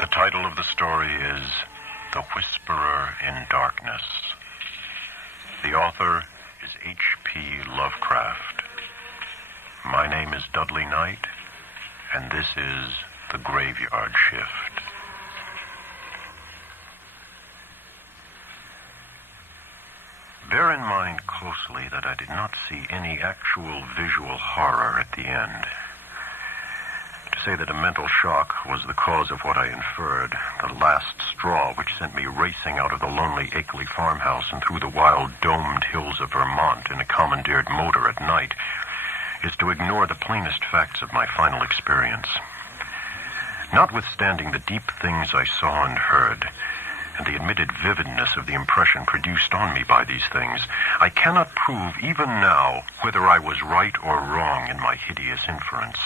The title of the story is The Whisperer in Darkness. The author is H.P. Lovecraft. My name is Dudley Knight, and this is The Graveyard Shift. Bear in mind closely that I did not see any actual visual horror at the end. To say that a mental shock was the cause of what I inferred, the last straw which sent me racing out of the lonely Akeley farmhouse and through the wild domed hills of Vermont in a commandeered motor at night, is to ignore the plainest facts of my final experience. Notwithstanding the deep things I saw and heard, and the admitted vividness of the impression produced on me by these things, I cannot prove even now whether I was right or wrong in my hideous inference.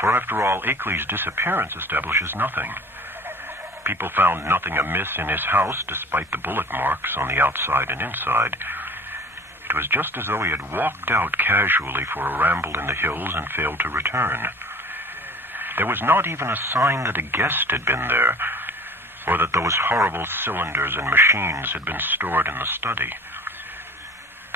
For after all, Akeley's disappearance establishes nothing. People found nothing amiss in his house, despite the bullet marks on the outside and inside. It was just as though he had walked out casually for a ramble in the hills and failed to return. There was not even a sign that a guest had been there, or that those horrible cylinders and machines had been stored in the study.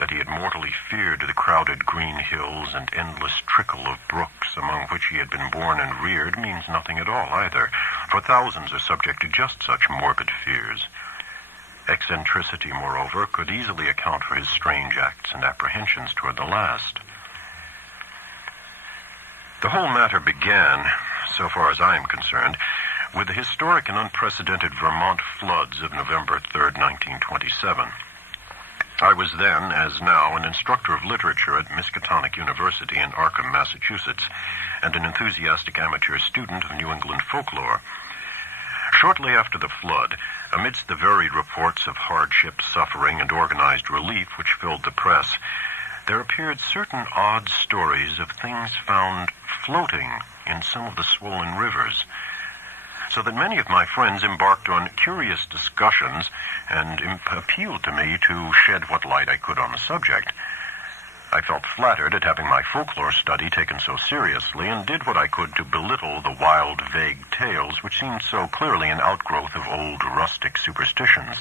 That he had mortally feared the crowded green hills and endless trickle of brooks among which he had been born and reared means nothing at all either, for thousands are subject to just such morbid fears. Eccentricity, moreover, could easily account for his strange acts and apprehensions toward the last. The whole matter began, so far as I am concerned, with the historic and unprecedented Vermont floods of November 3rd, 1927. I was then, as now, an instructor of literature at Miskatonic University in Arkham, Massachusetts, and an enthusiastic amateur student of New England folklore. Shortly after the flood, amidst the varied reports of hardship, suffering, and organized relief which filled the press, there appeared certain odd stories of things found floating in some of the swollen rivers, so that many of my friends embarked on curious discussions and appealed to me to shed what light I could on the subject. I felt flattered at having my folklore study taken so seriously and did what I could to belittle the wild, vague tales which seemed so clearly an outgrowth of old rustic superstitions.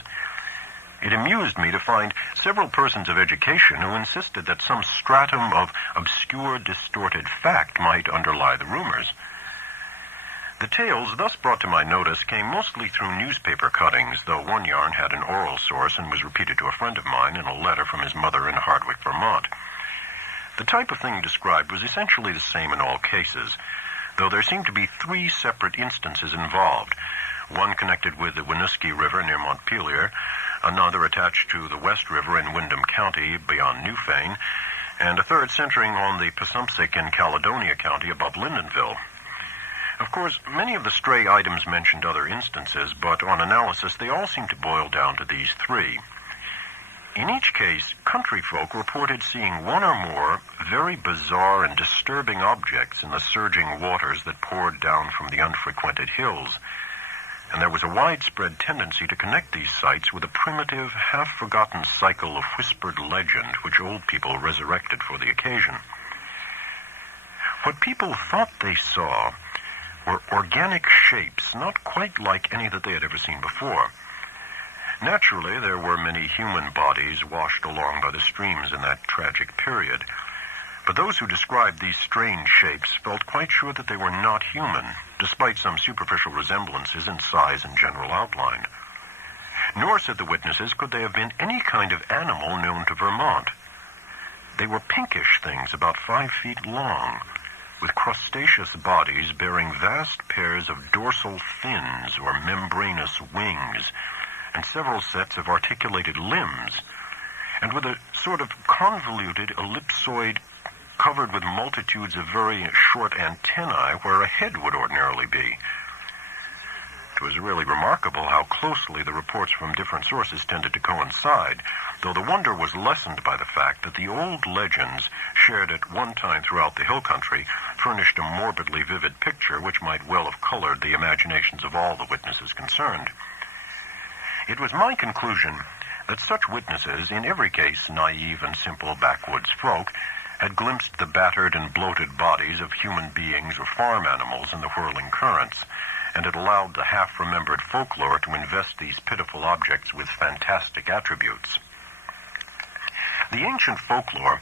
It amused me to find several persons of education who insisted that some stratum of obscure, distorted fact might underlie the rumors. The tales thus brought to my notice came mostly through newspaper cuttings, though one yarn had an oral source and was repeated to a friend of mine in a letter from his mother in Hardwick, Vermont. The type of thing described was essentially the same in all cases, though there seemed to be three separate instances involved, one connected with the Winooski River near Montpelier, another attached to the West River in Windham County beyond Newfane, and a third centering on the Passumpsic in Caledonia County above Lyndonville. Of course, many of the stray items mentioned other instances, but on analysis they all seem to boil down to these three. In each case, country folk reported seeing one or more very bizarre and disturbing objects in the surging waters that poured down from the unfrequented hills, and there was a widespread tendency to connect these sights with a primitive, half-forgotten cycle of whispered legend which old people resurrected for the occasion. What people thought they saw were organic shapes not quite like any that they had ever seen before. Naturally, there were many human bodies washed along by the streams in that tragic period, but those who described these strange shapes felt quite sure that they were not human, despite some superficial resemblances in size and general outline. Nor, said the witnesses, could they have been any kind of animal known to Vermont. They were pinkish things about 5 feet long, with crustaceous bodies bearing vast pairs of dorsal fins or membranous wings, and several sets of articulated limbs, and with a sort of convoluted ellipsoid covered with multitudes of very short antennae where a head would ordinarily be. It was really remarkable how closely the reports from different sources tended to coincide, though the wonder was lessened by the fact that the old legends shared at one time throughout the hill country furnished a morbidly vivid picture which might well have colored the imaginations of all the witnesses concerned. It was my conclusion that such witnesses, in every case naive and simple backwoods folk, had glimpsed the battered and bloated bodies of human beings or farm animals in the whirling currents, and it allowed the half-remembered folklore to invest these pitiful objects with fantastic attributes. The ancient folklore,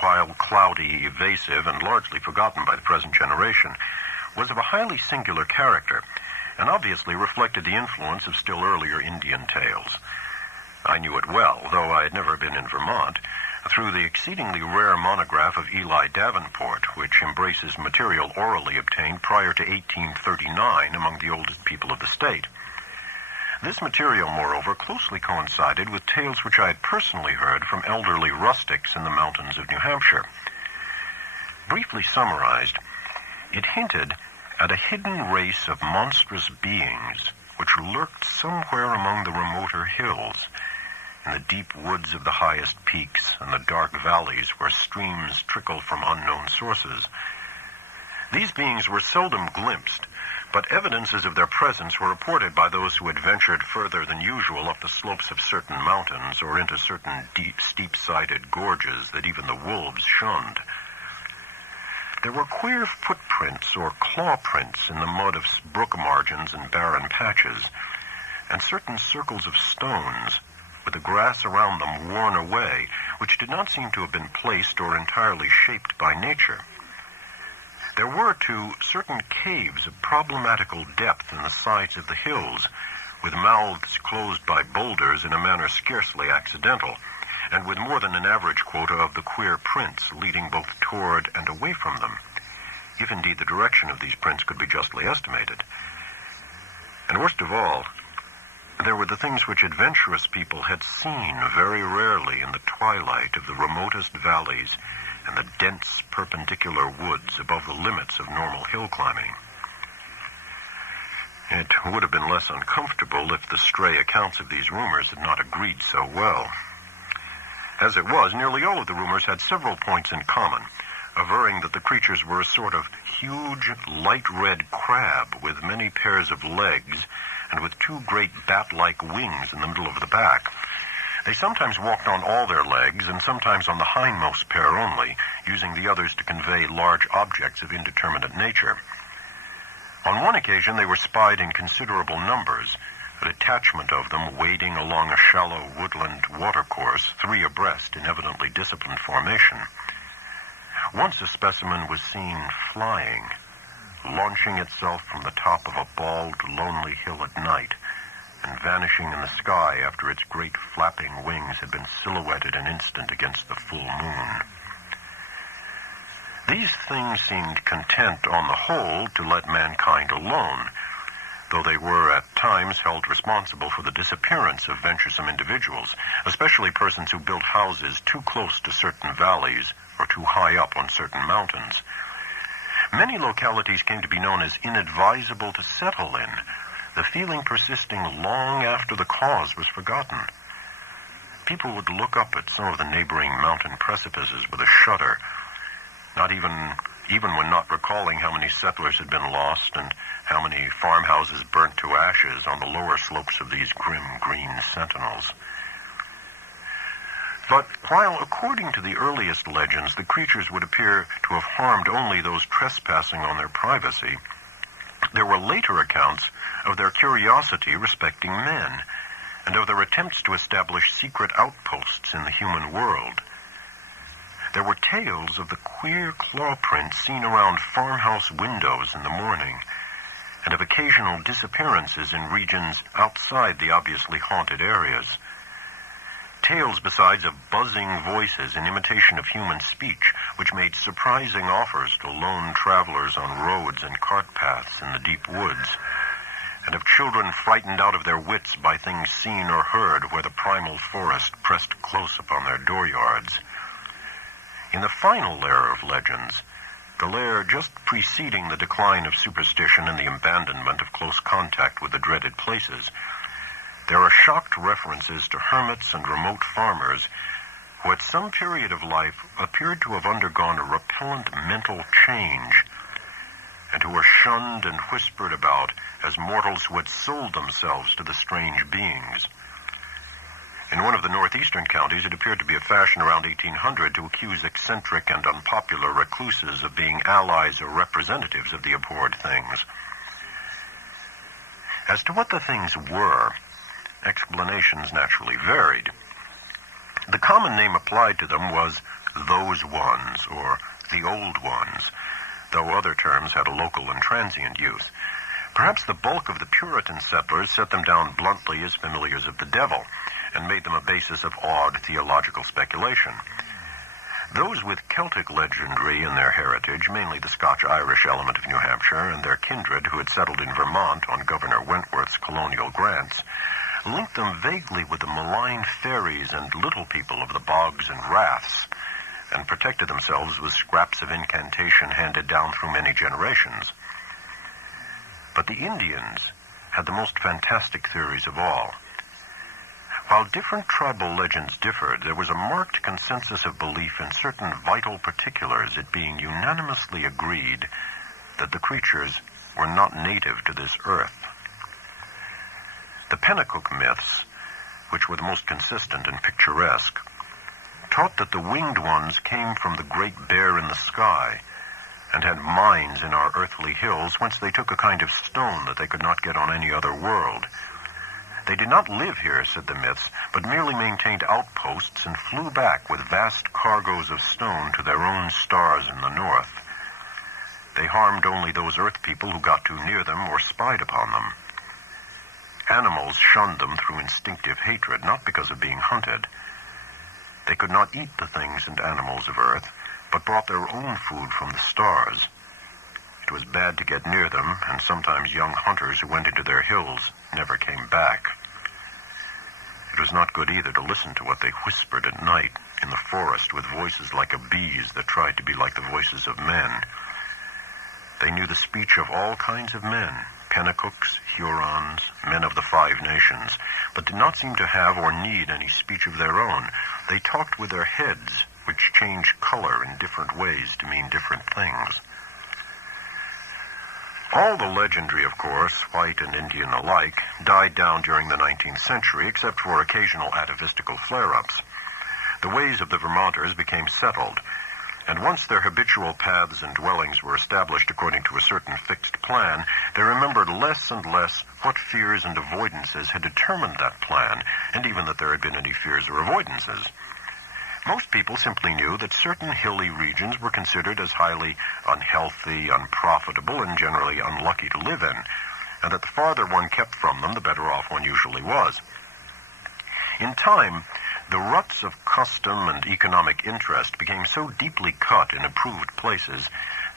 while cloudy, evasive, and largely forgotten by the present generation, was of a highly singular character, and obviously reflected the influence of still earlier Indian tales. I knew it well, though I had never been in Vermont, through the exceedingly rare monograph of Eli Davenport, which embraces material orally obtained prior to 1839 among the oldest people of the state. This material, moreover, closely coincided with tales which I had personally heard from elderly rustics in the mountains of New Hampshire. Briefly summarized, it hinted at a hidden race of monstrous beings which lurked somewhere among the remoter hills, in the deep woods of the highest peaks and the dark valleys where streams trickled from unknown sources. These beings were seldom glimpsed, but evidences of their presence were reported by those who had ventured further than usual up the slopes of certain mountains or into certain deep, steep-sided gorges that even the wolves shunned. There were queer footprints or claw prints in the mud of brook margins and barren patches, and certain circles of stones, with the grass around them worn away, which did not seem to have been placed or entirely shaped by nature. There were, too, certain caves of problematical depth in the sides of the hills, with mouths closed by boulders in a manner scarcely accidental, and with more than an average quota of the queer prints leading both toward and away from them, if indeed the direction of these prints could be justly estimated. And worst of all, there were the things which adventurous people had seen very rarely in the twilight of the remotest valleys and the dense perpendicular woods above the limits of normal hill climbing. It would have been less uncomfortable if the stray accounts of these rumors had not agreed so well. As it was, nearly all of the rumors had several points in common, averring that the creatures were a sort of huge, light red crab with many pairs of legs and with two great bat-like wings in the middle of the back. They sometimes walked on all their legs and sometimes on the hindmost pair only, using the others to convey large objects of indeterminate nature. On one occasion they were spied in considerable numbers, a detachment of them wading along a shallow woodland watercourse, 3 abreast in evidently disciplined formation. Once a specimen was seen flying, launching itself from the top of a bald, lonely hill at night, and vanishing in the sky after its great flapping wings had been silhouetted an instant against the full moon. These things seemed content on the whole to let mankind alone, though they were at times held responsible for the disappearance of venturesome individuals, especially persons who built houses too close to certain valleys or too high up on certain mountains. Many localities came to be known as inadvisable to settle in, the feeling persisting long after the cause was forgotten. People would look up at some of the neighboring mountain precipices with a shudder, not even when not recalling how many settlers had been lost and how many farmhouses burnt to ashes on the lower slopes of these grim green sentinels. But while, according to the earliest legends, the creatures would appear to have harmed only those trespassing on their privacy, there were later accounts of their curiosity respecting men, and of their attempts to establish secret outposts in the human world. There were tales of the queer claw prints seen around farmhouse windows in the morning, and of occasional disappearances in regions outside the obviously haunted areas. Tales, besides, of buzzing voices in imitation of human speech, which made surprising offers to lone travelers on roads and cart paths in the deep woods, and of children frightened out of their wits by things seen or heard where the primal forest pressed close upon their dooryards. In the final layer of legends, the layer just preceding the decline of superstition and the abandonment of close contact with the dreaded places, there are shocked references to hermits and remote farmers who at some period of life appeared to have undergone a repellent mental change, and who were shunned and whispered about as mortals who had sold themselves to the strange beings. In one of the northeastern counties, it appeared to be a fashion around 1800 to accuse eccentric and unpopular recluses of being allies or representatives of the abhorred things. As to what the things were, explanations naturally varied. The common name applied to them was those ones, or the old ones, though other terms had a local and transient use. Perhaps the bulk of the Puritan settlers set them down bluntly as familiars of the devil, and made them a basis of odd theological speculation. Those with Celtic legendary in their heritage, mainly the Scotch-Irish element of New Hampshire and their kindred who had settled in Vermont on Governor Wentworth's colonial grants, linked them vaguely with the malign fairies and little people of the bogs and raths, and protected themselves with scraps of incantation handed down through many generations. But the Indians had the most fantastic theories of all. While different tribal legends differed, there was a marked consensus of belief in certain vital particulars, it being unanimously agreed that the creatures were not native to this earth. The Pennacook myths, which were the most consistent and picturesque, taught that the winged ones came from the great bear in the sky and had mines in our earthly hills whence they took a kind of stone that they could not get on any other world. They did not live here, said the myths, but merely maintained outposts and flew back with vast cargoes of stone to their own stars in the north. They harmed only those earth people who got too near them or spied upon them. Animals shunned them through instinctive hatred, not because of being hunted. They could not eat the things and animals of earth, but brought their own food from the stars. It was bad to get near them, and sometimes young hunters who went into their hills never came back. It was not good either to listen to what they whispered at night in the forest with voices like a bee's that tried to be like the voices of men. They knew the speech of all kinds of men, Pennacooks, Hurons, men of the Five Nations, but did not seem to have or need any speech of their own. They talked with their heads, which changed color in different ways to mean different things. All the legendary, of course, white and Indian alike, died down during the 19th century, except for occasional atavistical flare-ups. The ways of the Vermonters became settled, and once their habitual paths and dwellings were established according to a certain fixed plan, they remembered less and less what fears and avoidances had determined that plan, and even that there had been any fears or avoidances. Most people simply knew that certain hilly regions were considered as highly unhealthy, unprofitable, and generally unlucky to live in, and that the farther one kept from them, the better off one usually was. In time, the ruts of custom and economic interest became so deeply cut in approved places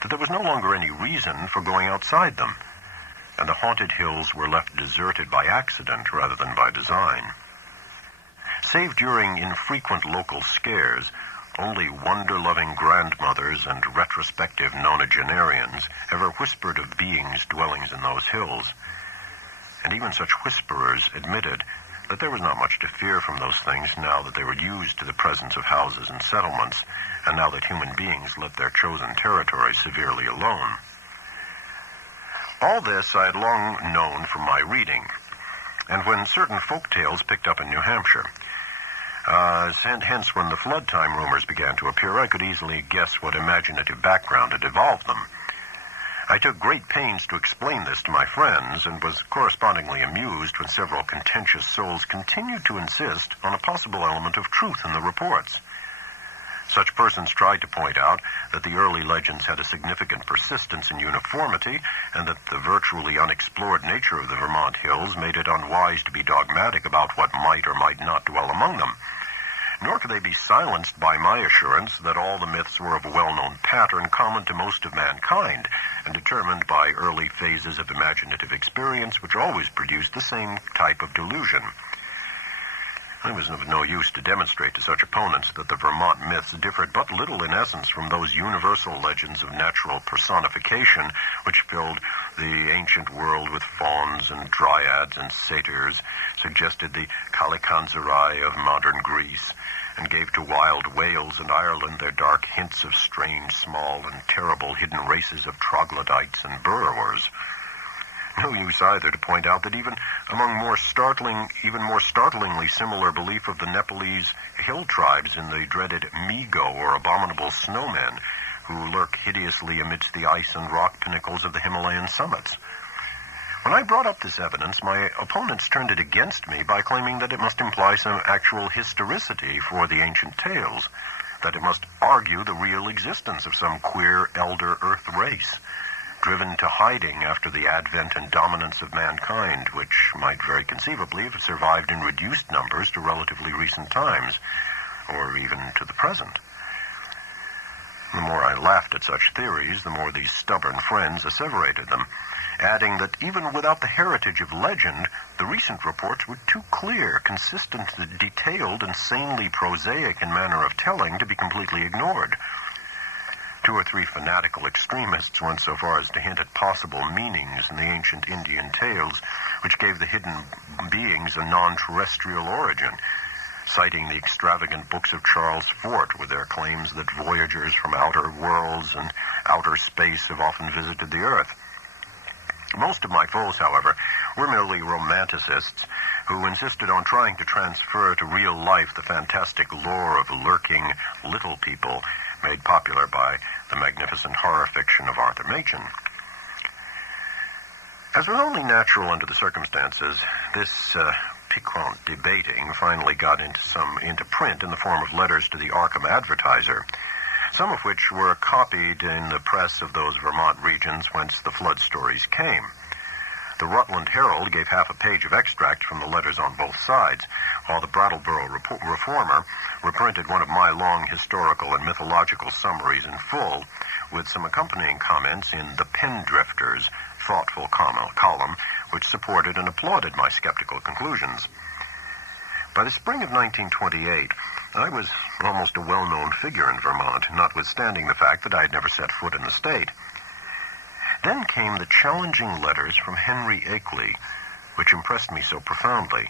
that there was no longer any reason for going outside them, and the haunted hills were left deserted by accident rather than by design. Save during infrequent local scares, only wonder-loving grandmothers and retrospective nonagenarians ever whispered of beings dwelling in those hills. And even such whisperers admitted that there was not much to fear from those things now that they were used to the presence of houses and settlements, and now that human beings let their chosen territory severely alone. All this I had long known from my reading, and when certain folk tales picked up in New Hampshire, and hence when the flood time rumors began to appear, I could easily guess what imaginative background had evolved them. I took great pains to explain this to my friends, and was correspondingly amused when several contentious souls continued to insist on a possible element of truth in the reports. Such persons tried to point out that the early legends had a significant persistence in uniformity, and that the virtually unexplored nature of the Vermont hills made it unwise to be dogmatic about what might or might not dwell among them. Nor could they be silenced by my assurance that all the myths were of a well-known pattern common to most of mankind, and determined by early phases of imaginative experience which always produced the same type of delusion. It was of no use to demonstrate to such opponents that the Vermont myths differed but little in essence from those universal legends of natural personification which filled the ancient world with fauns and dryads and satyrs, suggested the Kalikanzarai of modern Greece, and gave to wild Wales and Ireland their dark hints of strange, small, and terrible hidden races of troglodytes and burrowers. No use either to point out that even among even more startlingly similar belief of the Nepalese hill tribes in the dreaded Migo, or abominable snowmen, who lurk hideously amidst the ice and rock pinnacles of the Himalayan summits. When I brought up this evidence, my opponents turned it against me by claiming that it must imply some actual historicity for the ancient tales, that it must argue the real existence of some queer elder Earth race, driven to hiding after the advent and dominance of mankind, which might very conceivably have survived in reduced numbers to relatively recent times, or even to the present. The more I laughed at such theories, the more these stubborn friends asseverated them, adding that even without the heritage of legend, the recent reports were too clear, consistent, detailed, and sanely prosaic in manner of telling to be completely ignored. 2 or 3 fanatical extremists went so far as to hint at possible meanings in the ancient Indian tales, which gave the hidden beings a non-terrestrial origin, citing the extravagant books of Charles Fort with their claims that voyagers from outer worlds and outer space have often visited the Earth. Most of my foes, however, were merely romanticists who insisted on trying to transfer to real life the fantastic lore of lurking little people made popular by the magnificent horror fiction of Arthur Machen. As was only natural under the circumstances, this piquant debating finally got into print in the form of letters to the Arkham Advertiser, some of which were copied in the press of those Vermont regions whence the flood stories came. The Rutland Herald gave half a page of extract from the letters on both sides, while the Brattleboro Reformer reprinted one of my long historical and mythological summaries in full, with some accompanying comments in the Pendrifter's thoughtful column, which supported and applauded my skeptical conclusions. By the spring of 1928, I was almost a well-known figure in Vermont, notwithstanding the fact that I had never set foot in the state. Then came the challenging letters from Henry Akeley, which impressed me so profoundly,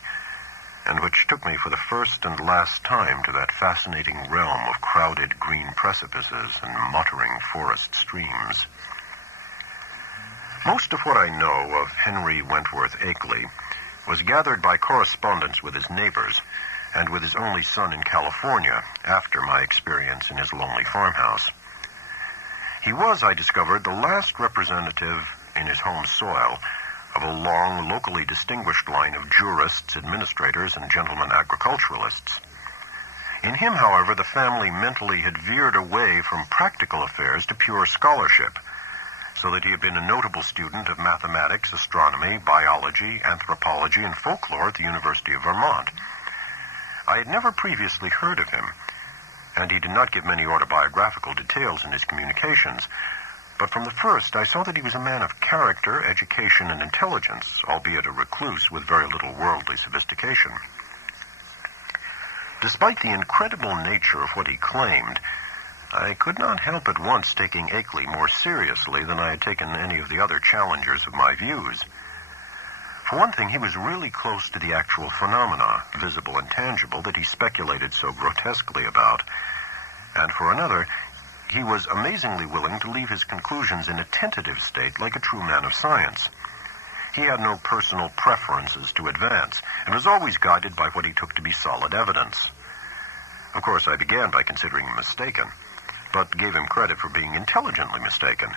and which took me for the first and last time to that fascinating realm of crowded green precipices and muttering forest streams. Most of what I know of Henry Wentworth Akeley was gathered by correspondence with his neighbors and with his only son in California after my experience in his lonely farmhouse. He was, I discovered, the last representative in his home soil of a long, locally distinguished line of jurists, administrators, and gentlemen agriculturalists. In him, however, the family mentally had veered away from practical affairs to pure scholarship, so that he had been a notable student of mathematics, astronomy, biology, anthropology, and folklore at the University of Vermont. I had never previously heard of him, and he did not give many autobiographical details in his communications, but from the first I saw that he was a man of character, education, and intelligence, albeit a recluse with very little worldly sophistication. Despite the incredible nature of what he claimed, I could not help at once taking Akeley more seriously than I had taken any of the other challengers of my views. For one thing, he was really close to the actual phenomena, visible and tangible, that he speculated so grotesquely about. And for another, he was amazingly willing to leave his conclusions in a tentative state like a true man of science. He had no personal preferences to advance, and was always guided by what he took to be solid evidence. Of course, I began by considering him mistaken, but gave him credit for being intelligently mistaken.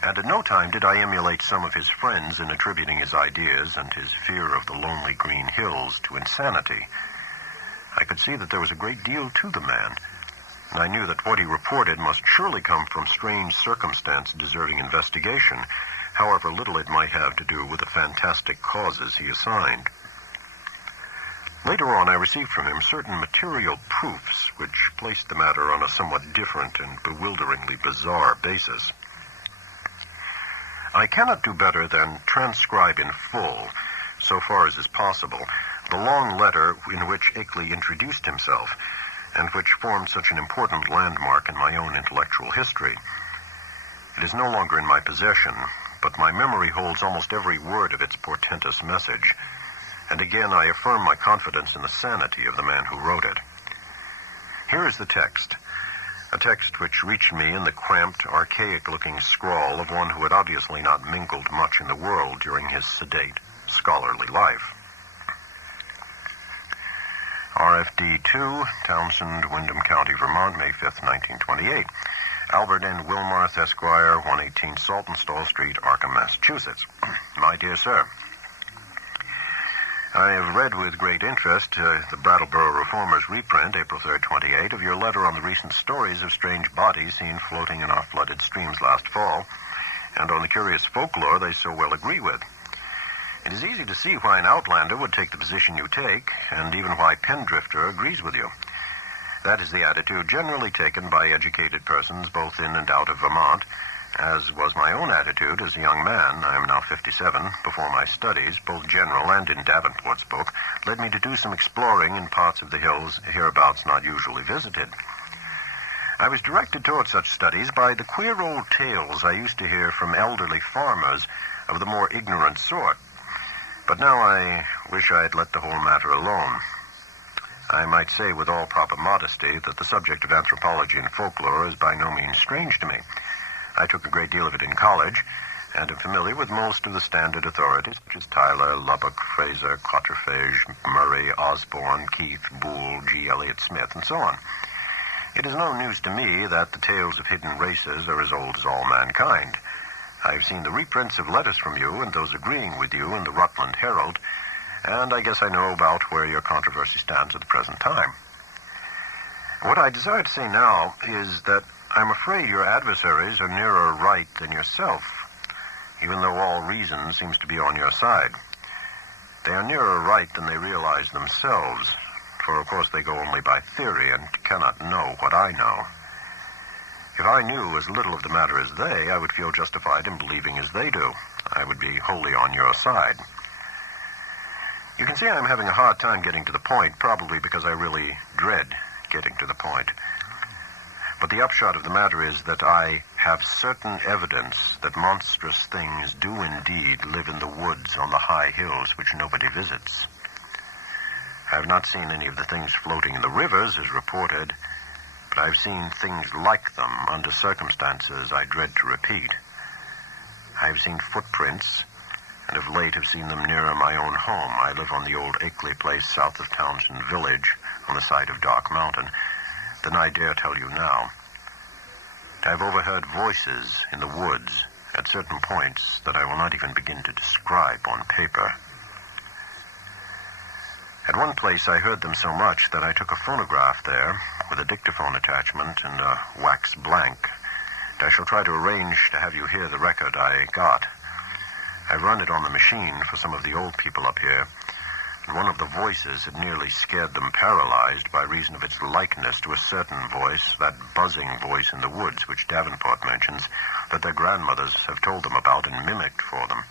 And at no time did I emulate some of his friends in attributing his ideas and his fear of the lonely green hills to insanity. I could see that there was a great deal to the man, and I knew that what he reported must surely come from strange circumstance deserving investigation, however little it might have to do with the fantastic causes he assigned. Later on, I received from him certain material proofs which placed the matter on a somewhat different and bewilderingly bizarre basis. I cannot do better than transcribe in full, so far as is possible, the long letter in which Akeley introduced himself, and which formed such an important landmark in my own intellectual history. It is no longer in my possession, but my memory holds almost every word of its portentous message, and again I affirm my confidence in the sanity of the man who wrote it. Here is the text, a text which reached me in the cramped, archaic-looking scrawl of one who had obviously not mingled much in the world during his sedate, scholarly life. RFD 2, Townsend, Windham County, Vermont, May 5th, 1928. Albert N. Wilmarth, Esquire, 118 Saltonstall Street, Arkham, Massachusetts. My My dear sir, I have read with great interest the Brattleboro Reformer's reprint, April 3rd, 28, of your letter on the recent stories of strange bodies seen floating in our flooded streams last fall, and on the curious folklore they so well agree with. It is easy to see why an outlander would take the position you take, and even why Pendrifter agrees with you. That is the attitude generally taken by educated persons both in and out of Vermont, as was my own attitude as a young man. I am now 57, before my studies, both general and in Davenport's book, led me to do some exploring in parts of the hills hereabouts not usually visited. I was directed toward such studies by the queer old tales I used to hear from elderly farmers of the more ignorant sort. But now I wish I had let the whole matter alone. I might say with all proper modesty that the subject of anthropology and folklore is by no means strange to me. I took a great deal of it in college, and am familiar with most of the standard authorities, such as Tyler, Lubbock, Fraser, Quatrefages, Murray, Osborne, Keith, Boole, G. Eliot Smith, and so on. It is no news to me that the tales of hidden races are as old as all mankind. I have seen the reprints of letters from you and those agreeing with you in the Rutland Herald, and I guess I know about where your controversy stands at the present time. What I desire to say now is that I'm afraid your adversaries are nearer right than yourself, even though all reason seems to be on your side. They are nearer right than they realize themselves, for of course they go only by theory and cannot know what I know. If I knew as little of the matter as they, I would feel justified in believing as they do. I would be wholly on your side. You can see I'm having a hard time getting to the point, probably because I really dread getting to the point. But the upshot of the matter is that I have certain evidence that monstrous things do indeed live in the woods on the high hills which nobody visits. I have not seen any of the things floating in the rivers as reported, but I've seen things like them under circumstances I dread to repeat. I have seen footprints, and of late have seen them nearer my own home. I live on the old Akeley place south of Townsend Village, on the side of Dark Mountain, than I dare tell you now. I've overheard voices in the woods at certain points that I will not even begin to describe on paper. At one place I heard them so much that I took a phonograph there with a dictaphone attachment and a wax blank, and I shall try to arrange to have you hear the record I got. I've run it on the machine for some of the old people up here, and one of the voices had nearly scared them paralyzed by reason of its likeness to a certain voice, that buzzing voice in the woods which Davenport mentions, that their grandmothers have told them about and mimicked for them.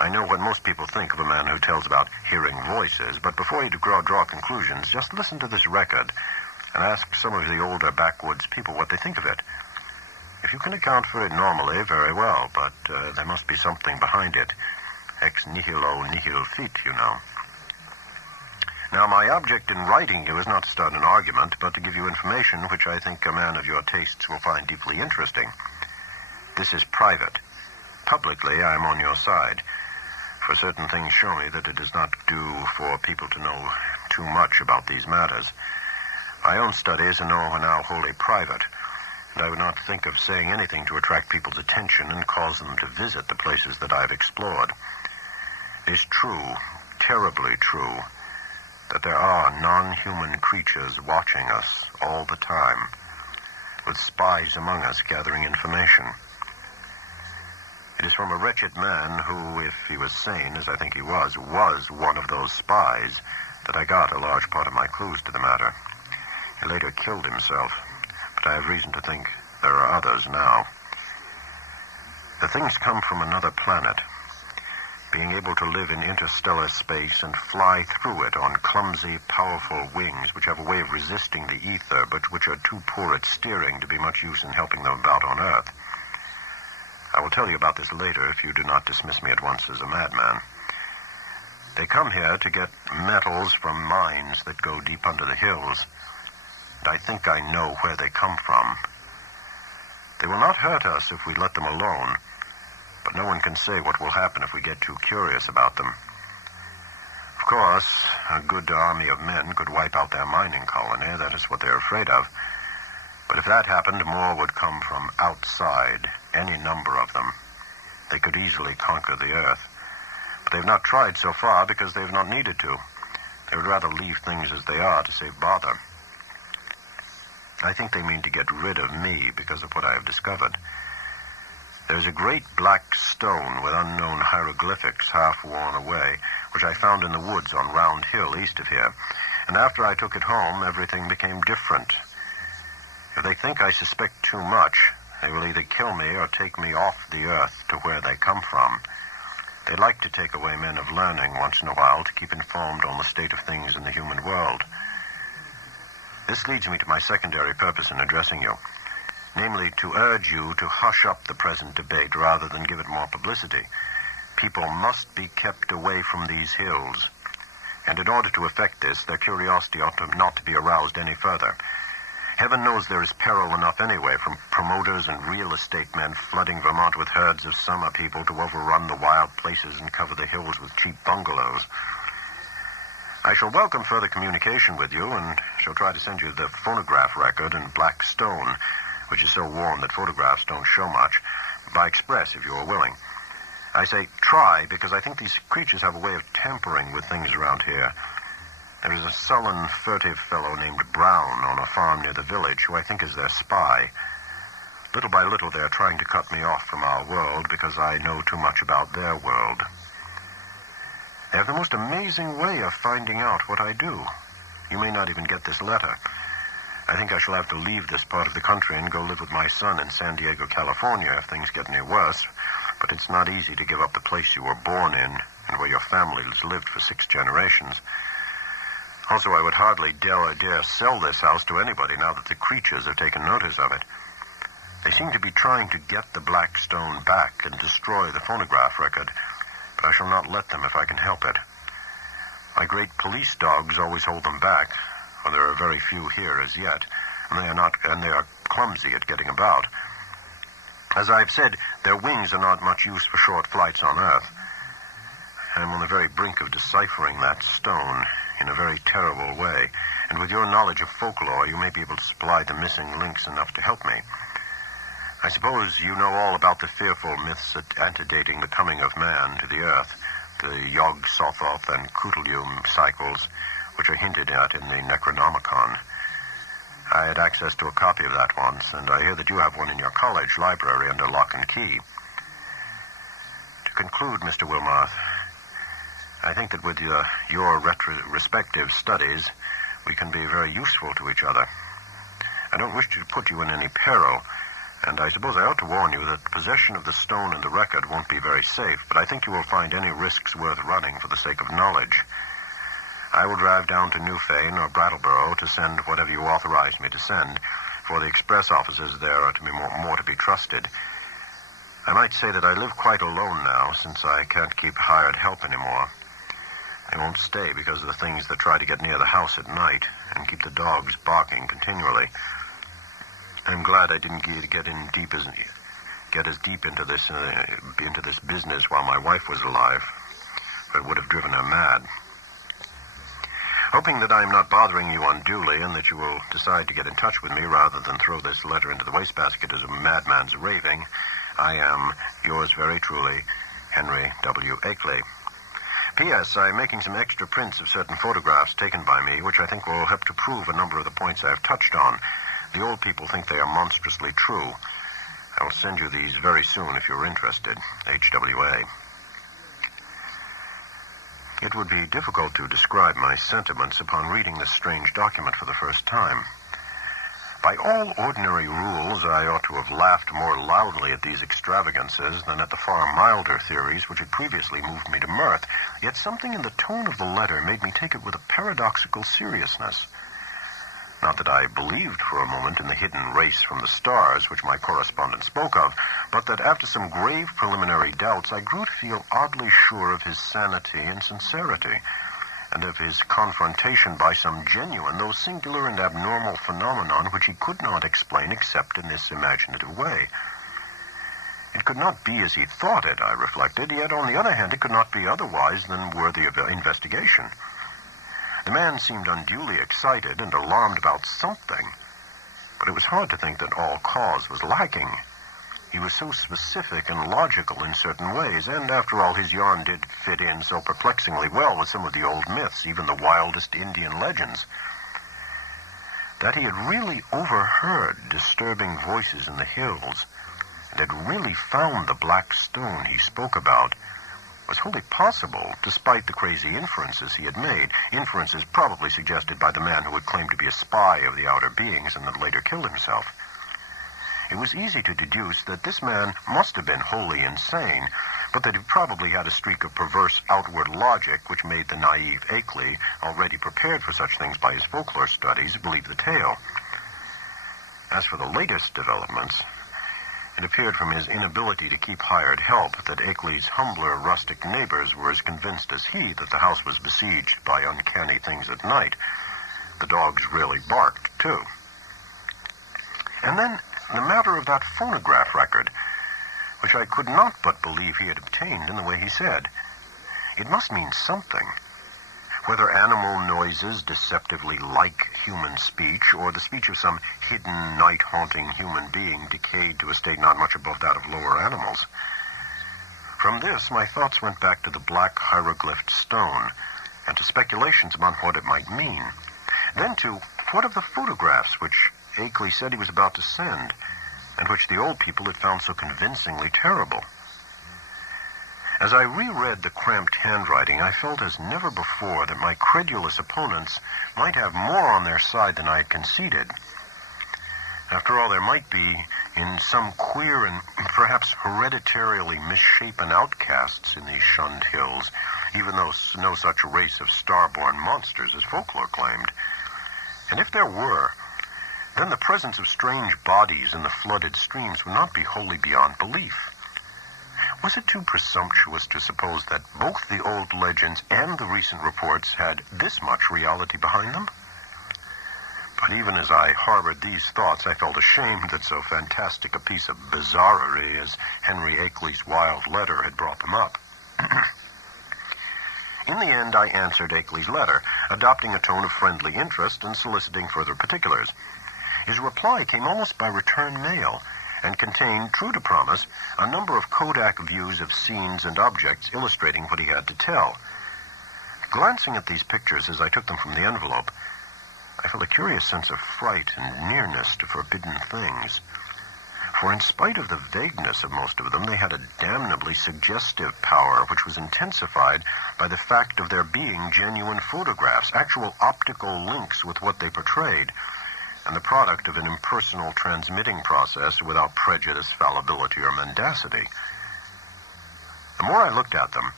I know what most people think of a man who tells about hearing voices, but before you draw conclusions, just listen to this record and ask some of the older backwoods people what they think of it. If you can account for it normally, very well, but there must be something behind it. Ex nihilo nihil fit, you know. Now, my object in writing you is not to start an argument, but to give you information which I think a man of your tastes will find deeply interesting. This is private. Publicly, I am on your side, for certain things show me that it does not do for people to know too much about these matters. My own studies are now wholly private, and I would not think of saying anything to attract people's attention and cause them to visit the places that I've explored. It is true, terribly true, that there are non-human creatures watching us all the time, with spies among us gathering information. It is from a wretched man who, if he was sane, as I think he was one of those spies, that I got a large part of my clues to the matter. He later killed himself, but I have reason to think there are others now. The things come from another planet, being able to live in interstellar space and fly through it on clumsy, powerful wings which have a way of resisting the ether, but which are too poor at steering to be much use in helping them about on Earth. I will tell you about this later if you do not dismiss me at once as a madman. They come here to get metals from mines that go deep under the hills, and I think I know where they come from. They will not hurt us if we let them alone, but no one can say what will happen if we get too curious about them. Of course, a good army of men could wipe out their mining colony. That is what they're afraid of. But if that happened, more would come from outside, any number of them. They could easily conquer the Earth. But they've not tried so far because they've not needed to. They would rather leave things as they are to save bother. I think they mean to get rid of me because of what I have discovered. There's a great black stone with unknown hieroglyphics half worn away, which I found in the woods on Round Hill east of here. And after I took it home, everything became different. If they think I suspect too much, they will either kill me or take me off the Earth to where they come from. They like to take away men of learning once in a while to keep informed on the state of things in the human world. This leads me to my secondary purpose in addressing you, namely to urge you to hush up the present debate rather than give it more publicity. People must be kept away from these hills, and in order to effect this, their curiosity ought not to be aroused any further. Heaven knows there is peril enough anyway from promoters and real estate men flooding Vermont with herds of summer people to overrun the wild places and cover the hills with cheap bungalows. I shall welcome further communication with you and shall try to send you the phonograph record in black stone, which is so worn that photographs don't show much, by express if you are willing. I say try because I think these creatures have a way of tampering with things around here. There is a sullen, furtive fellow named Brown on a farm near the village who I think is their spy. Little by little, they are trying to cut me off from our world because I know too much about their world. They have the most amazing way of finding out what I do. You may not even get this letter. I think I shall have to leave this part of the country and go live with my son in San Diego, California, if things get any worse. But it's not easy to give up the place you were born in and where your family has lived for 6 generations. Also, I would hardly dare sell this house to anybody now that the creatures have taken notice of it. They seem to be trying to get the black stone back and destroy the phonograph record, but I shall not let them if I can help it. My great police dogs always hold them back, for there are very few here as yet, and they are clumsy at getting about. As I've said, their wings are not much use for short flights on Earth. I'm on the very brink of deciphering that stone in a very terrible way, and with your knowledge of folklore, you may be able to supply the missing links enough to help me. I suppose you know all about the fearful myths antedating the coming of man to the Earth, the Yog-Sothoth and Cthulhu cycles, which are hinted at in the Necronomicon. I had access to a copy of that once, and I hear that you have one in your college library under lock and key. To conclude, Mr. Wilmarth, I think that with your respective studies, we can be very useful to each other. I don't wish to put you in any peril, and I suppose I ought to warn you that possession of the stone and the record won't be very safe, but I think you will find any risks worth running for the sake of knowledge. I will drive down to Newfane or Brattleboro to send whatever you authorize me to send, for the express offices there are to be more to be trusted. I might say that I live quite alone now, since I can't keep hired help anymore. I won't stay because of the things that try to get near the house at night and keep the dogs barking continually. I'm glad I didn't get as deep into this business while my wife was alive, for it would have driven her mad. Hoping that I'm not bothering you unduly and that you will decide to get in touch with me rather than throw this letter into the wastebasket as a madman's raving, I am yours very truly, Henry W. Akeley. P.S. I'm making some extra prints of certain photographs taken by me, which I think will help to prove a number of the points I have touched on. The old people think they are monstrously true. I will send you these very soon if you're interested. HWA. It would be difficult to describe my sentiments upon reading this strange document for the first time. By all ordinary rules, I ought to have laughed more loudly at these extravagances than at the far milder theories which had previously moved me to mirth, yet something in the tone of the letter made me take it with a paradoxical seriousness. Not that I believed for a moment in the hidden race from the stars which my correspondent spoke of, but that after some grave preliminary doubts, I grew to feel oddly sure of his sanity and sincerity, and of his confrontation by some genuine, though singular and abnormal phenomenon which he could not explain except in this imaginative way. It could not be as he thought it, I reflected, yet on the other hand it could not be otherwise than worthy of investigation. The man seemed unduly excited and alarmed about something, but it was hard to think that all cause was lacking. He was so specific and logical in certain ways, and after all, his yarn did fit in so perplexingly well with some of the old myths, even the wildest Indian legends, that he had really overheard disturbing voices in the hills and had really found the black stone he spoke about was wholly possible, despite the crazy inferences he had made, inferences probably suggested by the man who had claimed to be a spy of the outer beings and had later killed himself. It was easy to deduce that this man must have been wholly insane, but that he probably had a streak of perverse outward logic which made the naive Akeley, already prepared for such things by his folklore studies, believe the tale. As for the latest developments, it appeared from his inability to keep hired help that Akeley's humbler rustic neighbors were as convinced as he that the house was besieged by uncanny things at night. The dogs really barked, too. And then the matter of that phonograph record, which I could not but believe he had obtained in the way he said. It must mean something. Whether animal noises deceptively like human speech, or the speech of some hidden, night-haunting human being decayed to a state not much above that of lower animals. From this, my thoughts went back to the black hieroglyphed stone, and to speculations about what it might mean. Then to, what of the photographs which Akeley said he was about to send, and which the old people had found so convincingly terrible? As I reread the cramped handwriting, I felt as never before that my credulous opponents might have more on their side than I had conceded. After all, there might be, in some queer and perhaps hereditarily misshapen outcasts in these shunned hills, even though no such race of star-born monsters as folklore claimed. And if there were, then the presence of strange bodies in the flooded streams would not be wholly beyond belief. Was it too presumptuous to suppose that both the old legends and the recent reports had this much reality behind them? But even as I harbored these thoughts, I felt ashamed that so fantastic a piece of bizarrerie as Henry Akeley's wild letter had brought them up. In the end, I answered Akeley's letter, adopting a tone of friendly interest and soliciting further particulars. His reply came almost by return mail, and contained, true to promise, a number of Kodak views of scenes and objects illustrating what he had to tell. Glancing at these pictures as I took them from the envelope, I felt a curious sense of fright and nearness to forbidden things. For in spite of the vagueness of most of them, they had a damnably suggestive power which was intensified by the fact of their being genuine photographs, actual optical links with what they portrayed, and the product of an impersonal transmitting process without prejudice, fallibility, or mendacity. The more I looked at them,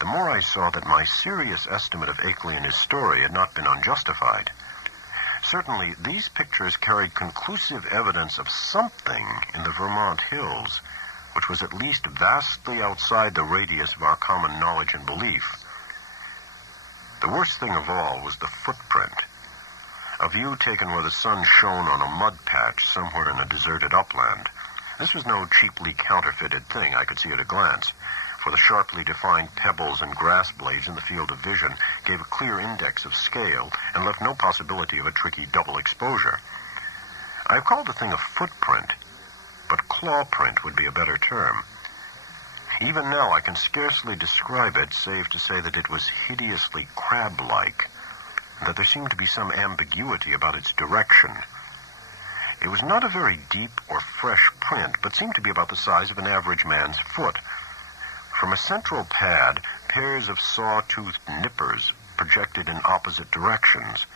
the more I saw that my serious estimate of Akeley and his story had not been unjustified. Certainly, these pictures carried conclusive evidence of something in the Vermont hills, which was at least vastly outside the radius of our common knowledge and belief. The worst thing of all was the footprint. A view taken where the sun shone on a mud patch somewhere in a deserted upland. This was no cheaply counterfeited thing, I could see at a glance, for the sharply defined pebbles and grass blades in the field of vision gave a clear index of scale and left no possibility of a tricky double exposure. I have called the thing a footprint, but claw print would be a better term. Even now I can scarcely describe it, save to say that it was hideously crab-like, that there seemed to be some ambiguity about its direction. It was not a very deep or fresh print, but seemed to be about the size of an average man's foot. From a central pad, pairs of saw-toothed nippers projected in opposite directions,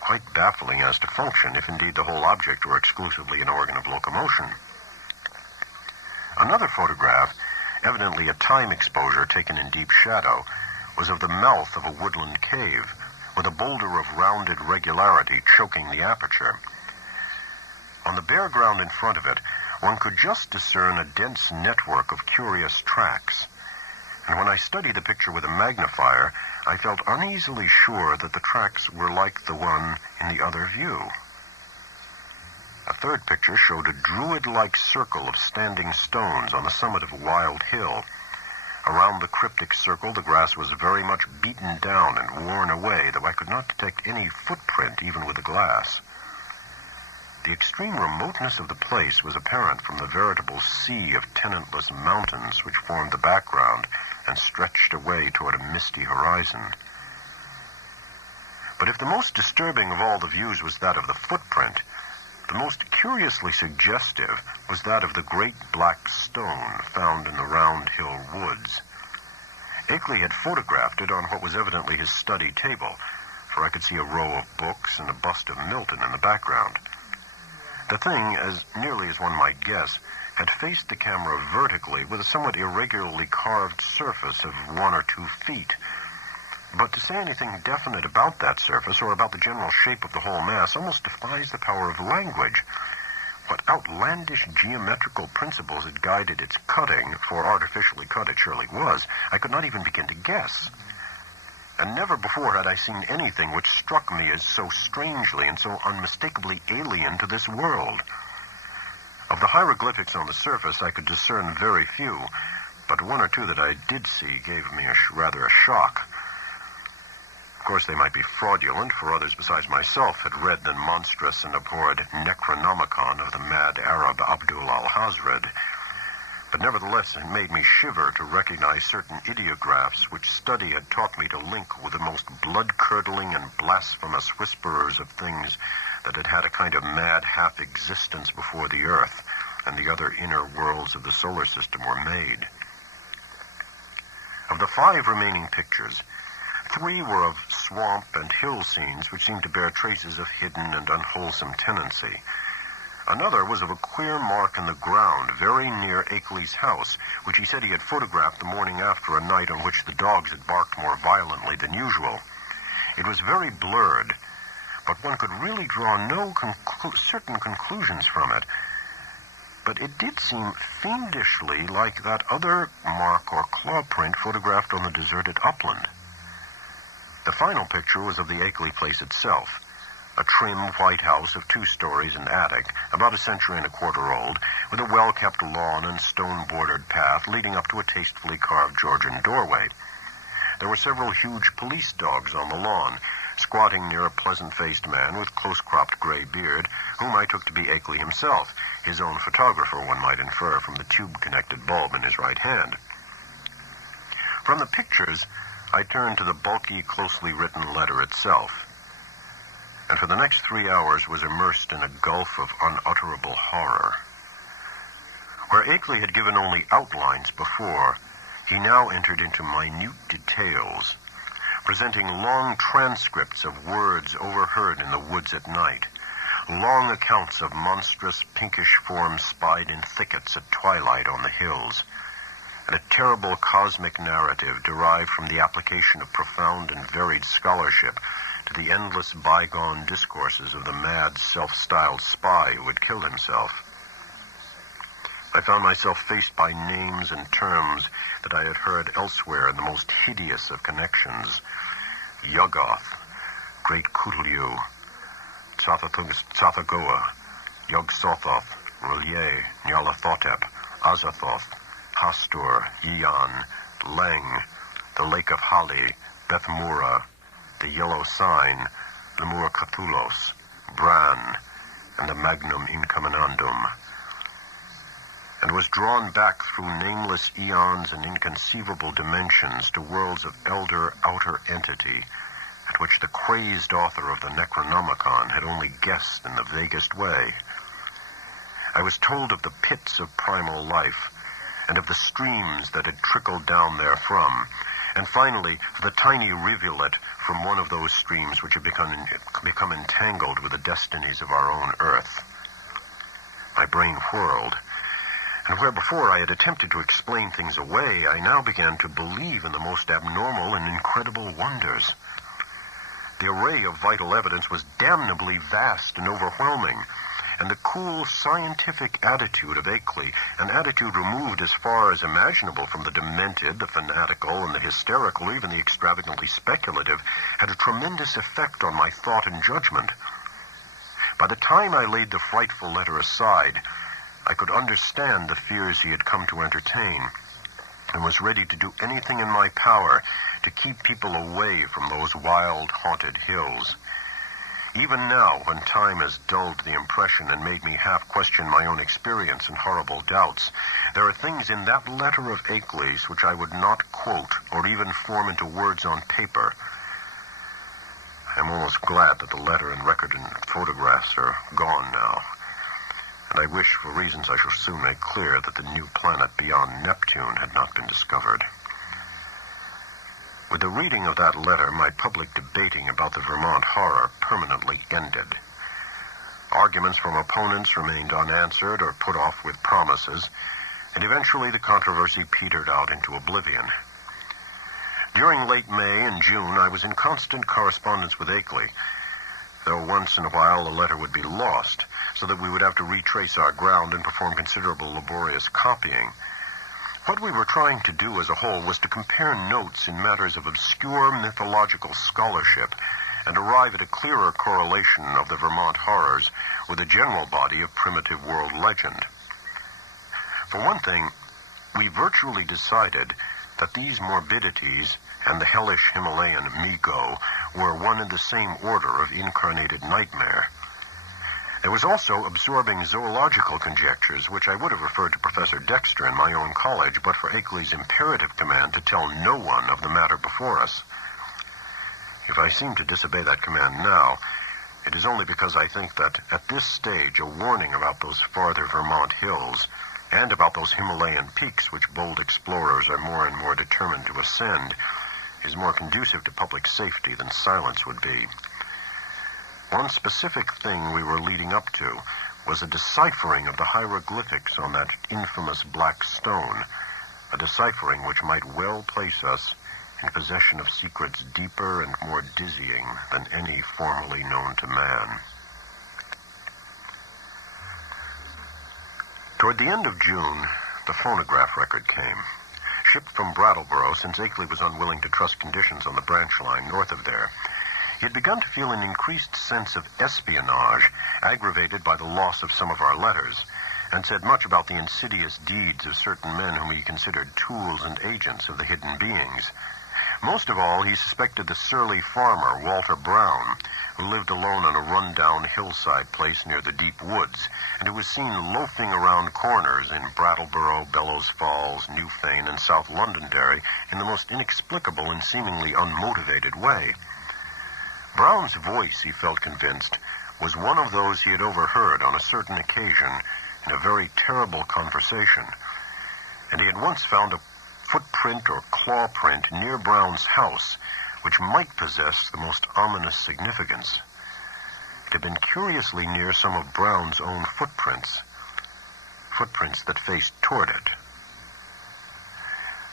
quite baffling as to function, if indeed the whole object were exclusively an organ of locomotion. Another photograph, evidently a time exposure taken in deep shadow, was of the mouth of a woodland cave, with a boulder of rounded regularity choking the aperture. On the bare ground in front of it, one could just discern a dense network of curious tracks, and when I studied the picture with a magnifier, I felt uneasily sure that the tracks were like the one in the other view. A third picture showed a druid-like circle of standing stones on the summit of a wild hill. Around the cryptic circle, the grass was very much beaten down and worn away, though I could not detect any footprint even with a glass. The extreme remoteness of the place was apparent from the veritable sea of tenantless mountains which formed the background and stretched away toward a misty horizon. But if the most disturbing of all the views was that of the footprint, the most curiously suggestive was that of the great black stone found in the Round Hill woods. Akeley had photographed it on what was evidently his study table, for I could see a row of books and a bust of Milton in the background. The thing, as nearly as one might guess, had faced the camera vertically with a somewhat irregularly carved surface of 1 or 2 feet. But to say anything definite about that surface or about the general shape of the whole mass almost defies the power of language. What outlandish geometrical principles had guided its cutting, for artificially cut it surely was, I could not even begin to guess. And never before had I seen anything which struck me as so strangely and so unmistakably alien to this world. Of the hieroglyphics on the surface, I could discern very few, but 1 or 2 that I did see gave me rather a shock. Of course, they might be fraudulent, for others besides myself had read the monstrous and abhorred Necronomicon of the mad Arab Abdul al-Hazred. But nevertheless, it made me shiver to recognize certain ideographs which study had taught me to link with the most blood-curdling and blasphemous whisperers of things that had had a kind of mad half-existence before the Earth and the other inner worlds of the solar system were made. Of the 5 remaining pictures, 3 were of swamp and hill scenes which seemed to bear traces of hidden and unwholesome tenancy. Another was of a queer mark in the ground very near Akeley's house, which he said he had photographed the morning after a night on which the dogs had barked more violently than usual. It was very blurred, but one could really draw no certain conclusions from it. But it did seem fiendishly like that other mark or claw print photographed on the deserted upland. The final picture was of the Akeley place itself, a trim white house of 2 stories and attic, about 1 1/4 centuries old, with a well-kept lawn and stone-bordered path leading up to a tastefully carved Georgian doorway. There were several huge police dogs on the lawn, squatting near a pleasant-faced man with close-cropped gray beard, whom I took to be Akeley himself, his own photographer, one might infer from the tube-connected bulb in his right hand. From the pictures, I turned to the bulky, closely written letter itself, and for the next 3 hours was immersed in a gulf of unutterable horror. Where Akeley had given only outlines before, he now entered into minute details, presenting long transcripts of words overheard in the woods at night, long accounts of monstrous pinkish forms spied in thickets at twilight on the hills, and a terrible cosmic narrative derived from the application of profound and varied scholarship to the endless bygone discourses of the mad, self-styled spy who had killed himself. I found myself faced by names and terms that I had heard elsewhere in the most hideous of connections. Yuggoth, Great Kutulyu, Tsathagoa, Yog-Sothoth, R'lyeh, Nyarlathotep, Azathoth, Hastur, Yian, Leng, the Lake of Hali, Bethmura, the Yellow Sign, Lemur Cthulhos, Bran, and the Magnum Incominandum, and was drawn back through nameless eons and inconceivable dimensions to worlds of elder outer entity, at which the crazed author of the Necronomicon had only guessed in the vaguest way. I was told of the pits of primal life, and of the streams that had trickled down therefrom, and finally the tiny rivulet from one of those streams which had become entangled with the destinies of our own earth. My brain whirled, and where before I had attempted to explain things away, I now began to believe in the most abnormal and incredible wonders. The array of vital evidence was damnably vast and overwhelming, and the cool, scientific attitude of Akeley, an attitude removed as far as imaginable from the demented, the fanatical, and the hysterical, even the extravagantly speculative, had a tremendous effect on my thought and judgment. By the time I laid the frightful letter aside, I could understand the fears he had come to entertain, and was ready to do anything in my power to keep people away from those wild, haunted hills. Even now, when time has dulled the impression and made me half question my own experience and horrible doubts, there are things in that letter of Akeley's which I would not quote or even form into words on paper. I'm almost glad that the letter and record and photographs are gone now. And I wish, for reasons I shall soon make clear, that the new planet beyond Neptune had not been discovered. With the reading of that letter, my public debating about the Vermont horror permanently ended. Arguments from opponents remained unanswered or put off with promises, and eventually the controversy petered out into oblivion. During late May and June, I was in constant correspondence with Akeley, though once in a while a letter would be lost, so that we would have to retrace our ground and perform considerable laborious copying. What we were trying to do as a whole was to compare notes in matters of obscure mythological scholarship and arrive at a clearer correlation of the Vermont horrors with the general body of primitive world legend. For one thing, we virtually decided that these morbidities and the hellish Himalayan Migo were one and the same order of incarnated nightmare. There was also absorbing zoological conjectures, which I would have referred to Professor Dexter in my own college, but for Akeley's imperative command to tell no one of the matter before us. If I seem to disobey that command now, it is only because I think that at this stage a warning about those farther Vermont hills and about those Himalayan peaks which bold explorers are more and more determined to ascend is more conducive to public safety than silence would be. One specific thing we were leading up to was a deciphering of the hieroglyphics on that infamous black stone, a deciphering which might well place us in possession of secrets deeper and more dizzying than any formerly known to man. Toward the end of June, the phonograph record came. Shipped from Brattleboro, since Akeley was unwilling to trust conditions on the branch line north of there, he had begun to feel an increased sense of espionage, aggravated by the loss of some of our letters, and said much about the insidious deeds of certain men whom he considered tools and agents of the hidden beings. Most of all, he suspected the surly farmer, Walter Brown, who lived alone on a run-down hillside place near the deep woods, and who was seen loafing around corners in Brattleboro, Bellows Falls, Newfane, and South Londonderry in the most inexplicable and seemingly unmotivated way. Brown's voice, he felt convinced, was one of those he had overheard on a certain occasion in a very terrible conversation, and he had once found a footprint or claw print near Brown's house, which might possess the most ominous significance. It had been curiously near some of Brown's own footprints that faced toward it.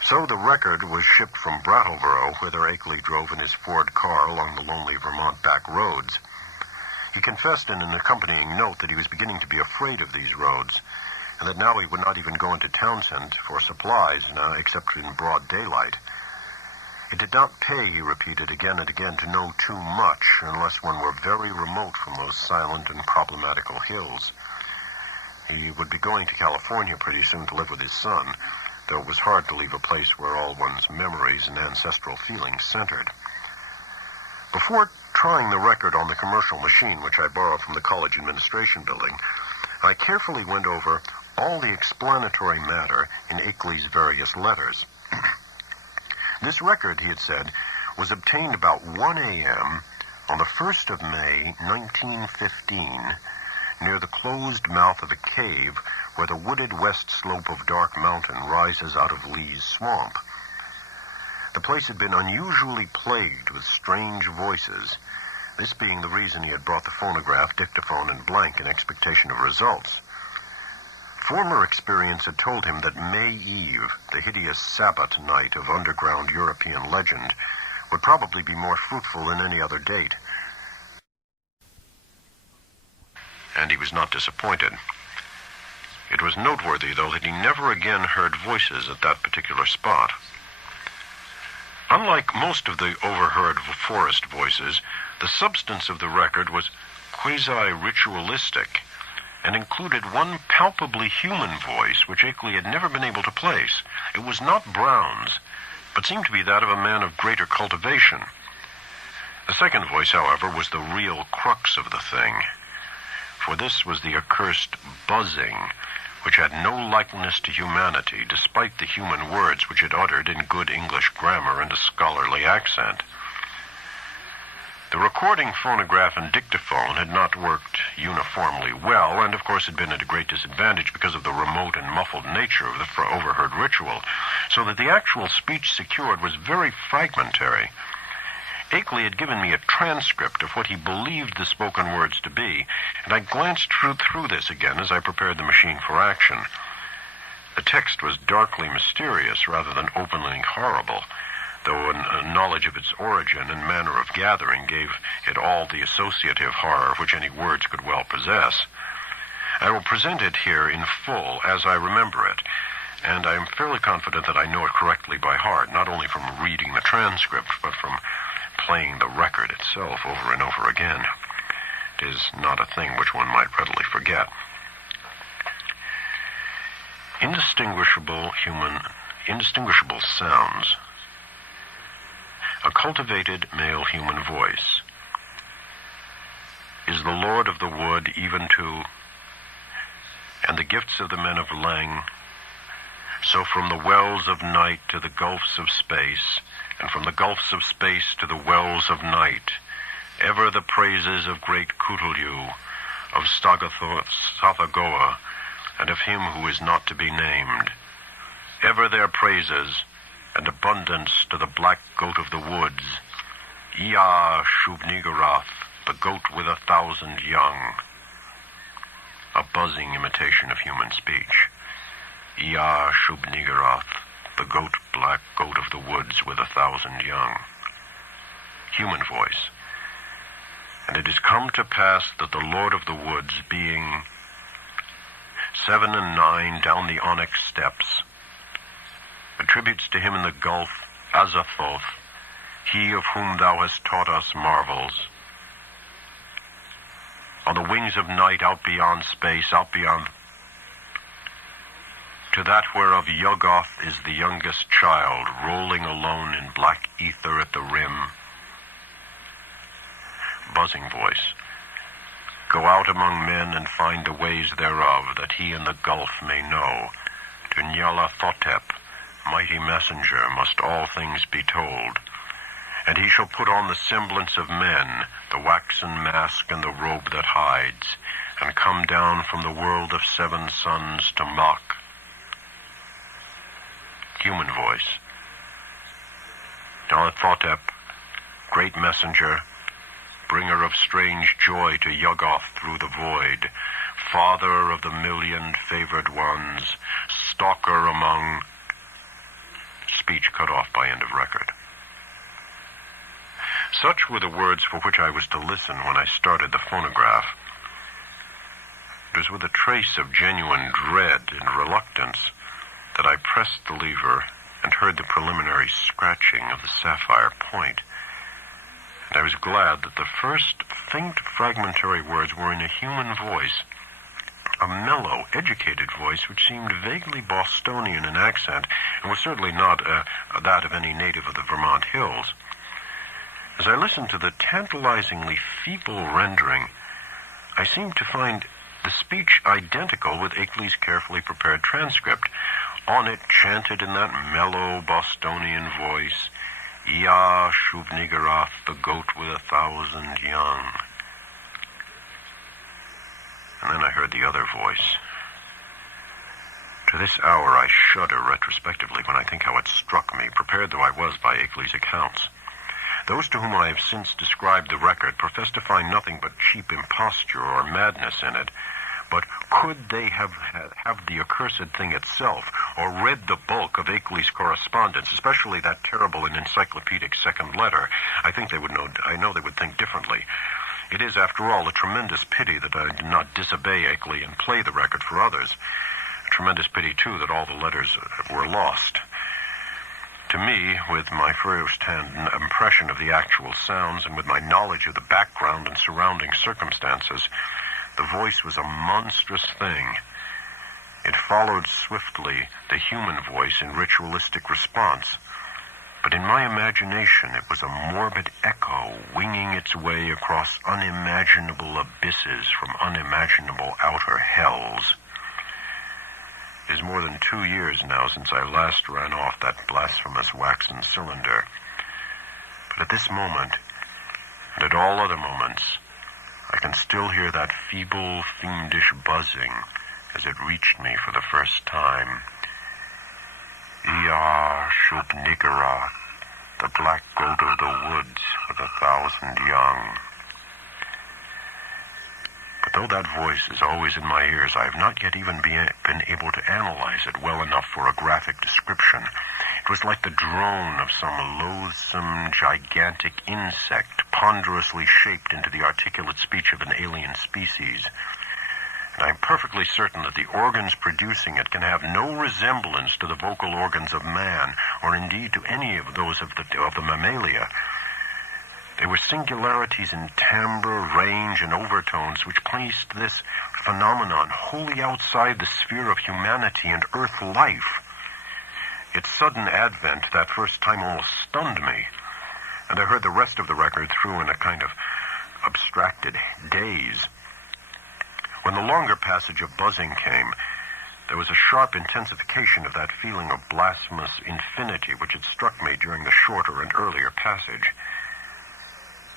So the record was shipped from Brattleboro, whither Akeley drove in his Ford car along the lonely Vermont back roads. He confessed in an accompanying note that he was beginning to be afraid of these roads, and that now he would not even go into Townsend for supplies, except in broad daylight. It did not pay, he repeated again and again, to know too much unless one were very remote from those silent and problematical hills. He would be going to California pretty soon to live with his son, though it was hard to leave a place where all one's memories and ancestral feelings centered. Before trying the record on the commercial machine, which I borrowed from the college administration building, I carefully went over all the explanatory matter in Akeley's various letters. This record, he had said, was obtained about 1 a.m. on the 1st of May, 1915, near the closed mouth of a cave where the wooded west slope of Dark Mountain rises out of Lee's Swamp. The place had been unusually plagued with strange voices, this being the reason he had brought the phonograph, dictaphone, and blank in expectation of results. Former experience had told him that May Eve, the hideous Sabbath night of underground European legend, would probably be more fruitful than any other date. And he was not disappointed. It was noteworthy, though, that he never again heard voices at that particular spot. Unlike most of the overheard forest voices, the substance of the record was quasi-ritualistic and included one palpably human voice which Akeley had never been able to place. It was not Brown's, but seemed to be that of a man of greater cultivation. The second voice, however, was the real crux of the thing, for this was the accursed buzzing, which had no likeness to humanity, despite the human words which it uttered in good English grammar and a scholarly accent. The recording phonograph and dictaphone had not worked uniformly well, and of course had been at a great disadvantage because of the remote and muffled nature of the overheard ritual, so that the actual speech secured was very fragmentary. Akeley had given me a transcript of what he believed the spoken words to be, and I glanced through this again as I prepared the machine for action. The text was darkly mysterious rather than openly horrible, though a knowledge of its origin and manner of gathering gave it all the associative horror which any words could well possess. I will present it here in full as I remember it, and I am fairly confident that I know it correctly by heart, not only from reading the transcript, but from playing the record itself over and over again. It is not a thing which one might readily forget. Indistinguishable sounds. A cultivated male human voice. Is the Lord of the wood even to, and the gifts of the men of Lang, so from the wells of night to the gulfs of space, and from the gulfs of space to the wells of night, ever the praises of great Cthulhu, of Sathagoa, and of him who is not to be named. Ever their praises, and abundance to the black goat of the woods, Ea Shub-Niggurath, the goat with 1,000 young. A buzzing imitation of human speech. Ea Shub-Niggurath, the black goat of the woods with 1,000 young. Human voice. And it has come to pass that the Lord of the woods, being 7 and 9 down the onyx steps, attributes to him in the gulf Azathoth, he of whom thou hast taught us marvels. On the wings of night, out beyond space, out beyond, to that whereof Yuggoth is the youngest child, rolling alone in black ether at the rim. Buzzing voice. Go out among men and find the ways thereof, that he in the gulf may know. To Nyarlathotep, mighty messenger, must all things be told. And he shall put on the semblance of men, the waxen mask and the robe that hides, and come down from the world of 7 suns to mock. Human voice. Nyarlathotep, great messenger, bringer of strange joy to Yuggoth through the void, father of the 1,000,000 favored ones, stalker among... Speech cut off by end of record. Such were the words for which I was to listen when I started the phonograph. It was with a trace of genuine dread and reluctance that I pressed the lever and heard the preliminary scratching of the sapphire point. And I was glad that the first faint fragmentary words were in a human voice, a mellow, educated voice which seemed vaguely Bostonian in accent and was certainly not that of any native of the Vermont hills. As I listened to the tantalizingly feeble rendering, I seemed to find the speech identical with Akeley's carefully prepared transcript. On it, chanted in that mellow Bostonian voice, Ea Shub-Niggurath, the goat with 1,000 young. And then I heard the other voice. To this hour I shudder retrospectively when I think how it struck me, prepared though I was by Akeley's accounts. Those to whom I have since described the record profess to find nothing but cheap imposture or madness in it. But could they have the accursed thing itself, or read the bulk of Akeley's correspondence, especially that terrible and encyclopedic second letter, I know they would think differently. It is, after all, a tremendous pity that I did not disobey Akeley and play the record for others. A tremendous pity, too, that all the letters were lost. To me, with my first-hand impression of the actual sounds and with my knowledge of the background and surrounding circumstances, the voice was a monstrous thing. It followed swiftly the human voice in ritualistic response. But in my imagination, it was a morbid echo winging its way across unimaginable abysses from unimaginable outer hells. It is more than 2 years now since I last ran off that blasphemous waxen cylinder. But at this moment, and at all other moments, I can still hear that feeble, fiendish buzzing as it reached me for the first time. Ia shub nigera, the black goat of the woods with 1,000 young. But though that voice is always in my ears, I have not yet even been able to analyze it well enough for a graphic description. It was like the drone of some loathsome, gigantic insect, ponderously shaped into the articulate speech of an alien species. And I'm perfectly certain that the organs producing it can have no resemblance to the vocal organs of man, or indeed to any of those of the mammalia. They were singularities in timbre, range, and overtones which placed this phenomenon wholly outside the sphere of humanity and earth life. Its sudden advent that first time almost stunned me, and I heard the rest of the record through in a kind of abstracted daze. When the longer passage of buzzing came, there was a sharp intensification of that feeling of blasphemous infinity which had struck me during the shorter and earlier passage.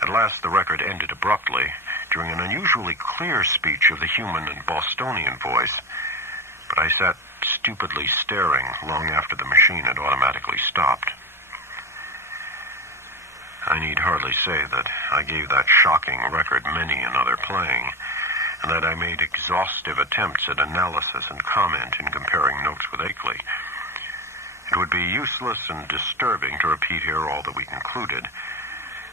At last the record ended abruptly, during an unusually clear speech of the human and Bostonian voice, but I sat stupidly staring long after the machine had automatically stopped. I need hardly say that I gave that shocking record many another playing, and that I made exhaustive attempts at analysis and comment in comparing notes with Akeley. It would be useless and disturbing to repeat here all that we concluded,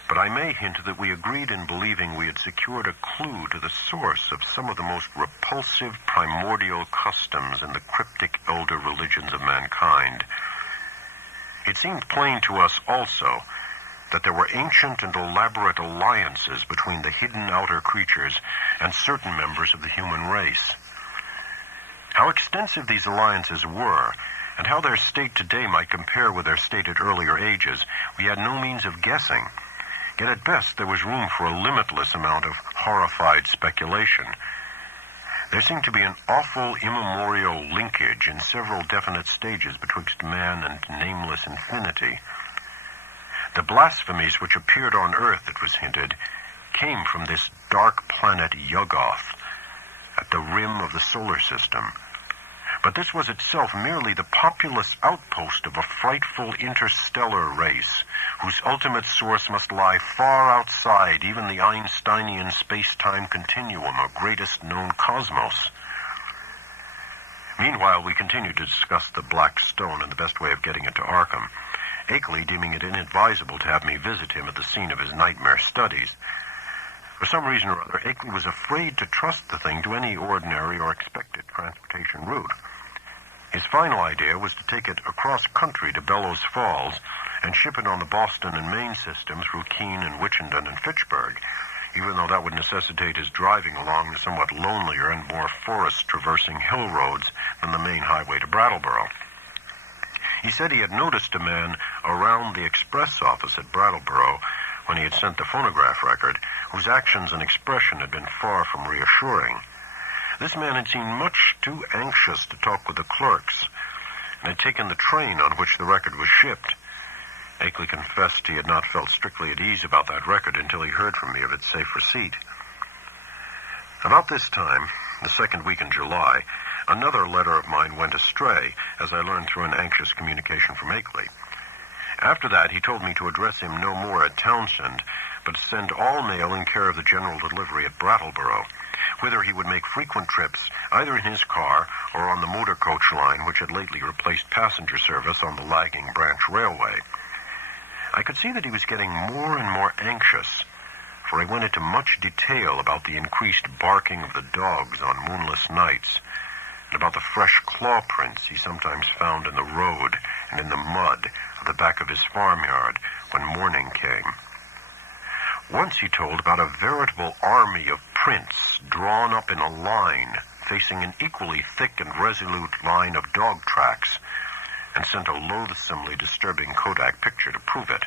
but I may hint that we agreed in believing we had secured a clue to the source of some of the most repulsive primordial customs in the cryptic elder religions of mankind. It seemed plain to us also that there were ancient and elaborate alliances between the hidden outer creatures and certain members of the human race. How extensive these alliances were, and how their state today might compare with their state at earlier ages, we had no means of guessing. Yet at best there was room for a limitless amount of horrified speculation. There seemed to be an awful immemorial linkage in several definite stages betwixt man and nameless infinity. The blasphemies which appeared on Earth, it was hinted, came from this dark planet Yuggoth at the rim of the solar system. But this was itself merely the populous outpost of a frightful interstellar race whose ultimate source must lie far outside even the Einsteinian space-time continuum of greatest known cosmos. Meanwhile, we continued to discuss the Black Stone and the best way of getting it to Arkham, Akeley deeming it inadvisable to have me visit him at the scene of his nightmare studies. For some reason or other, Akeley was afraid to trust the thing to any ordinary or expected transportation route. His final idea was to take it across country to Bellows Falls and ship it on the Boston and Maine system through Keene and Wichita and Fitchburg, even though that would necessitate his driving along the somewhat lonelier and more forest-traversing hill roads than the main highway to Brattleboro. He said he had noticed a man around the express office at Brattleboro when he had sent the phonograph record, whose actions and expression had been far from reassuring. This man had seemed much too anxious to talk with the clerks, and had taken the train on which the record was shipped. Akeley confessed he had not felt strictly at ease about that record until he heard from me of its safe receipt. About this time, the second week in July, another letter of mine went astray, as I learned through an anxious communication from Akeley. After that, he told me to address him no more at Townsend, but to send all mail in care of the general delivery at Brattleboro, whither he would make frequent trips, either in his car or on the motor coach line which had lately replaced passenger service on the lagging branch railway. I could see that he was getting more and more anxious, for he went into much detail about the increased barking of the dogs on moonless nights, and about the fresh claw prints he sometimes found in the road and in the mud at the back of his farmyard when morning came. Once he told about a veritable army of prints drawn up in a line facing an equally thick and resolute line of dog tracks, and sent a loathsomely disturbing Kodak picture to prove it.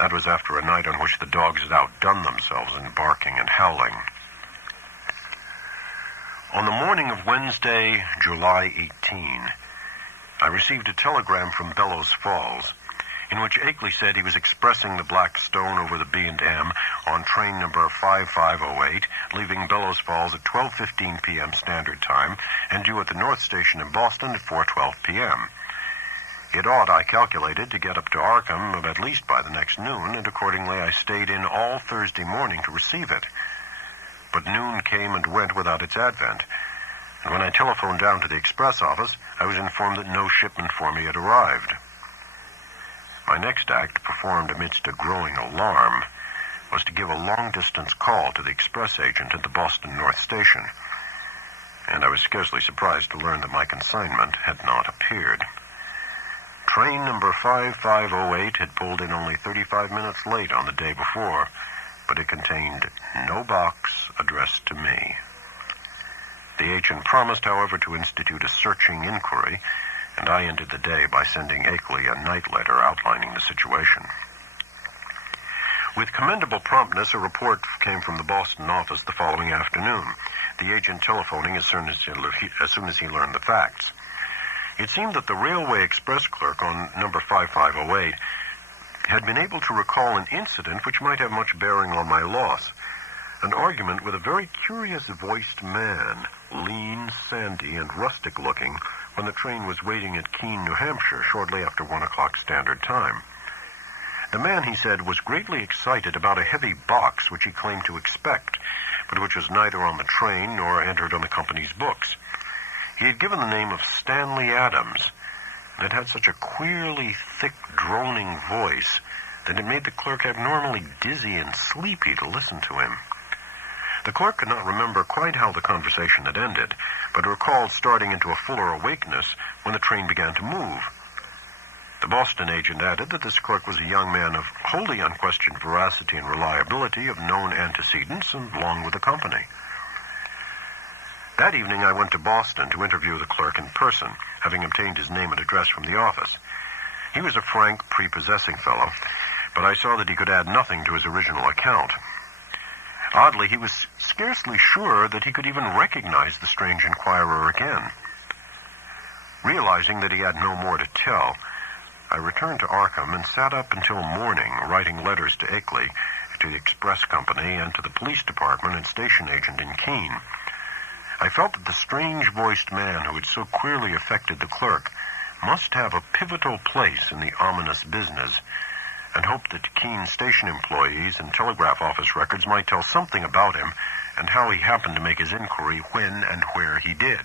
That was after a night on which the dogs had outdone themselves in barking and howling. On the morning of Wednesday, July 18, I received a telegram from Bellows Falls, in which Akeley said he was expressing the Black Stone over the B&M on train number 5508, leaving Bellows Falls at 12:15 p.m. Standard Time and due at the North Station in Boston at 4:12 p.m. It ought, I calculated, to get up to Arkham at least by the next noon, and accordingly I stayed in all Thursday morning to receive it. But noon came and went without its advent, and when I telephoned down to the express office, I was informed that no shipment for me had arrived. My next act, performed amidst a growing alarm, was to give a long-distance call to the express agent at the Boston North Station, and I was scarcely surprised to learn that my consignment had not appeared. Train number 5508 had pulled in only 35 minutes late on the day before, but it contained no box addressed to me. The agent promised, however, to institute a searching inquiry, and I ended the day by sending Akeley a night letter outlining the situation. With commendable promptness, a report came from the Boston office the following afternoon, the agent telephoning as soon as he learned the facts. It seemed that the Railway Express clerk on number 5508 had been able to recall an incident which might have much bearing on my loss, an argument with a very curious-voiced man, lean, sandy, and rustic-looking, when the train was waiting at Keene, New Hampshire, shortly after 1 o'clock Standard Time. The man, he said, was greatly excited about a heavy box which he claimed to expect, but which was neither on the train nor entered on the company's books. He had given the name of Stanley Adams, and it had such a queerly thick, droning voice that it made the clerk abnormally dizzy and sleepy to listen to him. The clerk could not remember quite how the conversation had ended, but recalled starting into a fuller awakeness when the train began to move. The Boston agent added that this clerk was a young man of wholly unquestioned veracity and reliability, of known antecedents, and belonged with the company. That evening I went to Boston to interview the clerk in person, having obtained his name and address from the office. He was a frank, prepossessing fellow, but I saw that he could add nothing to his original account. Oddly, he was scarcely sure that he could even recognize the strange inquirer again. Realizing that he had no more to tell, I returned to Arkham and sat up until morning writing letters to Akeley, to the express company, and to the police department and station agent in Keene. I felt that the strange-voiced man who had so queerly affected the clerk must have a pivotal place in the ominous business, and hoped that Keene station employees and telegraph office records might tell something about him and how he happened to make his inquiry when and where he did.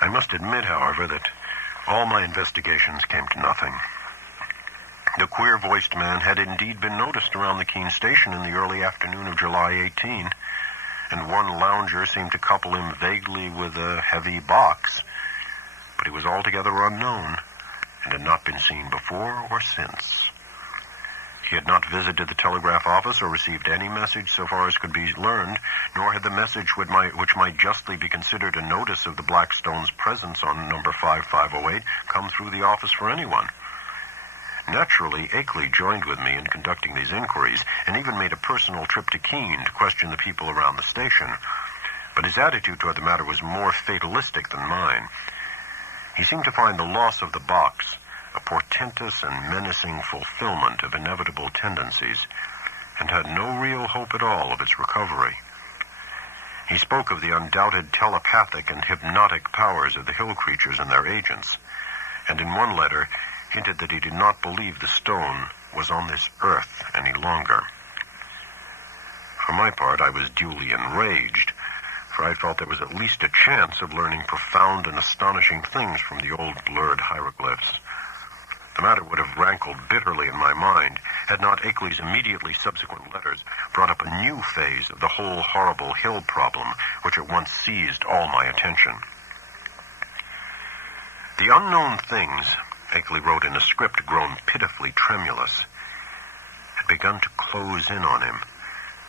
I must admit, however, that all my investigations came to nothing. The queer-voiced man had indeed been noticed around the Keene station in the early afternoon of July 18, and one lounger seemed to couple him vaguely with a heavy box, but he was altogether unknown and had not been seen before or since. He had not visited the telegraph office or received any message so far as could be learned, nor had the message which might justly be considered a notice of the Blackstone's presence on number 5508 come through the office for anyone. Naturally, Akeley joined with me in conducting these inquiries, and even made a personal trip to Keene to question the people around the station. But his attitude toward the matter was more fatalistic than mine. He seemed to find the loss of the box a portentous and menacing fulfillment of inevitable tendencies, and had no real hope at all of its recovery. He spoke of the undoubted telepathic and hypnotic powers of the hill creatures and their agents, and in one letter hinted that he did not believe the stone was on this earth any longer. For my part, I was duly enraged, for I felt there was at least a chance of learning profound and astonishing things from the old blurred hieroglyphs. The matter would have rankled bitterly in my mind had not Akeley's immediately subsequent letters brought up a new phase of the whole horrible hill problem, which at once seized all my attention. The unknown things, Akeley wrote in a script grown pitifully tremulous, had begun to close in on him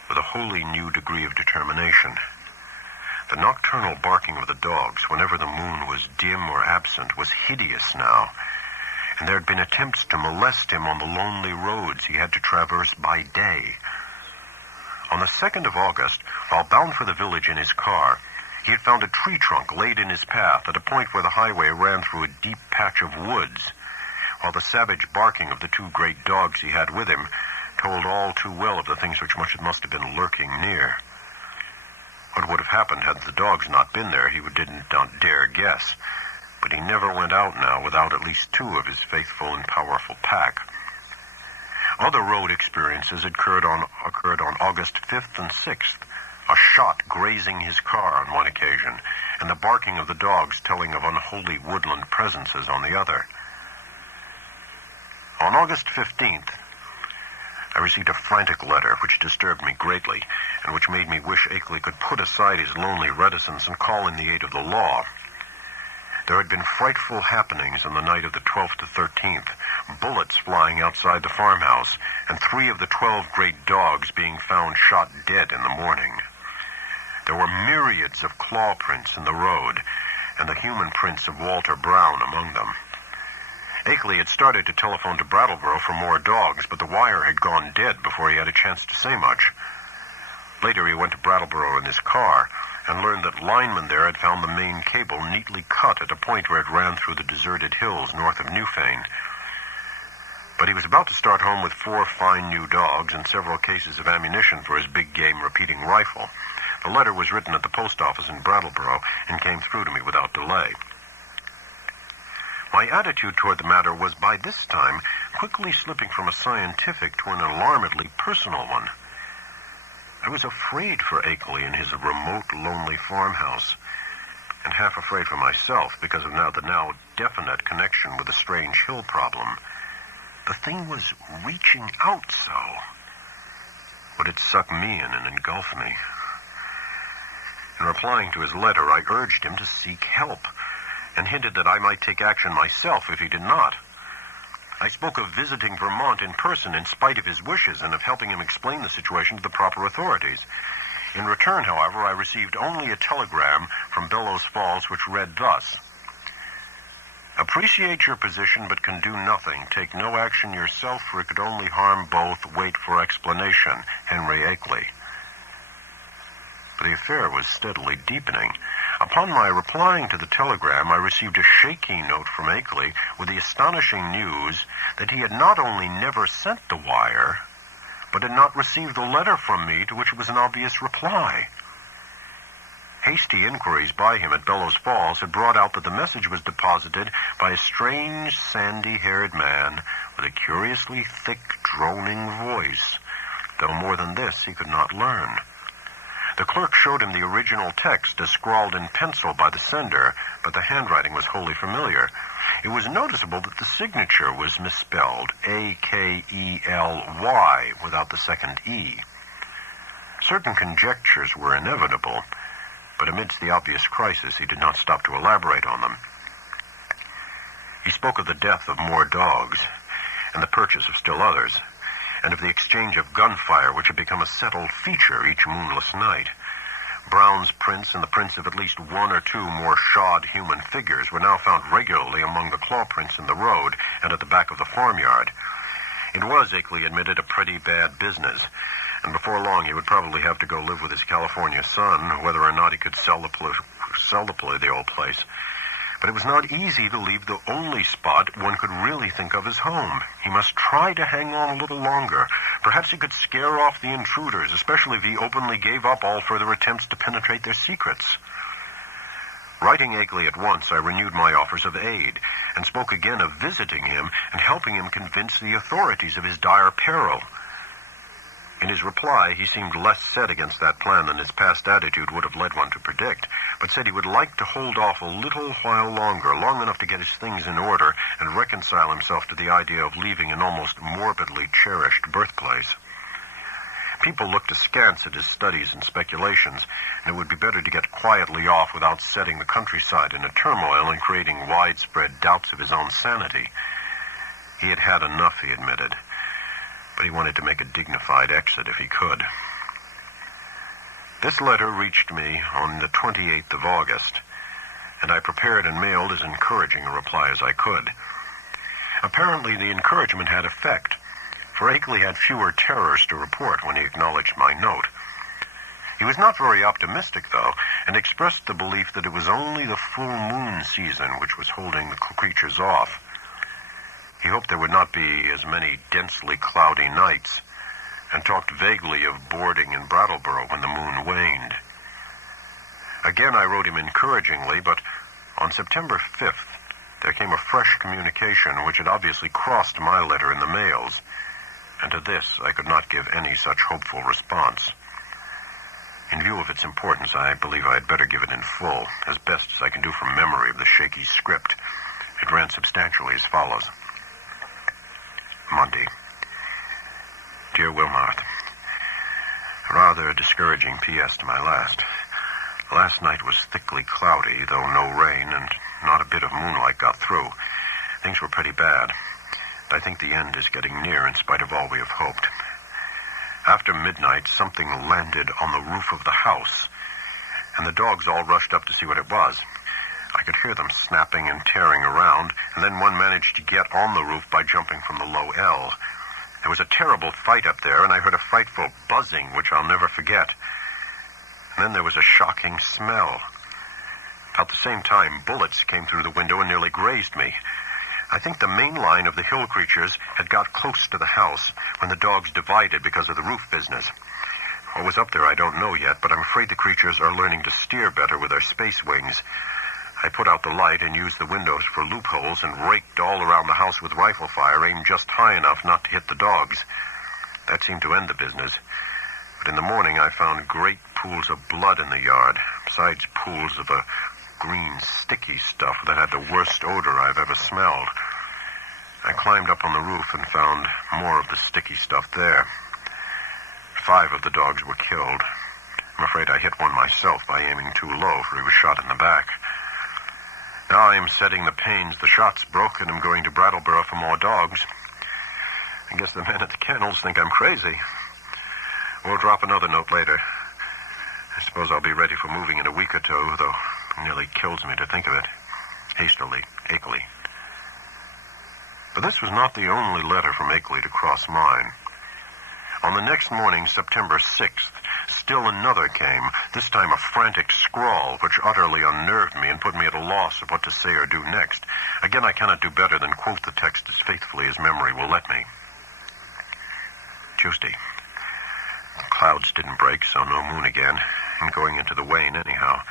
with a wholly new degree of determination. The nocturnal barking of the dogs, whenever the moon was dim or absent, was hideous now, and there had been attempts to molest him on the lonely roads he had to traverse by day. On the 2nd of August, while bound for the village in his car, he had found a tree trunk laid in his path at a point where the highway ran through a deep patch of woods, while the savage barking of the 2 great dogs he had with him told all too well of the things which must have been lurking near. What would have happened had the dogs not been there, he didn't dare guess, but he never went out now without at least 2 of his faithful and powerful pack. Other road experiences occurred on August 5th and 6th, a shot grazing his car on one occasion, and the barking of the dogs telling of unholy woodland presences on the other. On August 15th, I received a frantic letter which disturbed me greatly, and which made me wish Akeley could put aside his lonely reticence and call in the aid of the law. There had been frightful happenings on the night of the 12th to 13th, bullets flying outside the farmhouse, and 3 of the 12 great dogs being found shot dead in the morning. There were myriads of claw prints in the road, and the human prints of Walter Brown among them. Akeley had started to telephone to Brattleboro for more dogs, but the wire had gone dead before he had a chance to say much. Later he went to Brattleboro in his car, and learned that linemen there had found the main cable neatly cut at a point where it ran through the deserted hills north of Newfane. But he was about to start home with 4 fine new dogs and several cases of ammunition for his big game repeating rifle. The letter was written at the post office in Brattleboro and came through to me without delay. My attitude toward the matter was by this time quickly slipping from a scientific to an alarmedly personal one. I was afraid for Akeley in his remote, lonely farmhouse, and half afraid for myself because of the now definite connection with the strange hill problem. The thing was reaching out so. Would it suck me in and engulf me? In replying to his letter, I urged him to seek help, and hinted that I might take action myself if he did not. I spoke of visiting Vermont in person in spite of his wishes and of helping him explain the situation to the proper authorities. In return, however, I received only a telegram from Bellows Falls which read thus: "Appreciate your position but can do nothing. Take no action yourself, for it could only harm both. Wait for explanation. Henry Akeley." But the affair was steadily deepening. Upon my replying to the telegram, I received a shaky note from Akeley with the astonishing news that he had not only never sent the wire, but had not received the letter from me to which it was an obvious reply. Hasty inquiries by him at Bellows Falls had brought out that the message was deposited by a strange, sandy-haired man with a curiously thick, droning voice, though more than this he could not learn. The clerk showed him the original text as scrawled in pencil by the sender, but the handwriting was wholly familiar. It was noticeable that the signature was misspelled, Akeley, without the second E. Certain conjectures were inevitable, but amidst the obvious crisis he did not stop to elaborate on them. He spoke of the death of more dogs, and the purchase of still others, and of the exchange of gunfire which had become a settled feature each moonless night. Brown's prints and the prints of at least 1 or 2 more shod human figures were now found regularly among the claw prints in the road and at the back of the farmyard. It was, Akeley admitted, a pretty bad business, and before long he would probably have to go live with his California son, whether or not he could sell the old place. But it was not easy to leave the only spot one could really think of as home. He must try to hang on a little longer. Perhaps he could scare off the intruders, especially if he openly gave up all further attempts to penetrate their secrets. Writing Akeley at once, I renewed my offers of aid, and spoke again of visiting him and helping him convince the authorities of his dire peril. In his reply, he seemed less set against that plan than his past attitude would have led one to predict, but said he would like to hold off a little while longer, long enough to get his things in order and reconcile himself to the idea of leaving an almost morbidly cherished birthplace. People looked askance at his studies and speculations, and it would be better to get quietly off without setting the countryside in a turmoil and creating widespread doubts of his own sanity. He had had enough, he admitted, but he wanted to make a dignified exit if he could. This letter reached me on the 28th of August, and I prepared and mailed as encouraging a reply as I could. Apparently, the encouragement had effect, for Akeley had fewer terrors to report when he acknowledged my note. He was not very optimistic, though, and expressed the belief that it was only the full moon season which was holding the creatures off. He hoped there would not be as many densely cloudy nights, and talked vaguely of boarding in Brattleboro when the moon waned. Again, I wrote him encouragingly, but on September 5th, there came a fresh communication which had obviously crossed my letter in the mails, and to this I could not give any such hopeful response. In view of its importance, I believe I had better give it in full, as best as I can do from memory of the shaky script. It ran substantially as follows. Monday. Dear Wilmarth, rather a discouraging P.S. to my last. Last night was thickly cloudy, though no rain, and not a bit of moonlight got through. Things were pretty bad. I think the end is getting near in spite of all we have hoped. After midnight, something landed on the roof of the house, and the dogs all rushed up to see what it was. I could hear them snapping and tearing around, and then one managed to get on the roof by jumping from the low L. There was a terrible fight up there, and I heard a frightful buzzing, which I'll never forget. And then there was a shocking smell. About the same time, bullets came through the window and nearly grazed me. I think the main line of the hill creatures had got close to the house when the dogs divided because of the roof business. What was up there I don't know yet, but I'm afraid the creatures are learning to steer better with their space wings. I put out the light and used the windows for loopholes and raked all around the house with rifle fire, aimed just high enough not to hit the dogs. That seemed to end the business. But in the morning I found great pools of blood in the yard, besides pools of a green, sticky stuff that had the worst odor I've ever smelled. I climbed up on the roof and found more of the sticky stuff there. 5 of the dogs were killed. I'm afraid I hit one myself by aiming too low, for he was shot in the back. Now I am setting the pains the shots broke, and I'm going to Brattleboro for more dogs. I guess the men at the kennels think I'm crazy. We'll drop another note later. I suppose I'll be ready for moving in a week or two, though it nearly kills me to think of it. Hastily, Akeley. But this was not the only letter from Akeley to cross mine. On the next morning, September 6th, still another came, this time a frantic scrawl, which utterly unnerved me and put me at a loss of what to say or do next. Again, I cannot do better than quote the text as faithfully as memory will let me. Tuesday. Clouds didn't break, so no moon again, and going into the wane anyhow.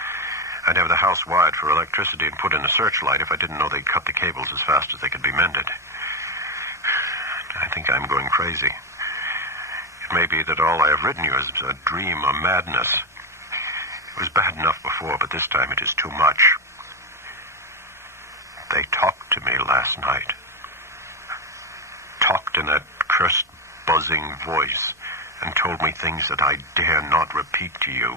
I'd have the house wired for electricity and put in a searchlight if I didn't know they'd cut the cables as fast as they could be mended. I think I'm going crazy. It may be that all I have written you is a dream or madness. It was bad enough before, but this time it is too much. They talked to me last night. Talked in that cursed buzzing voice and told me things that I dare not repeat to you.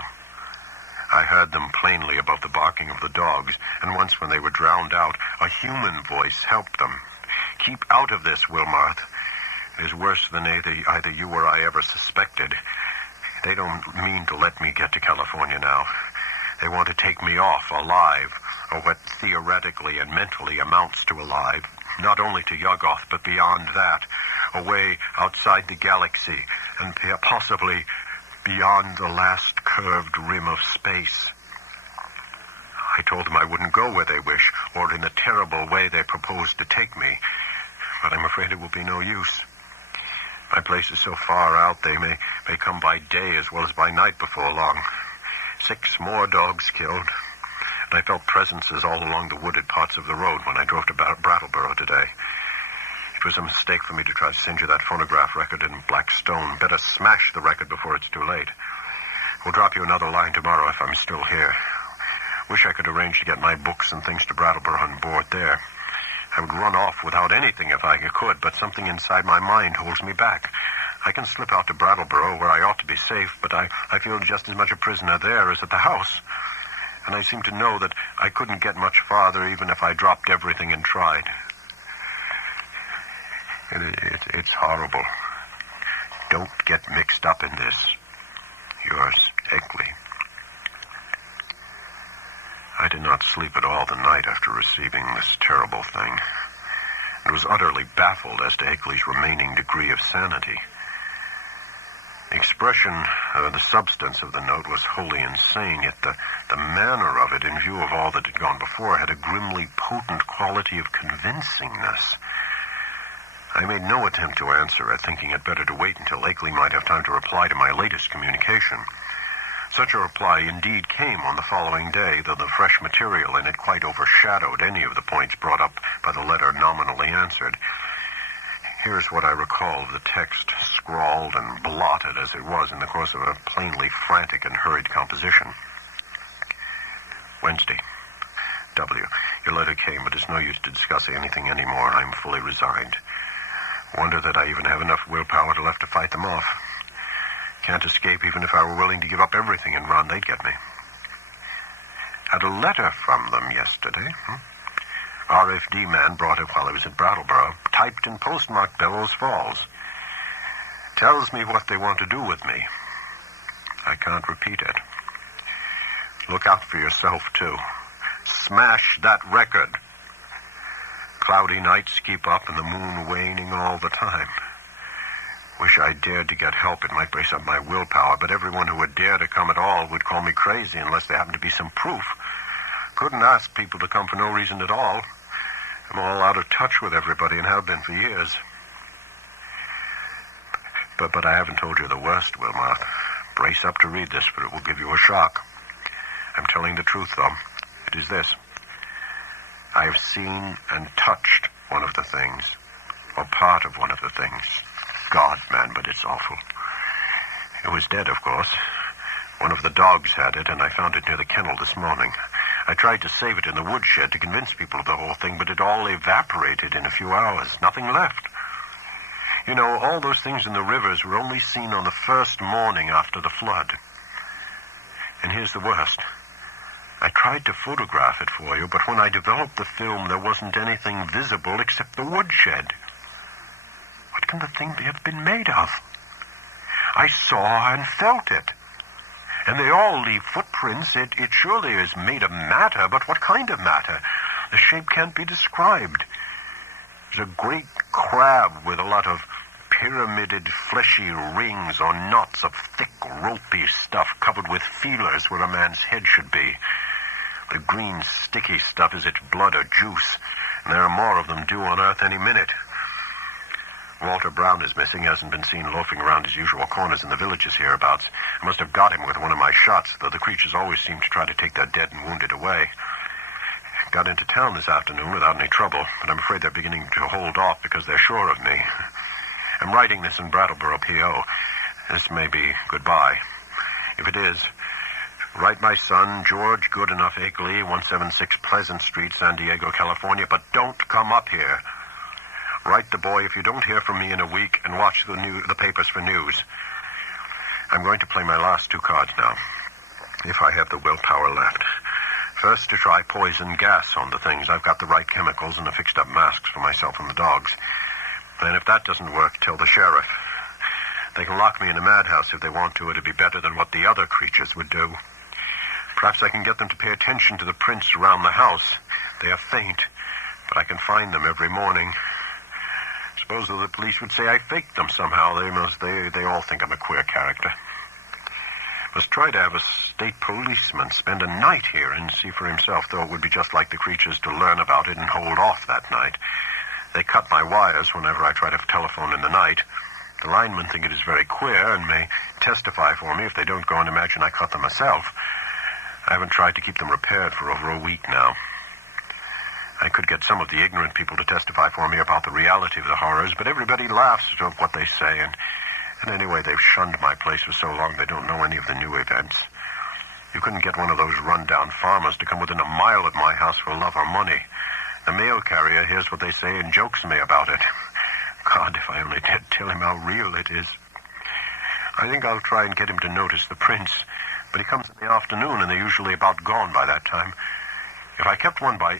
I heard them plainly above the barking of the dogs, and once when they were drowned out, a human voice helped them. Keep out of this, Wilmarth. It is worse than either you or I ever suspected. They don't mean to let me get to California now. They want to take me off alive, or what theoretically and mentally amounts to alive, not only to Yuggoth, but beyond that, away outside the galaxy, and possibly beyond the last curved rim of space. I told them I wouldn't go where they wish, or in the terrible way they propose to take me, but I'm afraid it will be no use. My place is so far out they may come by day as well as by night before long. 6 more dogs killed, and I felt presences all along the wooded parts of the road when I drove to Brattleboro today. It was a mistake for me to try to send you that phonograph record in black stone. Better smash the record before it's too late. We'll drop you another line tomorrow if I'm still here. Wish I could arrange to get my books and things to Brattleboro on board there. I would run off without anything if I could, but something inside my mind holds me back. I can slip out to Brattleboro where I ought to be safe, but I feel just as much a prisoner there as at the house. And I seem to know that I couldn't get much farther even if I dropped everything and tried. It's horrible. Don't get mixed up in this. Yours, Akeley. I did not sleep at all the night after receiving this terrible thing, and was utterly baffled as to Akeley's remaining degree of sanity. The expression, the substance of the note was wholly insane, yet the manner of it, in view of all that had gone before, had a grimly potent quality of convincingness. I made no attempt to answer it, thinking it better to wait until Akeley might have time to reply to my latest communication. Such a reply indeed came on the following day, though the fresh material in it quite overshadowed any of the points brought up by the letter nominally answered. Here is what I recall of the text, scrawled and blotted as it was in the course of a plainly frantic and hurried composition. Wednesday. W. Your letter came, but it's no use to discuss anything anymore. I'm fully resigned. Wonder that I even have enough willpower left to fight them off. Can't escape even if I were willing to give up everything and run, they'd get me. Had a letter from them yesterday. RFD man brought it while I was at Brattleboro, typed and postmarked Bellows Falls. Tells me what they want to do with me. I can't repeat it. Look out for yourself, too. Smash that record. Cloudy nights keep up and the moon waning all the time. Wish I dared to get help. It might brace up my willpower, but everyone who would dare to come at all would call me crazy unless there happened to be some proof. Couldn't ask people to come for no reason at all. I'm all out of touch with everybody and have been for years. But I haven't told you the worst, Wilmot. Brace up to read this, but it will give you a shock. I'm telling the truth, though. It is this. I have seen and touched one of the things, or part of one of the things. God, man, but it's awful. It was dead, of course. One of the dogs had it, and I found it near the kennel this morning. I tried to save it in the woodshed to convince people of the whole thing, but it all evaporated in a few hours. Nothing left. You know, all those things in the rivers were only seen on the first morning after the flood. And here's the worst. I tried to photograph it for you, but when I developed the film, there wasn't anything visible except the woodshed. What can the thing have been made of? I saw and felt it. And they all leave footprints. It surely is made of matter, but what kind of matter? The shape can't be described. There's a great crab with a lot of pyramided, fleshy rings or knots of thick, ropey stuff covered with feelers where a man's head should be. The green, sticky stuff is its blood or juice, and there are more of them due on Earth any minute. Walter Brown is missing. He hasn't been seen loafing around his usual corners in the villages hereabouts. I must have got him with one of my shots, though the creatures always seem to try to take their dead and wounded away. Got into town this afternoon without any trouble, but I'm afraid they're beginning to hold off because they're sure of me. I'm writing this in Brattleboro, P.O. This may be goodbye. If it is, write my son, George Goodenough Akeley, 176 Pleasant Street, San Diego, California, but don't come up here. Write the boy if you don't hear from me in a week, and watch the papers for news. I'm going to play my last two cards now, if I have the willpower left. First, to try poison gas on the things. I've got the right chemicals and the fixed-up masks for myself and the dogs. Then if that doesn't work, tell the sheriff. They can lock me in a madhouse if they want to. It'd be better than what the other creatures would do. Perhaps I can get them to pay attention to the prints around the house. They are faint, but I can find them every morning. Suppose the police would say I faked them somehow. They all think I'm a queer character. Must try to have a state policeman spend a night here and see for himself, though it would be just like the creatures to learn about it and hold off that night. They cut my wires whenever I try to telephone in the night. The linemen think it is very queer and may testify for me if they don't go and imagine I cut them myself. I haven't tried to keep them repaired for over a week now. I could get some of the ignorant people to testify for me about the reality of the horrors, but everybody laughs at what they say, and anyway, they've shunned my place for so long they don't know any of the new events. You couldn't get one of those run-down farmers to come within a mile of my house for love or money. The mail carrier hears what they say and jokes me about it. God, if I only did tell him how real it is. I think I'll try and get him to notice the prints, but he comes in the afternoon and they're usually about gone by that time. If I kept one by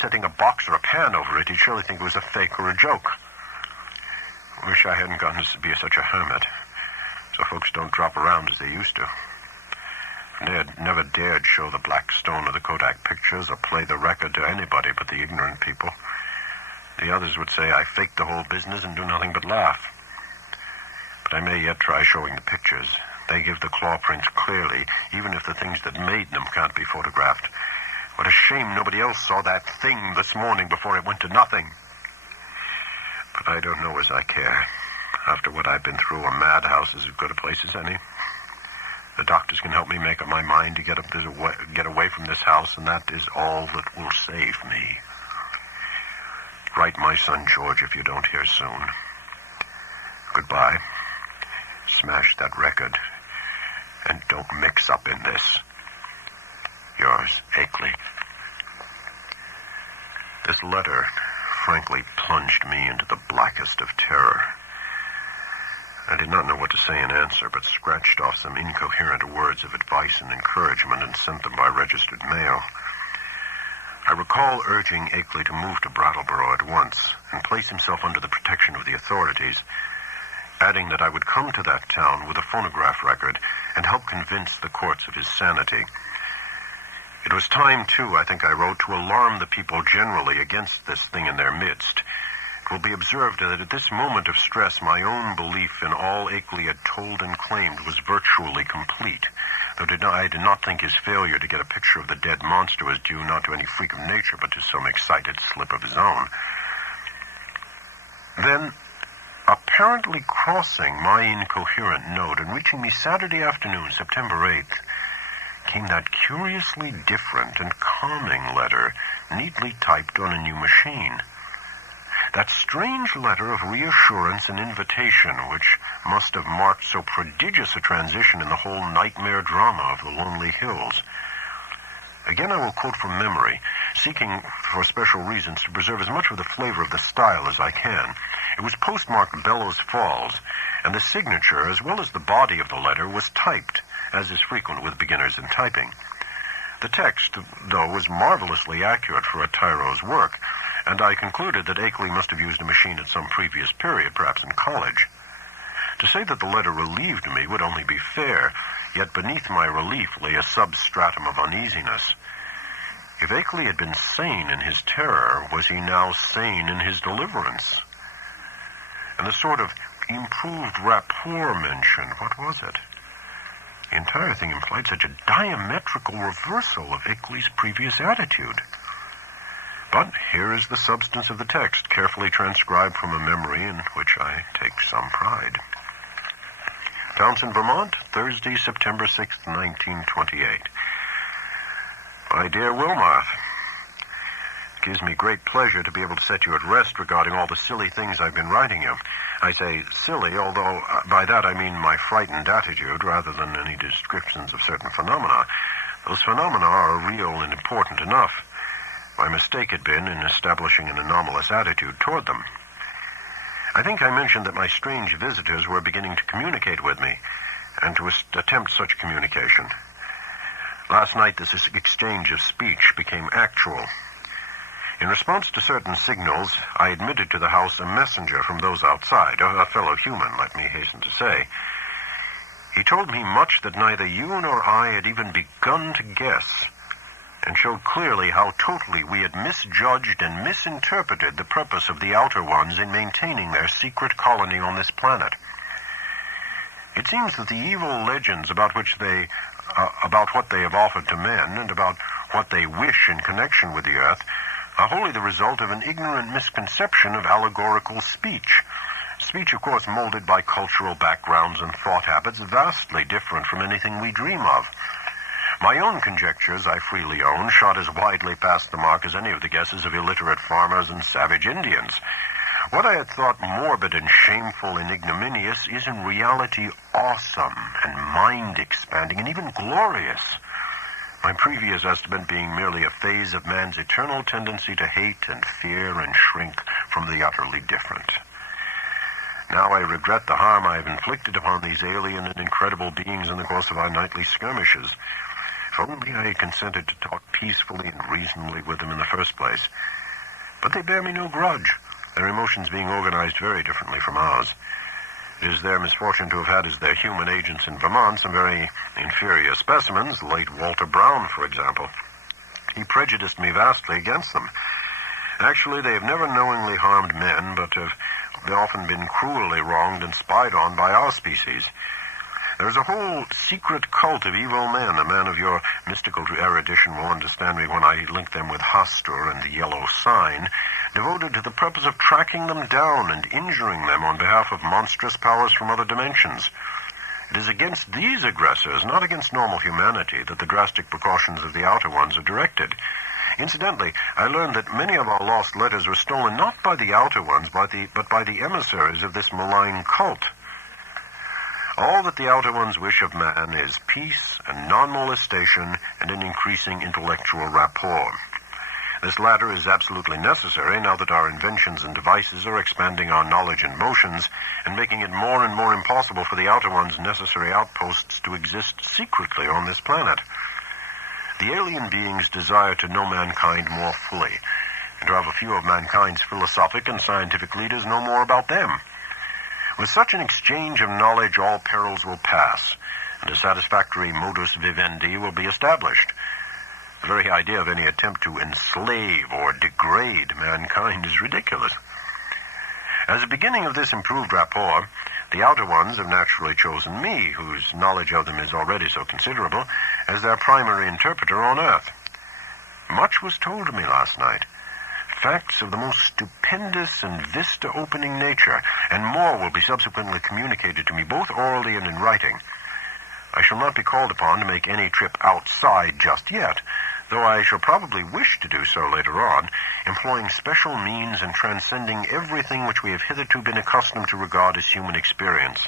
setting a box or a pan over it, he'd surely think it was a fake or a joke. Wish I hadn't gotten to be such a hermit, so folks don't drop around as they used to. And they had never dared show the black stone or the Kodak pictures or play the record to anybody but the ignorant people. The others would say I faked the whole business and do nothing but laugh. But I may yet try showing the pictures. They give the claw prints clearly, even if the things that made them can't be photographed. What a shame nobody else saw that thing this morning before it went to nothing. But I don't know as I care. After what I've been through, a madhouse is as good a place as any. The doctors can help me make up my mind to get away from this house, and that is all that will save me. Write my son George if you don't hear soon. Goodbye. Smash that record, and don't mix up in this. Yours, Akeley. This letter, frankly, plunged me into the blackest of terror. I did not know what to say in answer, but scratched off some incoherent words of advice and encouragement and sent them by registered mail. I recall urging Akeley to move to Brattleboro at once and place himself under the protection of the authorities, adding that I would come to that town with a phonograph record and help convince the courts of his sanity. It was time, too, I think I wrote, to alarm the people generally against this thing in their midst. It will be observed that at this moment of stress, my own belief in all Akeley had told and claimed was virtually complete, though I did not think his failure to get a picture of the dead monster was due not to any freak of nature, but to some excited slip of his own. Then, apparently crossing my incoherent note and reaching me Saturday afternoon, September 8th, came that curiously different and calming letter, neatly typed on a new machine. That strange letter of reassurance and invitation which must have marked so prodigious a transition in the whole nightmare drama of the Lonely Hills. Again, I will quote from memory, seeking for special reasons to preserve as much of the flavor of the style as I can. It was postmarked Bellows Falls, and the signature, as well as the body of the letter, was typed, as is frequent with beginners in typing. The text, though, was marvelously accurate for a tyro's work, and I concluded that Akeley must have used a machine at some previous period, perhaps in college. To say that the letter relieved me would only be fair, yet beneath my relief lay a substratum of uneasiness. If Akeley had been sane in his terror, was he now sane in his deliverance? And the sort of improved rapport mentioned, what was it? The entire thing implied such a diametrical reversal of Akeley's previous attitude. But here is the substance of the text, carefully transcribed from a memory in which I take some pride. Townsend, Vermont, Thursday, September 6th, 1928. My dear Wilmarth, it gives me great pleasure to be able to set you at rest regarding all the silly things I've been writing you. I say silly, although by that I mean my frightened attitude rather than any descriptions of certain phenomena. Those phenomena are real and important enough. My mistake had been in establishing an anomalous attitude toward them. I think I mentioned that my strange visitors were beginning to communicate with me, and to attempt such communication. Last night, this exchange of speech became actual. In response to certain signals, I admitted to the house a messenger from those outside, a fellow human, let me hasten to say. He told me much that neither you nor I had even begun to guess, and showed clearly how totally we had misjudged and misinterpreted the purpose of the Outer Ones in maintaining their secret colony on this planet. It seems that the evil legends about what they have offered to men and about what they wish in connection with the Earth are wholly the result of an ignorant misconception of allegorical speech. Speech, of course, molded by cultural backgrounds and thought habits vastly different from anything we dream of. My own conjectures, I freely own, shot as widely past the mark as any of the guesses of illiterate farmers and savage Indians. What I had thought morbid and shameful and ignominious is in reality awesome and mind-expanding and even glorious. My previous estimate being merely a phase of man's eternal tendency to hate and fear and shrink from the utterly different. Now I regret the harm I have inflicted upon these alien and incredible beings in the course of our nightly skirmishes. If only I had consented to talk peacefully and reasonably with them in the first place. But they bear me no grudge, their emotions being organized very differently from ours. It is their misfortune to have had as their human agents in Vermont some very inferior specimens, late Walter Brown, for example. He prejudiced me vastly against them. Actually, they have never knowingly harmed men, but have often been cruelly wronged and spied on by our species. There is a whole secret cult of evil men. A man of your mystical erudition will understand me when I link them with Hastur and the Yellow Sign, devoted to the purpose of tracking them down and injuring them on behalf of monstrous powers from other dimensions. It is against these aggressors, not against normal humanity, that the drastic precautions of the Outer Ones are directed. Incidentally, I learned that many of our lost letters were stolen not by the Outer Ones, but by the emissaries of this malign cult. All that the Outer Ones wish of man is peace and non-molestation and an increasing intellectual rapport. This latter is absolutely necessary now that our inventions and devices are expanding our knowledge and motions and making it more and more impossible for the Outer Ones' necessary outposts to exist secretly on this planet. The alien beings desire to know mankind more fully, and to have a few of mankind's philosophic and scientific leaders know more about them. With such an exchange of knowledge, all perils will pass, and a satisfactory modus vivendi will be established. The very idea of any attempt to enslave or degrade mankind is ridiculous. As a beginning of this improved rapport, the Outer Ones have naturally chosen me, whose knowledge of them is already so considerable, as their primary interpreter on Earth. Much was told to me last night. Facts of the most stupendous and vista-opening nature, and more will be subsequently communicated to me both orally and in writing. I shall not be called upon to make any trip outside just yet, though I shall probably wish to do so later on, employing special means and transcending everything which we have hitherto been accustomed to regard as human experience.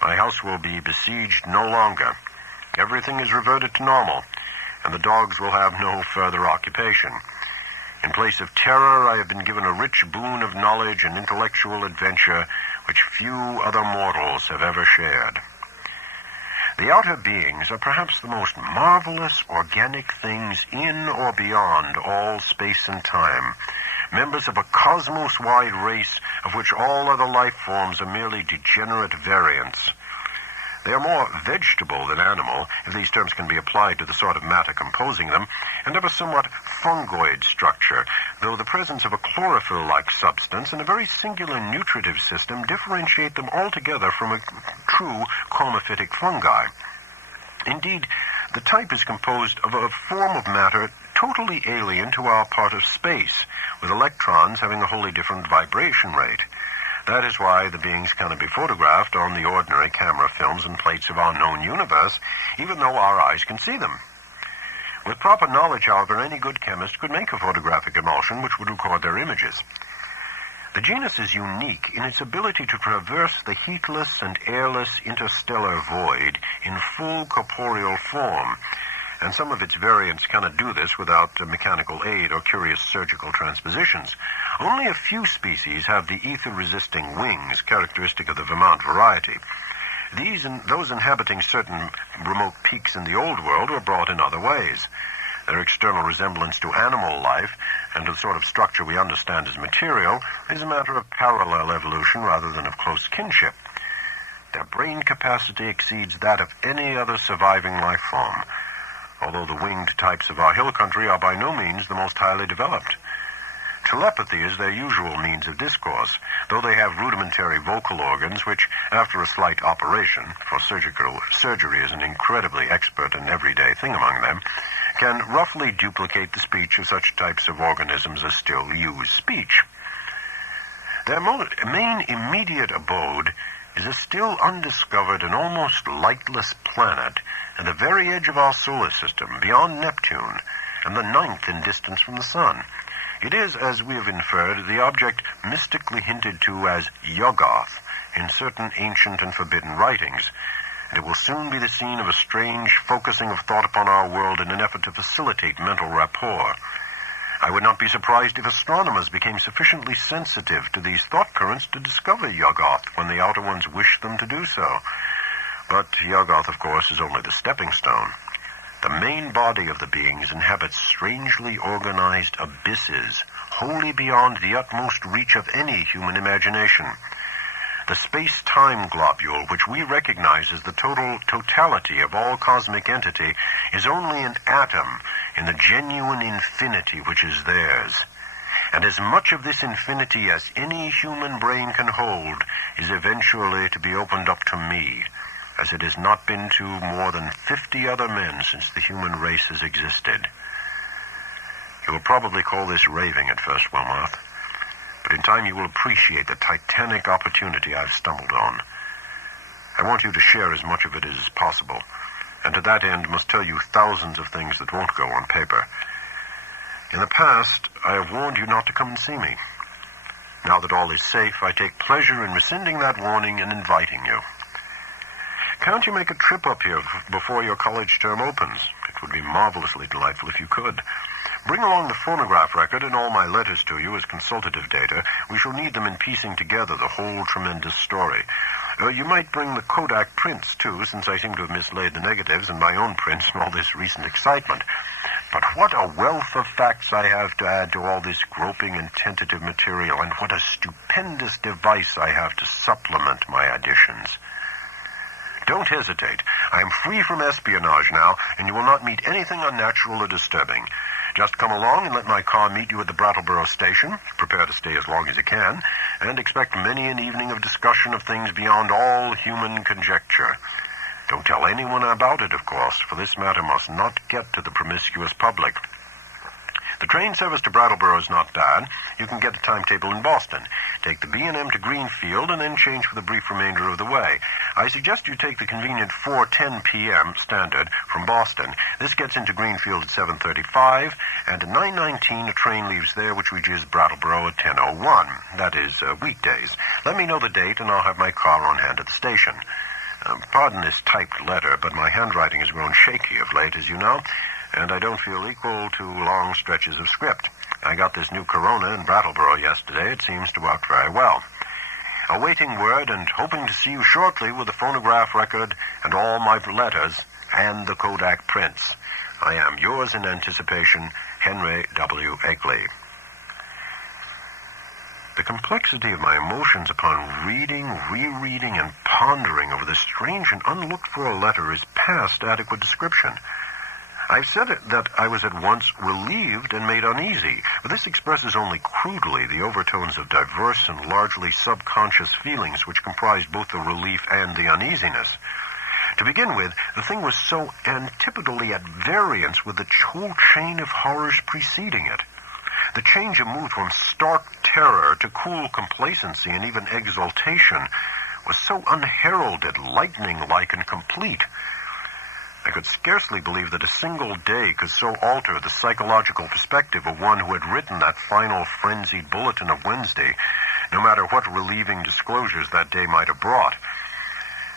My house will be besieged no longer. Everything is reverted to normal, and the dogs will have no further occupation. In place of terror, I have been given a rich boon of knowledge and intellectual adventure which few other mortals have ever shared. The outer beings are perhaps the most marvelous organic things in or beyond all space and time, members of a cosmos-wide race of which all other life forms are merely degenerate variants. They are more vegetable than animal, if these terms can be applied to the sort of matter composing them, and have a somewhat fungoid structure, though the presence of a chlorophyll-like substance and a very singular nutritive system differentiate them altogether from a true comophytic fungi. Indeed, the type is composed of a form of matter totally alien to our part of space, with electrons having a wholly different vibration rate. That is why the beings cannot be photographed on the ordinary camera films and plates of our known universe, even though our eyes can see them. With proper knowledge, however, any good chemist could make a photographic emulsion which would record their images. The genus is unique in its ability to traverse the heatless and airless interstellar void in full corporeal form, and some of its variants cannot do this without mechanical aid or curious surgical transpositions. Only a few species have the ether-resisting wings characteristic of the Vermont variety. These and those inhabiting certain remote peaks in the Old World were brought in other ways. Their external resemblance to animal life and to the sort of structure we understand as material is a matter of parallel evolution rather than of close kinship. Their brain capacity exceeds that of any other surviving life form, although the winged types of our hill country are by no means the most highly developed. Telepathy is their usual means of discourse, though they have rudimentary vocal organs which, after a slight operation, for surgery is an incredibly expert and everyday thing among them, can roughly duplicate the speech of such types of organisms as still use speech. Their main immediate abode is a still undiscovered and almost lightless planet at the very edge of our solar system, beyond Neptune, and the 9th in distance from the Sun. It is, as we have inferred, the object mystically hinted to as Yuggoth in certain ancient and forbidden writings. It will soon be the scene of a strange focusing of thought upon our world in an effort to facilitate mental rapport. I would not be surprised if astronomers became sufficiently sensitive to these thought currents to discover Yuggoth when the Outer Ones wish them to do so. But Yuggoth, of course, is only the stepping stone. The main body of the beings inhabits strangely organized abysses, wholly beyond the utmost reach of any human imagination. The space-time globule, which we recognize as the totality of all cosmic entity, is only an atom in the genuine infinity which is theirs. And as much of this infinity as any human brain can hold is eventually to be opened up to me, as it has not been to more than 50 other men since the human race has existed. You will probably call this raving at first, Wilmoth, but in time you will appreciate the titanic opportunity I've stumbled on. I want you to share as much of it as possible, and to that end must tell you thousands of things that won't go on paper. In the past, I have warned you not to come and see me. Now that all is safe, I take pleasure in rescinding that warning and inviting you. Can't you make a trip up here before your college term opens? It would be marvelously delightful if you could. Bring along the phonograph record and all my letters to you as consultative data. We shall need them in piecing together the whole tremendous story. You might bring the Kodak prints, too, since I seem to have mislaid the negatives and my own prints in all this recent excitement. But what a wealth of facts I have to add to all this groping and tentative material, and what a stupendous device I have to supplement my additions. Don't hesitate. I am free from espionage now, and you will not meet anything unnatural or disturbing. Just come along and let my car meet you at the Brattleboro station. Prepare to stay as long as you can, and expect many an evening of discussion of things beyond all human conjecture. Don't tell anyone about it, of course, for this matter must not get to the promiscuous public. The train service to Brattleboro is not bad. You can get a timetable in Boston. Take the B&M to Greenfield and then change for the brief remainder of the way. I suggest you take the convenient 4:10 p.m. standard from Boston. This gets into Greenfield at 7:35, and at 9:19 a train leaves there which reaches Brattleboro at 10:01. That is, weekdays. Let me know the date and I'll have my car on hand at the station. Pardon this typed letter, but my handwriting has grown shaky of late, as you know, and I don't feel equal to long stretches of script. I got this new Corona in Brattleboro yesterday. It seems to work very well. Awaiting word and hoping to see you shortly with the phonograph record and all my letters and the Kodak prints. I am yours in anticipation, Henry W. Akeley. The complexity of my emotions upon reading, rereading, and pondering over this strange and unlooked-for letter is past adequate description. I've said that I was at once relieved and made uneasy, but this expresses only crudely the overtones of diverse and largely subconscious feelings which comprised both the relief and the uneasiness. To begin with, the thing was so antipodally at variance with the whole chain of horrors preceding it. The change of mood from stark terror to cool complacency and even exultation was so unheralded, lightning-like, and complete. I could scarcely believe that a single day could so alter the psychological perspective of one who had written that final frenzied bulletin of Wednesday, no matter what relieving disclosures that day might have brought.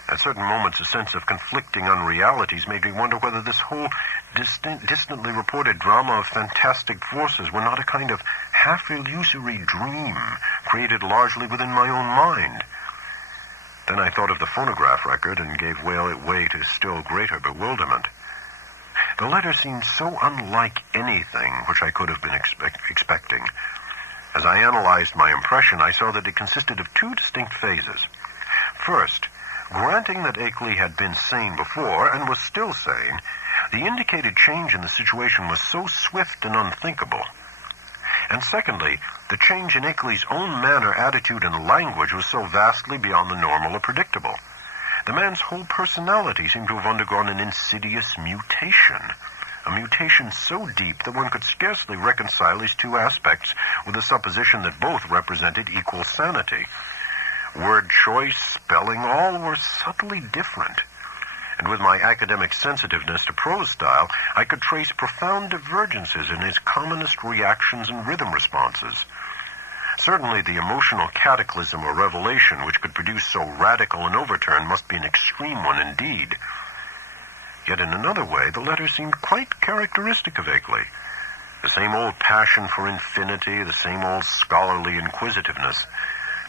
At certain moments, a sense of conflicting unrealities made me wonder whether this whole distantly reported drama of fantastic forces were not a kind of half-illusory dream created largely within my own mind. Then I thought of the phonograph record and gave way to still greater bewilderment. The letter seemed so unlike anything which I could have been expecting. As I analyzed my impression, I saw that it consisted of two distinct phases. First, granting that Akeley had been sane before and was still sane, the indicated change in the situation was so swift and unthinkable. And secondly, the change in Akeley's own manner, attitude, and language was so vastly beyond the normal or predictable. The man's whole personality seemed to have undergone an insidious mutation, a mutation so deep that one could scarcely reconcile these two aspects with the supposition that both represented equal sanity. Word choice, spelling, all were subtly different. And with my academic sensitiveness to prose style, I could trace profound divergences in his commonest reactions and rhythm responses. Certainly the emotional cataclysm or revelation which could produce so radical an overturn must be an extreme one indeed. Yet in another way, the letter seemed quite characteristic of Akeley. The same old passion for infinity, the same old scholarly inquisitiveness.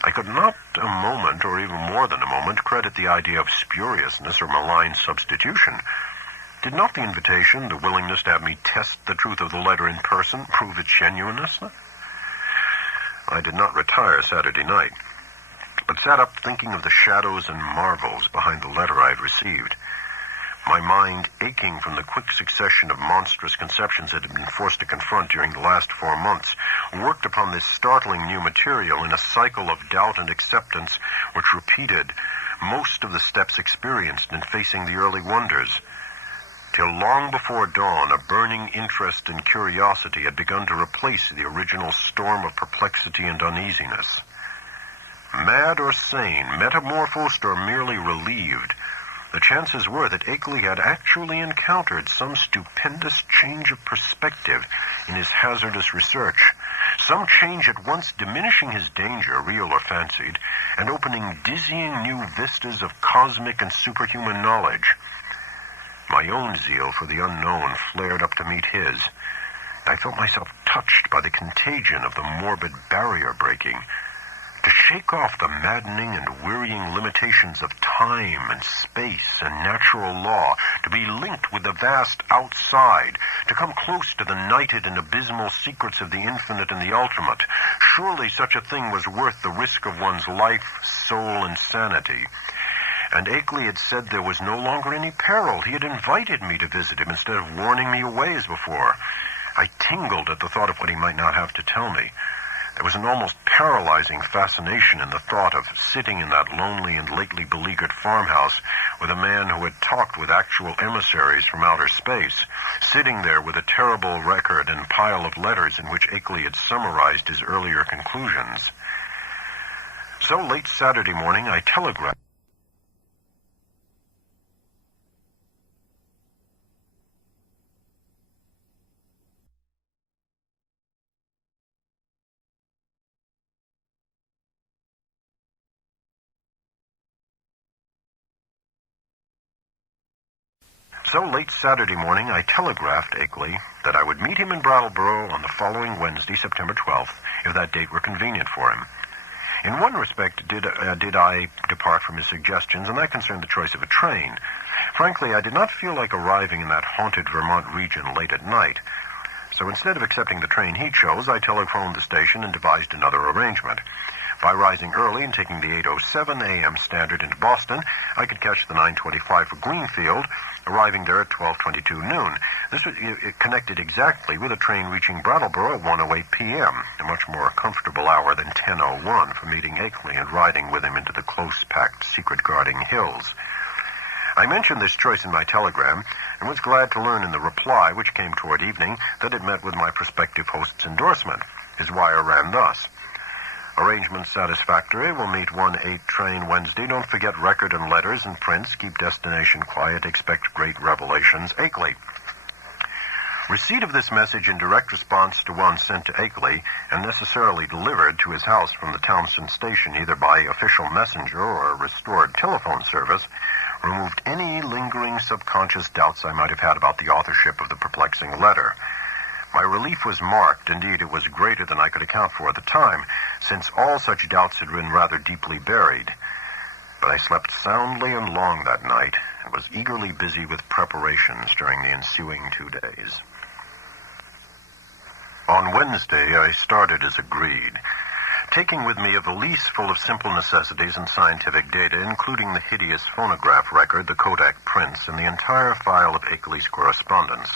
I could not a moment, or even more than a moment, credit the idea of spuriousness or malign substitution. Did not the invitation, the willingness to have me test the truth of the letter in person, prove its genuineness? I did not retire Saturday night. but sat up thinking of the shadows and marvels behind the letter I had received. My mind, aching from the quick succession of monstrous conceptions it had been forced to confront during the last 4 months, worked upon this startling new material in a cycle of doubt and acceptance which repeated most of the steps experienced in facing the early wonders. Till long before dawn, a burning interest and curiosity had begun to replace the original storm of perplexity and uneasiness. Mad or sane, metamorphosed or merely relieved, the chances were that Akeley had actually encountered some stupendous change of perspective in his hazardous research, some change at once diminishing his danger, real or fancied, and opening dizzying new vistas of cosmic and superhuman knowledge. My own zeal for the unknown flared up to meet his. I felt myself touched by the contagion of the morbid barrier breaking. To shake off the maddening and wearying limitations of time and space and natural law, to be linked with the vast outside, to come close to the nighted and abysmal secrets of the infinite and the ultimate, surely such a thing was worth the risk of one's life, soul, and sanity. And Akeley had said there was no longer any peril. He had invited me to visit him instead of warning me away as before. I tingled at the thought of what he might not have to tell me. There was an almost paralyzing fascination in the thought of sitting in that lonely and lately beleaguered farmhouse with a man who had talked with actual emissaries from outer space, sitting there with a terrible record and pile of letters in which Akeley had summarized his earlier conclusions. So late Saturday morning, I telegraphed. Akeley that I would meet him in Brattleboro on the following Wednesday, September 12th, if that date were convenient for him. In one respect did I depart from his suggestions, and that concerned the choice of a train. Frankly, I did not feel like arriving in that haunted Vermont region late at night. So instead of accepting the train he chose, I telephoned the station and devised another arrangement. By rising early and taking the 8:07 a.m. Standard into Boston, I could catch the 9:25 for Greenfield, arriving there at 12:22 noon. This was connected exactly with a train reaching Brattleboro at 1:08 p.m., a much more comfortable hour than 10:01 for meeting Akeley and riding with him into the close-packed, secret-guarding hills. I mentioned this choice in my telegram, and was glad to learn in the reply, which came toward evening, that it met with my prospective host's endorsement. His wire ran thus: "Arrangements satisfactory. We'll meet 1:08 train Wednesday. Don't forget record and letters and prints. Keep destination quiet. Expect great revelations. Akeley." Receipt of this message in direct response to one sent to Akeley and necessarily delivered to his house from the Townsend station either by official messenger or a restored telephone service removed any lingering subconscious doubts I might have had about the authorship of the perplexing letter. My relief was marked. Indeed, it was greater than I could account for at the time, since all such doubts had been rather deeply buried. But I slept soundly and long that night, and was eagerly busy with preparations during the ensuing 2 days. On Wednesday, I started as agreed, taking with me a valise full of simple necessities and scientific data, including the hideous phonograph record, the Kodak prints, and the entire file of Akeley's correspondence.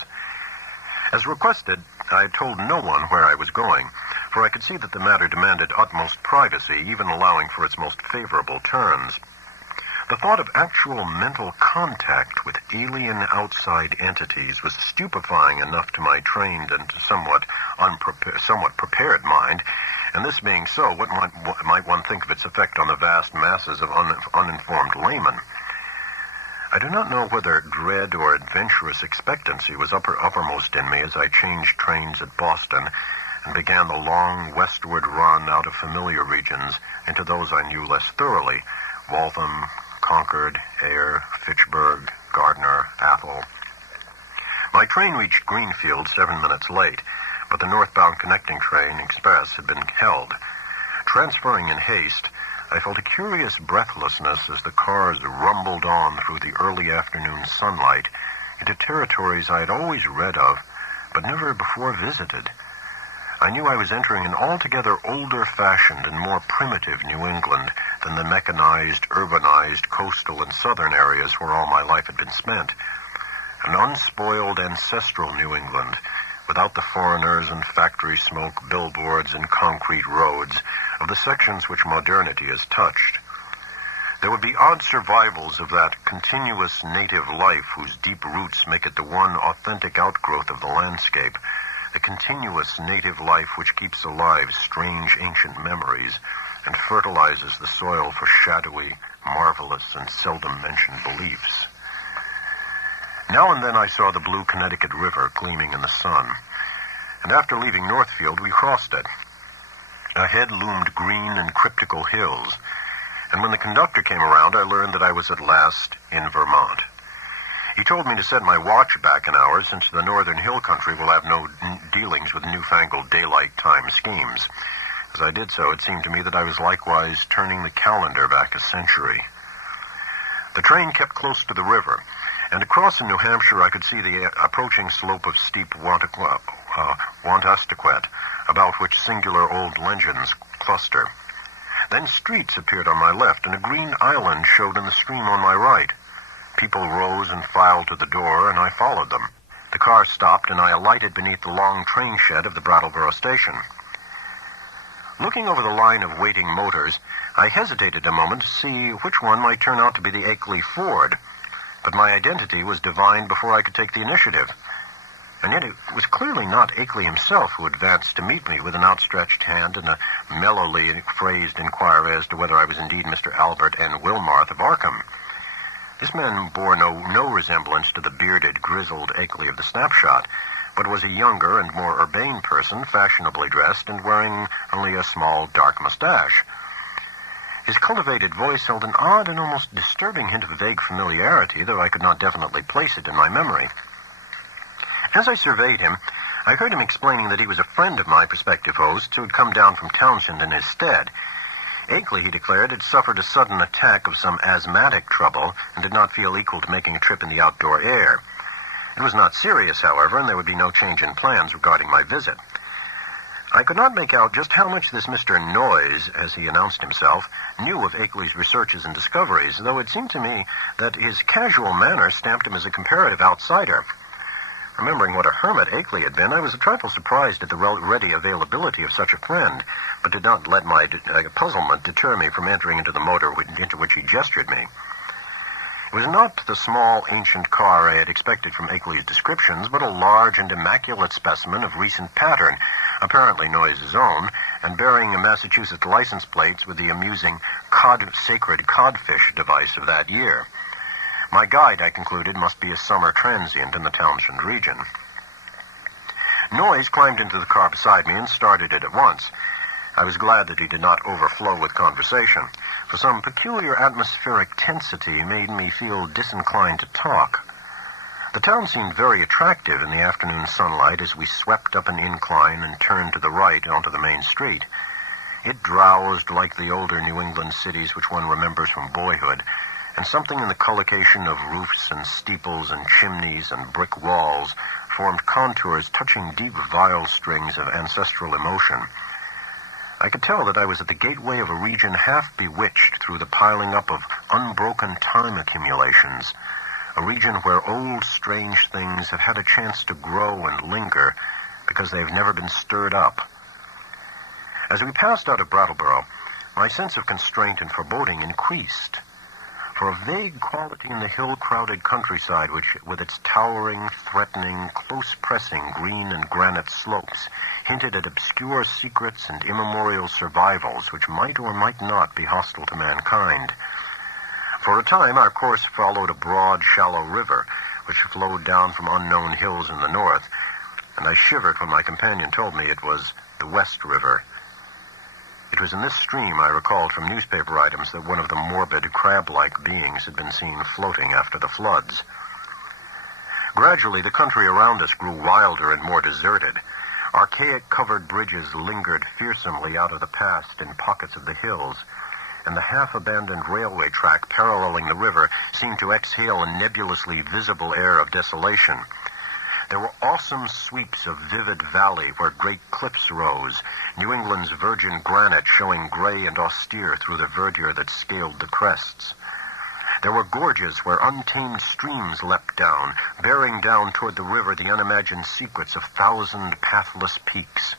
As requested, I had told no one where I was going, for I could see that the matter demanded utmost privacy, even allowing for its most favorable terms. The thought of actual mental contact with alien outside entities was stupefying enough to my trained and somewhat prepared mind, and this being so, what might one think of its effect on the vast masses of uninformed laymen? I do not know whether dread or adventurous expectancy was uppermost in me as I changed trains at Boston and began the long westward run out of familiar regions into those I knew less thoroughly: Waltham, Concord, Ayr, Fitchburg, Gardner, Athol. My train reached Greenfield 7 minutes late, but the northbound connecting train express had been held. Transferring in haste, I felt a curious breathlessness as the cars rumbled on through the early afternoon sunlight into territories I had always read of, but never before visited. I knew I was entering an altogether older-fashioned and more primitive New England than the mechanized, urbanized, coastal, and southern areas where all my life had been spent. An unspoiled, ancestral New England, without the foreigners and factory smoke, billboards, and concrete roads of the sections which modernity has touched. There would be odd survivals of that continuous native life whose deep roots make it the one authentic outgrowth of the landscape, the continuous native life which keeps alive strange ancient memories and fertilizes the soil for shadowy, marvelous, and seldom-mentioned beliefs. Now and then I saw the blue Connecticut River gleaming in the sun, and after leaving Northfield we crossed it. Ahead loomed green and cryptical hills, and when the conductor came around I learned that I was at last in Vermont. He told me to set my watch back an hour, since the northern hill country will have no dealings with newfangled daylight time schemes. As I did so, it seemed to me that I was likewise turning the calendar back a century. The train kept close to the river, and across in New Hampshire I could see the approaching slope of steep Wantastequet, about which singular old legends cluster. Then streets appeared on my left, and a green island showed in the stream on my right. People rose and filed to the door, and I followed them. The car stopped, and I alighted beneath the long train shed of the Brattleboro station. Looking over the line of waiting motors, I hesitated a moment to see which one might turn out to be the Akeley Ford, but my identity was divined before I could take the initiative. And yet it was clearly not Akeley himself who advanced to meet me with an outstretched hand and a mellowly phrased inquiry as to whether I was indeed Mr. Albert N. Wilmarth of Arkham. This man bore no resemblance to the bearded, grizzled Akeley of the snapshot, but was a younger and more urbane person, fashionably dressed and wearing only a small, dark mustache. His cultivated voice held an odd and almost disturbing hint of vague familiarity, though I could not definitely place it in my memory. As I surveyed him, I heard him explaining that he was a friend of my prospective host who had come down from Townsend in his stead. Akeley, he declared, had suffered a sudden attack of some asthmatic trouble and did not feel equal to making a trip in the outdoor air. It was not serious, however, and there would be no change in plans regarding my visit. I could not make out just how much this Mr. Noyes, as he announced himself, knew of Akeley's researches and discoveries, though it seemed to me that his casual manner stamped him as a comparative outsider. Remembering what a hermit Akeley had been, I was a trifle surprised at the ready availability of such a friend, but did not let my puzzlement deter me from entering into the motor into which he gestured me. It was not the small, ancient car I had expected from Akeley's descriptions, but a large and immaculate specimen of recent pattern, apparently Noyes' own, and bearing a Massachusetts license plates with the amusing sacred codfish device of that year. My guide, I concluded, must be a summer transient in the Townsend region. Noyes climbed into the car beside me and started it at once. I was glad that he did not overflow with conversation, for some peculiar atmospheric tensity made me feel disinclined to talk. The town seemed very attractive in the afternoon sunlight as we swept up an incline and turned to the right onto the main street. It drowsed like the older New England cities which one remembers from boyhood, and something in the collocation of roofs and steeples and chimneys and brick walls formed contours touching deep viol strings of ancestral emotion. I could tell that I was at the gateway of a region half bewitched through the piling up of unbroken time accumulations, a region where old, strange things have had a chance to grow and linger because they've never been stirred up. As we passed out of Brattleboro, my sense of constraint and foreboding increased. For a vague quality in the hill-crowded countryside, which, with its towering, threatening, close-pressing green and granite slopes, hinted at obscure secrets and immemorial survivals which might or might not be hostile to mankind. For a time, our course followed a broad, shallow river, which flowed down from unknown hills in the north, and I shivered when my companion told me it was the West River. It was in this stream, I recalled from newspaper items, that one of the morbid, crab-like beings had been seen floating after the floods. Gradually, the country around us grew wilder and more deserted. Archaic covered bridges lingered fearsomely out of the past in pockets of the hills, and the half-abandoned railway track paralleling the river seemed to exhale a nebulously visible air of desolation. There were awesome sweeps of vivid valley where great cliffs rose, New England's virgin granite showing gray and austere through the verdure that scaled the crests. There were gorges where untamed streams leapt down, bearing down toward the river the unimagined secrets of thousand pathless peaks.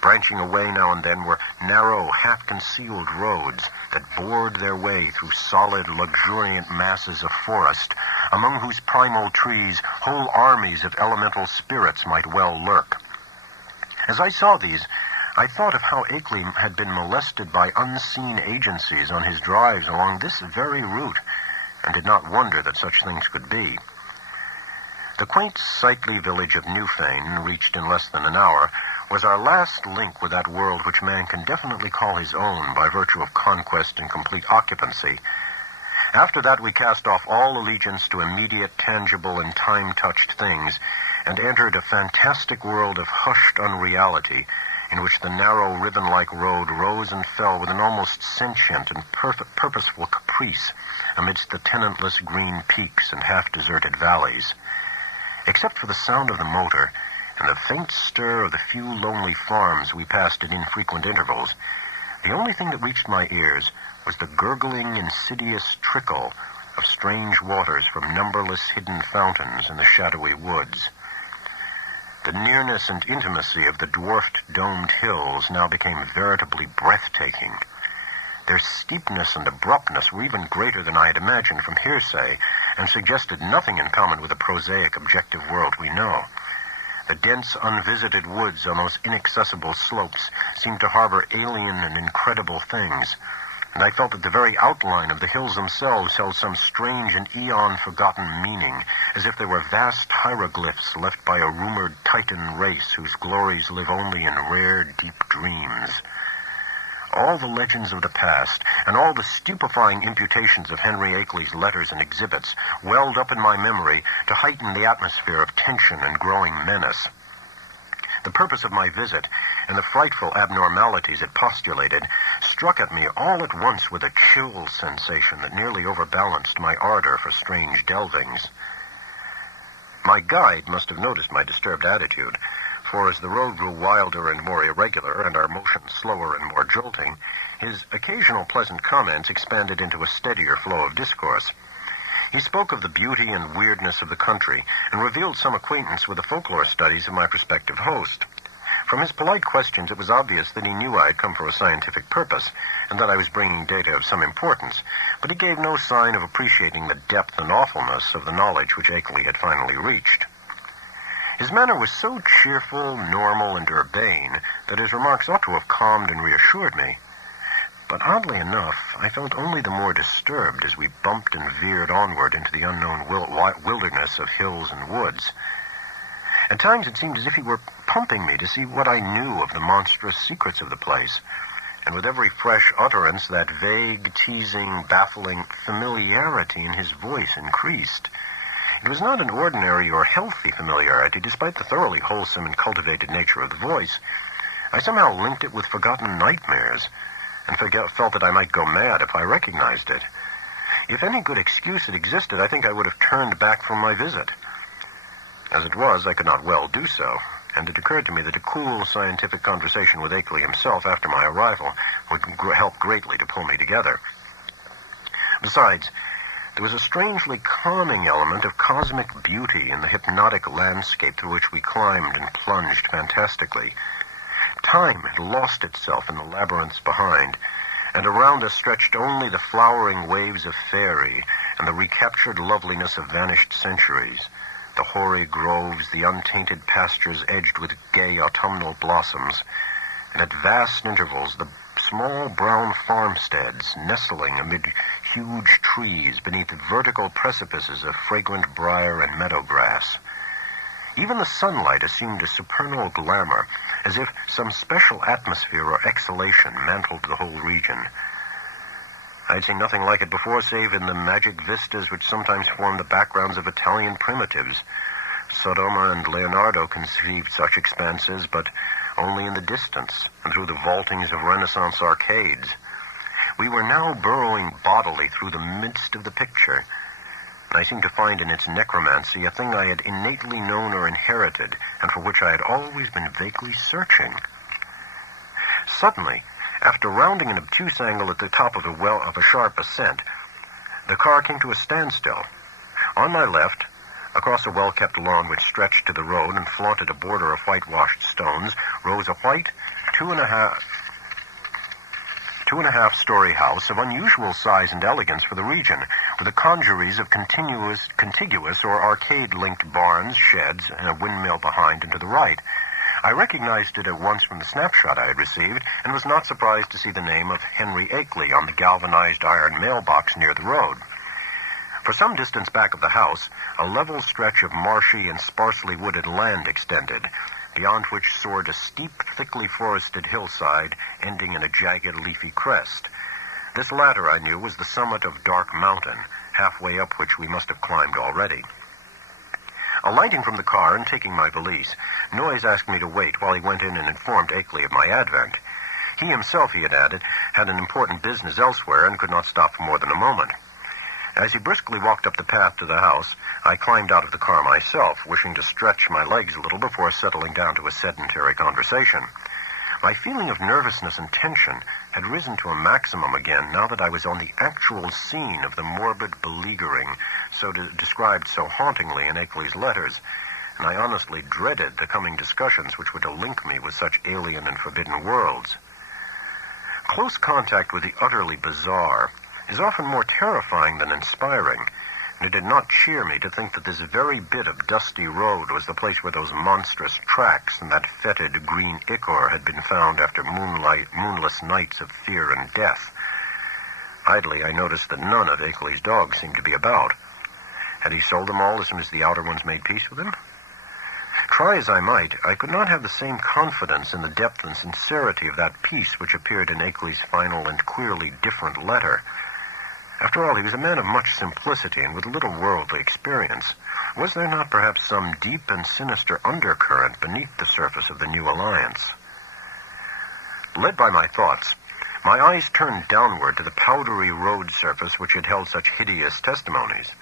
Branching away now and then were narrow, half-concealed roads that bored their way through solid, luxuriant masses of forest, among whose primal trees whole armies of elemental spirits might well lurk. As I saw these, I thought of how Akeley had been molested by unseen agencies on his drives along this very route, and did not wonder that such things could be. The quaint, sightly village of Newfane, reached in less than an hour, was our last link with that world which man can definitely call his own by virtue of conquest and complete occupancy. After that we cast off all allegiance to immediate, tangible, and time-touched things, and entered a fantastic world of hushed unreality, in which the narrow, ribbon-like road rose and fell with an almost sentient and purposeful caprice amidst the tenantless green peaks and half-deserted valleys. Except for the sound of the motor and the faint stir of the few lonely farms we passed at infrequent intervals, the only thing that reached my ears was the gurgling, insidious trickle of strange waters from numberless hidden fountains in the shadowy woods. The nearness and intimacy of the dwarfed, domed hills now became veritably breathtaking. Their steepness and abruptness were even greater than I had imagined from hearsay, and suggested nothing in common with the prosaic, objective world we know. The dense, unvisited woods on those inaccessible slopes seemed to harbor alien and incredible things, and I felt that the very outline of the hills themselves held some strange and eon-forgotten meaning, as if they were vast hieroglyphs left by a rumored Titan race whose glories live only in rare, deep dreams. All the legends of the past, and all the stupefying imputations of Henry Akeley's letters and exhibits, welled up in my memory to heighten the atmosphere of tension and growing menace. The purpose of my visit, and the frightful abnormalities it postulated, struck at me all at once with a chill sensation that nearly overbalanced my ardor for strange delvings. My guide must have noticed my disturbed attitude, for as the road grew wilder and more irregular, and our motion slower and more jolting, his occasional pleasant comments expanded into a steadier flow of discourse. He spoke of the beauty and weirdness of the country, and revealed some acquaintance with the folklore studies of my prospective host. From his polite questions, it was obvious that he knew I had come for a scientific purpose, and that I was bringing data of some importance, but he gave no sign of appreciating the depth and awfulness of the knowledge which Akeley had finally reached. His manner was so cheerful, normal, and urbane that his remarks ought to have calmed and reassured me. But oddly enough, I felt only the more disturbed as we bumped and veered onward into the unknown wilderness of hills and woods. At times it seemed as if he were pumping me to see what I knew of the monstrous secrets of the place, and with every fresh utterance that vague, teasing, baffling familiarity in his voice increased. It was not an ordinary or healthy familiarity, despite the thoroughly wholesome and cultivated nature of the voice. I somehow linked it with forgotten nightmares, and felt that I might go mad if I recognized it. If any good excuse had existed, I think I would have turned back from my visit. As it was, I could not well do so, and it occurred to me that a cool scientific conversation with Akeley himself after my arrival would help greatly to pull me together. Besides, there was a strangely calming element of cosmic beauty in the hypnotic landscape through which we climbed and plunged fantastically. Time had lost itself in the labyrinths behind, and around us stretched only the flowering waves of faerie and the recaptured loveliness of vanished centuries, the hoary groves, the untainted pastures edged with gay autumnal blossoms, and at vast intervals the small brown farmsteads nestling amid huge trees beneath vertical precipices of fragrant briar and meadow grass. Even the sunlight assumed a supernal glamour, as if some special atmosphere or exhalation mantled the whole region. I had seen nothing like it before, save in the magic vistas which sometimes formed the backgrounds of Italian primitives. Sodoma and Leonardo conceived such expanses, but only in the distance, and through the vaultings of Renaissance arcades. We were now burrowing bodily through the midst of the picture, and I seemed to find in its necromancy a thing I had innately known or inherited, and for which I had always been vaguely searching. Suddenly, after rounding an obtuse angle at the top of a sharp ascent, the car came to a standstill. On my left, across a well-kept lawn which stretched to the road and flaunted a border of whitewashed stones, rose a white, two and a half-story house of unusual size and elegance for the region, with a congeries of contiguous or arcade-linked barns, sheds, and a windmill behind and to the right. I recognized it at once from the snapshot I had received, and was not surprised to see the name of Henry Akeley on the galvanized iron mailbox near the road. For some distance back of the house, a level stretch of marshy and sparsely wooded land extended, beyond which soared a steep, thickly forested hillside ending in a jagged, leafy crest. This latter, I knew, was the summit of Dark Mountain, halfway up which we must have climbed already. Alighting from the car and taking my valise, Noyes asked me to wait while he went in and informed Akeley of my advent. He himself, he had added, had an important business elsewhere and could not stop for more than a moment. As he briskly walked up the path to the house, I climbed out of the car myself, wishing to stretch my legs a little before settling down to a sedentary conversation. My feeling of nervousness and tension had risen to a maximum again now that I was on the actual scene of the morbid beleaguering described so hauntingly in Akeley's letters, and I honestly dreaded the coming discussions which were to link me with such alien and forbidden worlds. Close contact with the utterly bizarre is often more terrifying than inspiring, and it did not cheer me to think that this very bit of dusty road was the place where those monstrous tracks and that fetid green ichor had been found after moonless nights of fear and death. Idly, I noticed that none of Akeley's dogs seemed to be about. Had he sold them all as soon as the outer ones made peace with him? Try as I might, I could not have the same confidence in the depth and sincerity of that peace which appeared in Akeley's final and queerly different letter. After all, he was a man of much simplicity and with little worldly experience. Was there not perhaps some deep and sinister undercurrent beneath the surface of the new alliance? Led by my thoughts, my eyes turned downward to the powdery road surface which had held such hideous testimonies.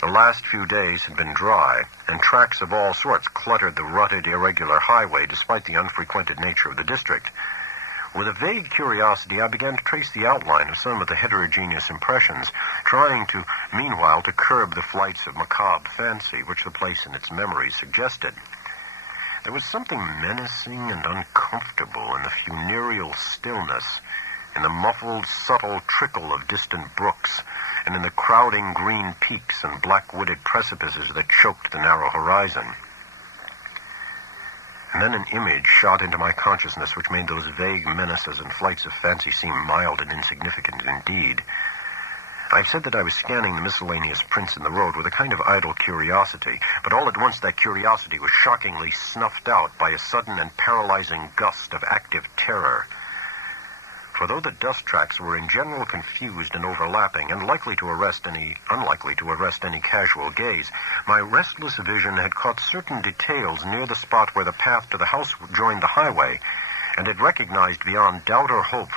The last few days had been dry, and tracks of all sorts cluttered the rutted, irregular highway despite the unfrequented nature of the district. With a vague curiosity, I began to trace the outline of some of the heterogeneous impressions, trying meanwhile to curb the flights of macabre fancy which the place and its memories suggested. There was something menacing and uncomfortable in the funereal stillness, in the muffled, subtle trickle of distant brooks, and in the crowding green peaks and black-wooded precipices that choked the narrow horizon. And then an image shot into my consciousness which made those vague menaces and flights of fancy seem mild and insignificant indeed. I said that I was scanning the miscellaneous prints in the road with a kind of idle curiosity, but all at once that curiosity was shockingly snuffed out by a sudden and paralyzing gust of active terror. For though the dust tracks were in general confused and overlapping and unlikely to arrest any casual gaze, my restless vision had caught certain details near the spot where the path to the house joined the highway, and had recognized beyond doubt or hope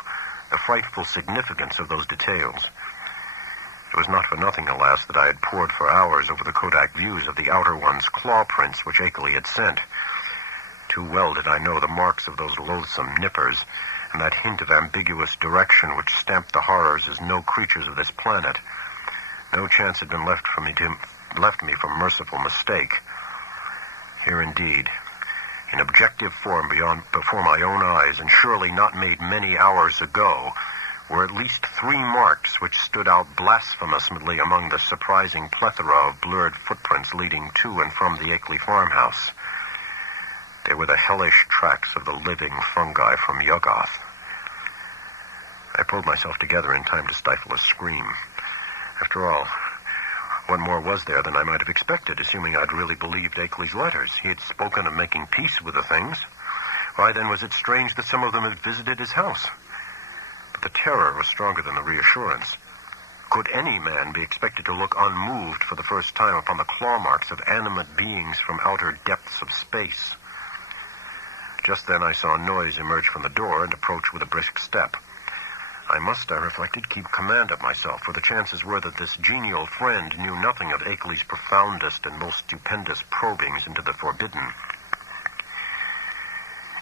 the frightful significance of those details. It was not for nothing, alas, that I had pored for hours over the Kodak views of the outer one's claw prints which Akeley had sent. Too well did I know the marks of those loathsome nippers, and that hint of ambiguous direction which stamped the horrors as no creatures of this planet. No chance had been left me from merciful mistake. Here indeed, in objective form before my own eyes, and surely not made many hours ago, were at least 3 marks which stood out blasphemously among the surprising plethora of blurred footprints leading to and from the Akeley farmhouse. They were the hellish tracks of the living fungi from Yuggoth. I pulled myself together in time to stifle a scream. After all, what more was there than I might have expected, assuming I'd really believed Akeley's letters? He had spoken of making peace with the things. Why, then, was it strange that some of them had visited his house? But the terror was stronger than the reassurance. Could any man be expected to look unmoved for the first time upon the claw marks of animate beings from outer depths of space? Just then I saw Noyes emerge from the door and approach with a brisk step. I must, I reflected, keep command of myself, for the chances were that this genial friend knew nothing of Akeley's profoundest and most stupendous probings into the forbidden.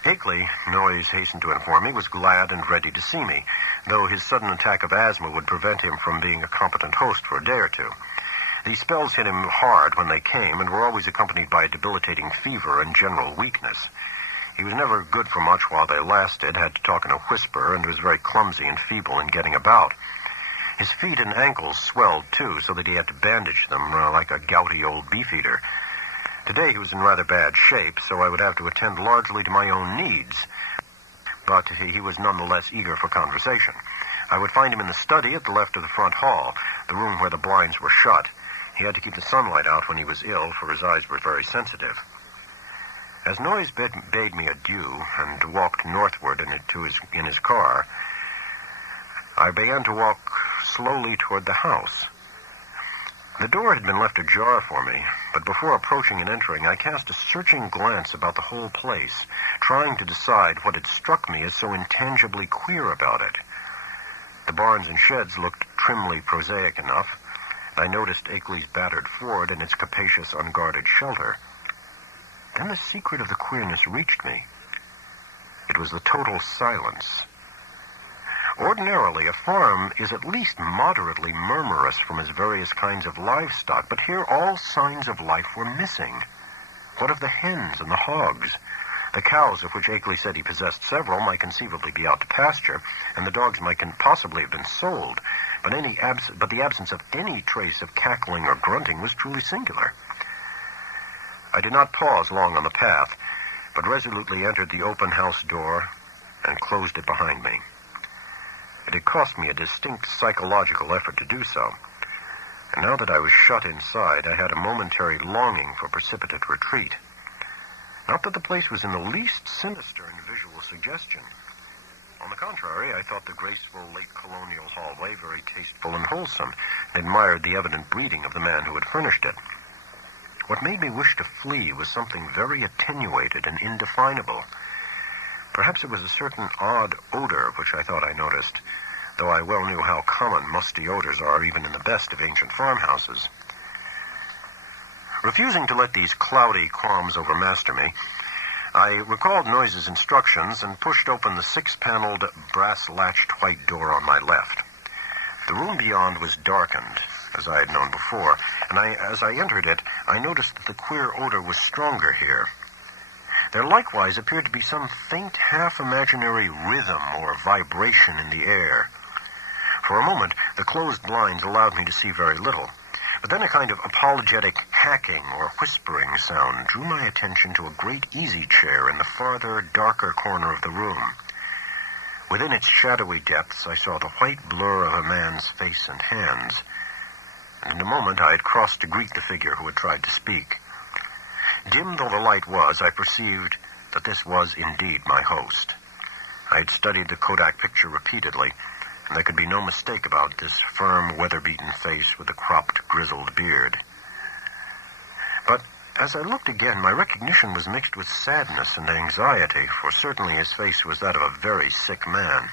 Akeley, Noyes hastened to inform me, was glad and ready to see me, though his sudden attack of asthma would prevent him from being a competent host for a day or two. These spells hit him hard when they came and were always accompanied by a debilitating fever and general weakness. He was never good for much while they lasted, had to talk in a whisper, and was very clumsy and feeble in getting about. His feet and ankles swelled, too, so that he had to bandage them like a gouty old beefeater. Today he was in rather bad shape, so I would have to attend largely to my own needs. But he was nonetheless eager for conversation. I would find him in the study at the left of the front hall, the room where the blinds were shut. He had to keep the sunlight out when he was ill, for his eyes were very sensitive. As Noyes bade me adieu and walked northward in his car, I began to walk slowly toward the house. The door had been left ajar for me, but before approaching and entering, I cast a searching glance about the whole place, trying to decide what had struck me as so intangibly queer about it. The barns and sheds looked trimly prosaic enough. I noticed Akeley's battered Ford and its capacious, unguarded shelter. Then the secret of the queerness reached me. It was the total silence. Ordinarily, a farm is at least moderately murmurous from its various kinds of livestock, but here all signs of life were missing. What of the hens and the hogs? The cows, of which Akeley said he possessed several, might conceivably be out to pasture, and the dogs might possibly have been sold, but the absence of any trace of cackling or grunting was truly singular. I did not pause long on the path, but resolutely entered the open house door and closed it behind me. It had cost me a distinct psychological effort to do so, and now that I was shut inside, I had a momentary longing for precipitate retreat. Not that the place was in the least sinister in visual suggestion. On the contrary, I thought the graceful late colonial hallway very tasteful and wholesome, and admired the evident breeding of the man who had furnished it. What made me wish to flee was something very attenuated and indefinable. Perhaps it was a certain odd odor which I thought I noticed, though I well knew how common musty odors are even in the best of ancient farmhouses. Refusing to let these cloudy qualms overmaster me, I recalled Noyes' instructions and pushed open the 6-paneled, brass-latched white door on my left. The room beyond was darkened, as I had known before, and as I entered it, I noticed that the queer odor was stronger here. There likewise appeared to be some faint, half-imaginary rhythm or vibration in the air. For a moment, the closed blinds allowed me to see very little, but then a kind of apologetic hacking or whispering sound drew my attention to a great easy chair in the farther, darker corner of the room. Within its shadowy depths, I saw the white blur of a man's face and hands, and in a moment I had crossed to greet the figure who had tried to speak. Dim though the light was, I perceived that this was indeed my host. I had studied the Kodak picture repeatedly, and there could be no mistake about this firm, weather-beaten face with the cropped, grizzled beard. But as I looked again, my recognition was mixed with sadness and anxiety, for certainly his face was that of a very sick man.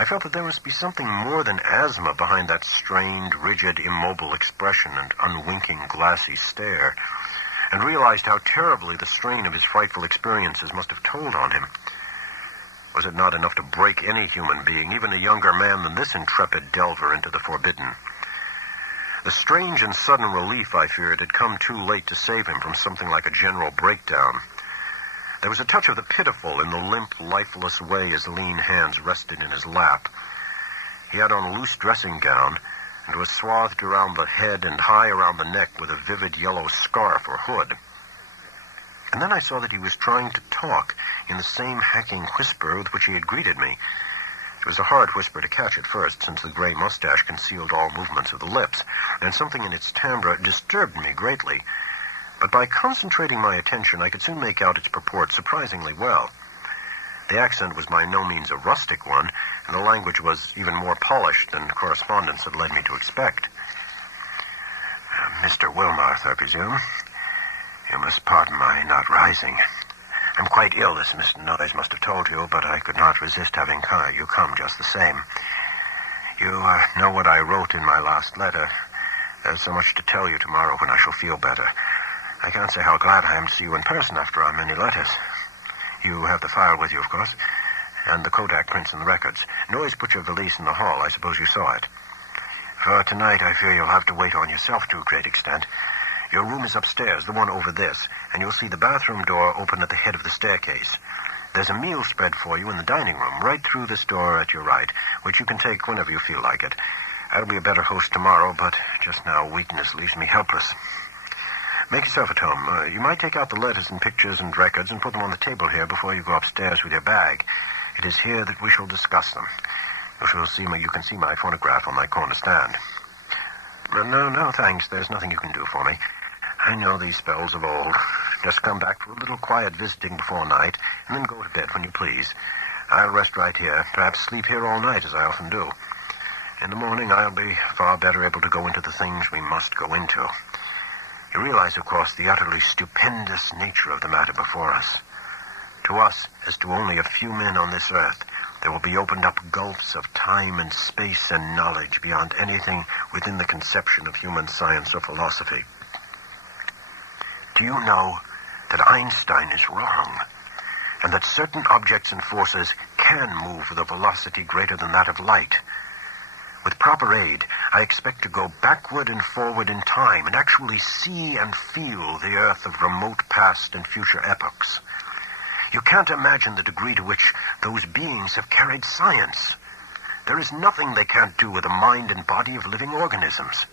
I felt that there must be something more than asthma behind that strained, rigid, immobile expression and unwinking, glassy stare, and realized how terribly the strain of his frightful experiences must have told on him. Was it not enough to break any human being, even a younger man than this intrepid delver, into the forbidden? The strange and sudden relief, I feared, had come too late to save him from something like a general breakdown. There was a touch of the pitiful in the limp, lifeless way his lean hands rested in his lap. He had on a loose dressing gown, and was swathed around the head and high around the neck with a vivid yellow scarf or hood. And then I saw that he was trying to talk in the same hacking whisper with which he had greeted me. It was a hard whisper to catch at first, since the gray mustache concealed all movements of the lips, and something in its timbre disturbed me greatly. But by concentrating my attention, I could soon make out its purport surprisingly well. The accent was by no means a rustic one, and the language was even more polished than correspondence had led me to expect. Mr. Wilmarth, I presume. You must pardon my not rising. I'm quite ill, as Mr. Noyes must have told you, but I could not resist having you come just the same. You know what I wrote in my last letter. There's so much to tell you tomorrow when I shall feel better. I can't say how glad I am to see you in person after our many letters. You have the file with you, of course, and the Kodak prints and the records. Noyes put your valise in the hall. I suppose you saw it. For tonight, I fear you'll have to wait on yourself to a great extent. Your room is upstairs, the one over this, and you'll see the bathroom door open at the head of the staircase. There's a meal spread for you in the dining room, right through this door at your right, which you can take whenever you feel like it. I'll be a better host tomorrow, but just now weakness leaves me helpless. Make yourself at home. You might take out the letters and pictures and records and put them on the table here before you go upstairs with your bag. It is here that we shall discuss them. You can see my phonograph on my corner stand. No, thanks. There's nothing you can do for me. I know these spells of old. Just come back for a little quiet visiting before night, and then go to bed when you please. I'll rest right here, perhaps sleep here all night, as I often do. In the morning, I'll be far better able to go into the things we must go into. You realize, of course, the utterly stupendous nature of the matter before us. To us, as to only a few men on this earth, there will be opened up gulfs of time and space and knowledge beyond anything within the conception of human science or philosophy. Do you know that Einstein is wrong, and that certain objects and forces can move with a velocity greater than that of light? With proper aid, I expect to go backward and forward in time and actually see and feel the Earth of remote past and future epochs. You can't imagine the degree to which those beings have carried science. There is nothing they can't do with the mind and body of living organisms.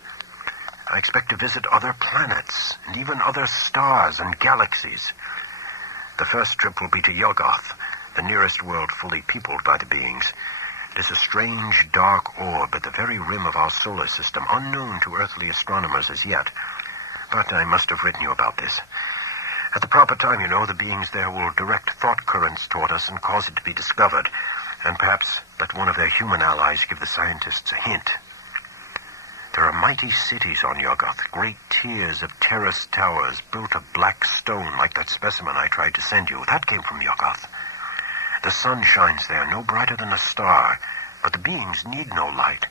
I expect to visit other planets and even other stars and galaxies. The first trip will be to Yuggoth, the nearest world fully peopled by the beings. It is a strange, dark orb at the very rim of our solar system, unknown to earthly astronomers as yet. But I must have written you about this. At the proper time, you know, the beings there will direct thought currents toward us and cause it to be discovered, and perhaps let one of their human allies give the scientists a hint. There are mighty cities on Yuggoth, great tiers of terraced towers built of black stone like that specimen I tried to send you. That came from Yuggoth. The sun shines there, no brighter than a star, but the beings need no light.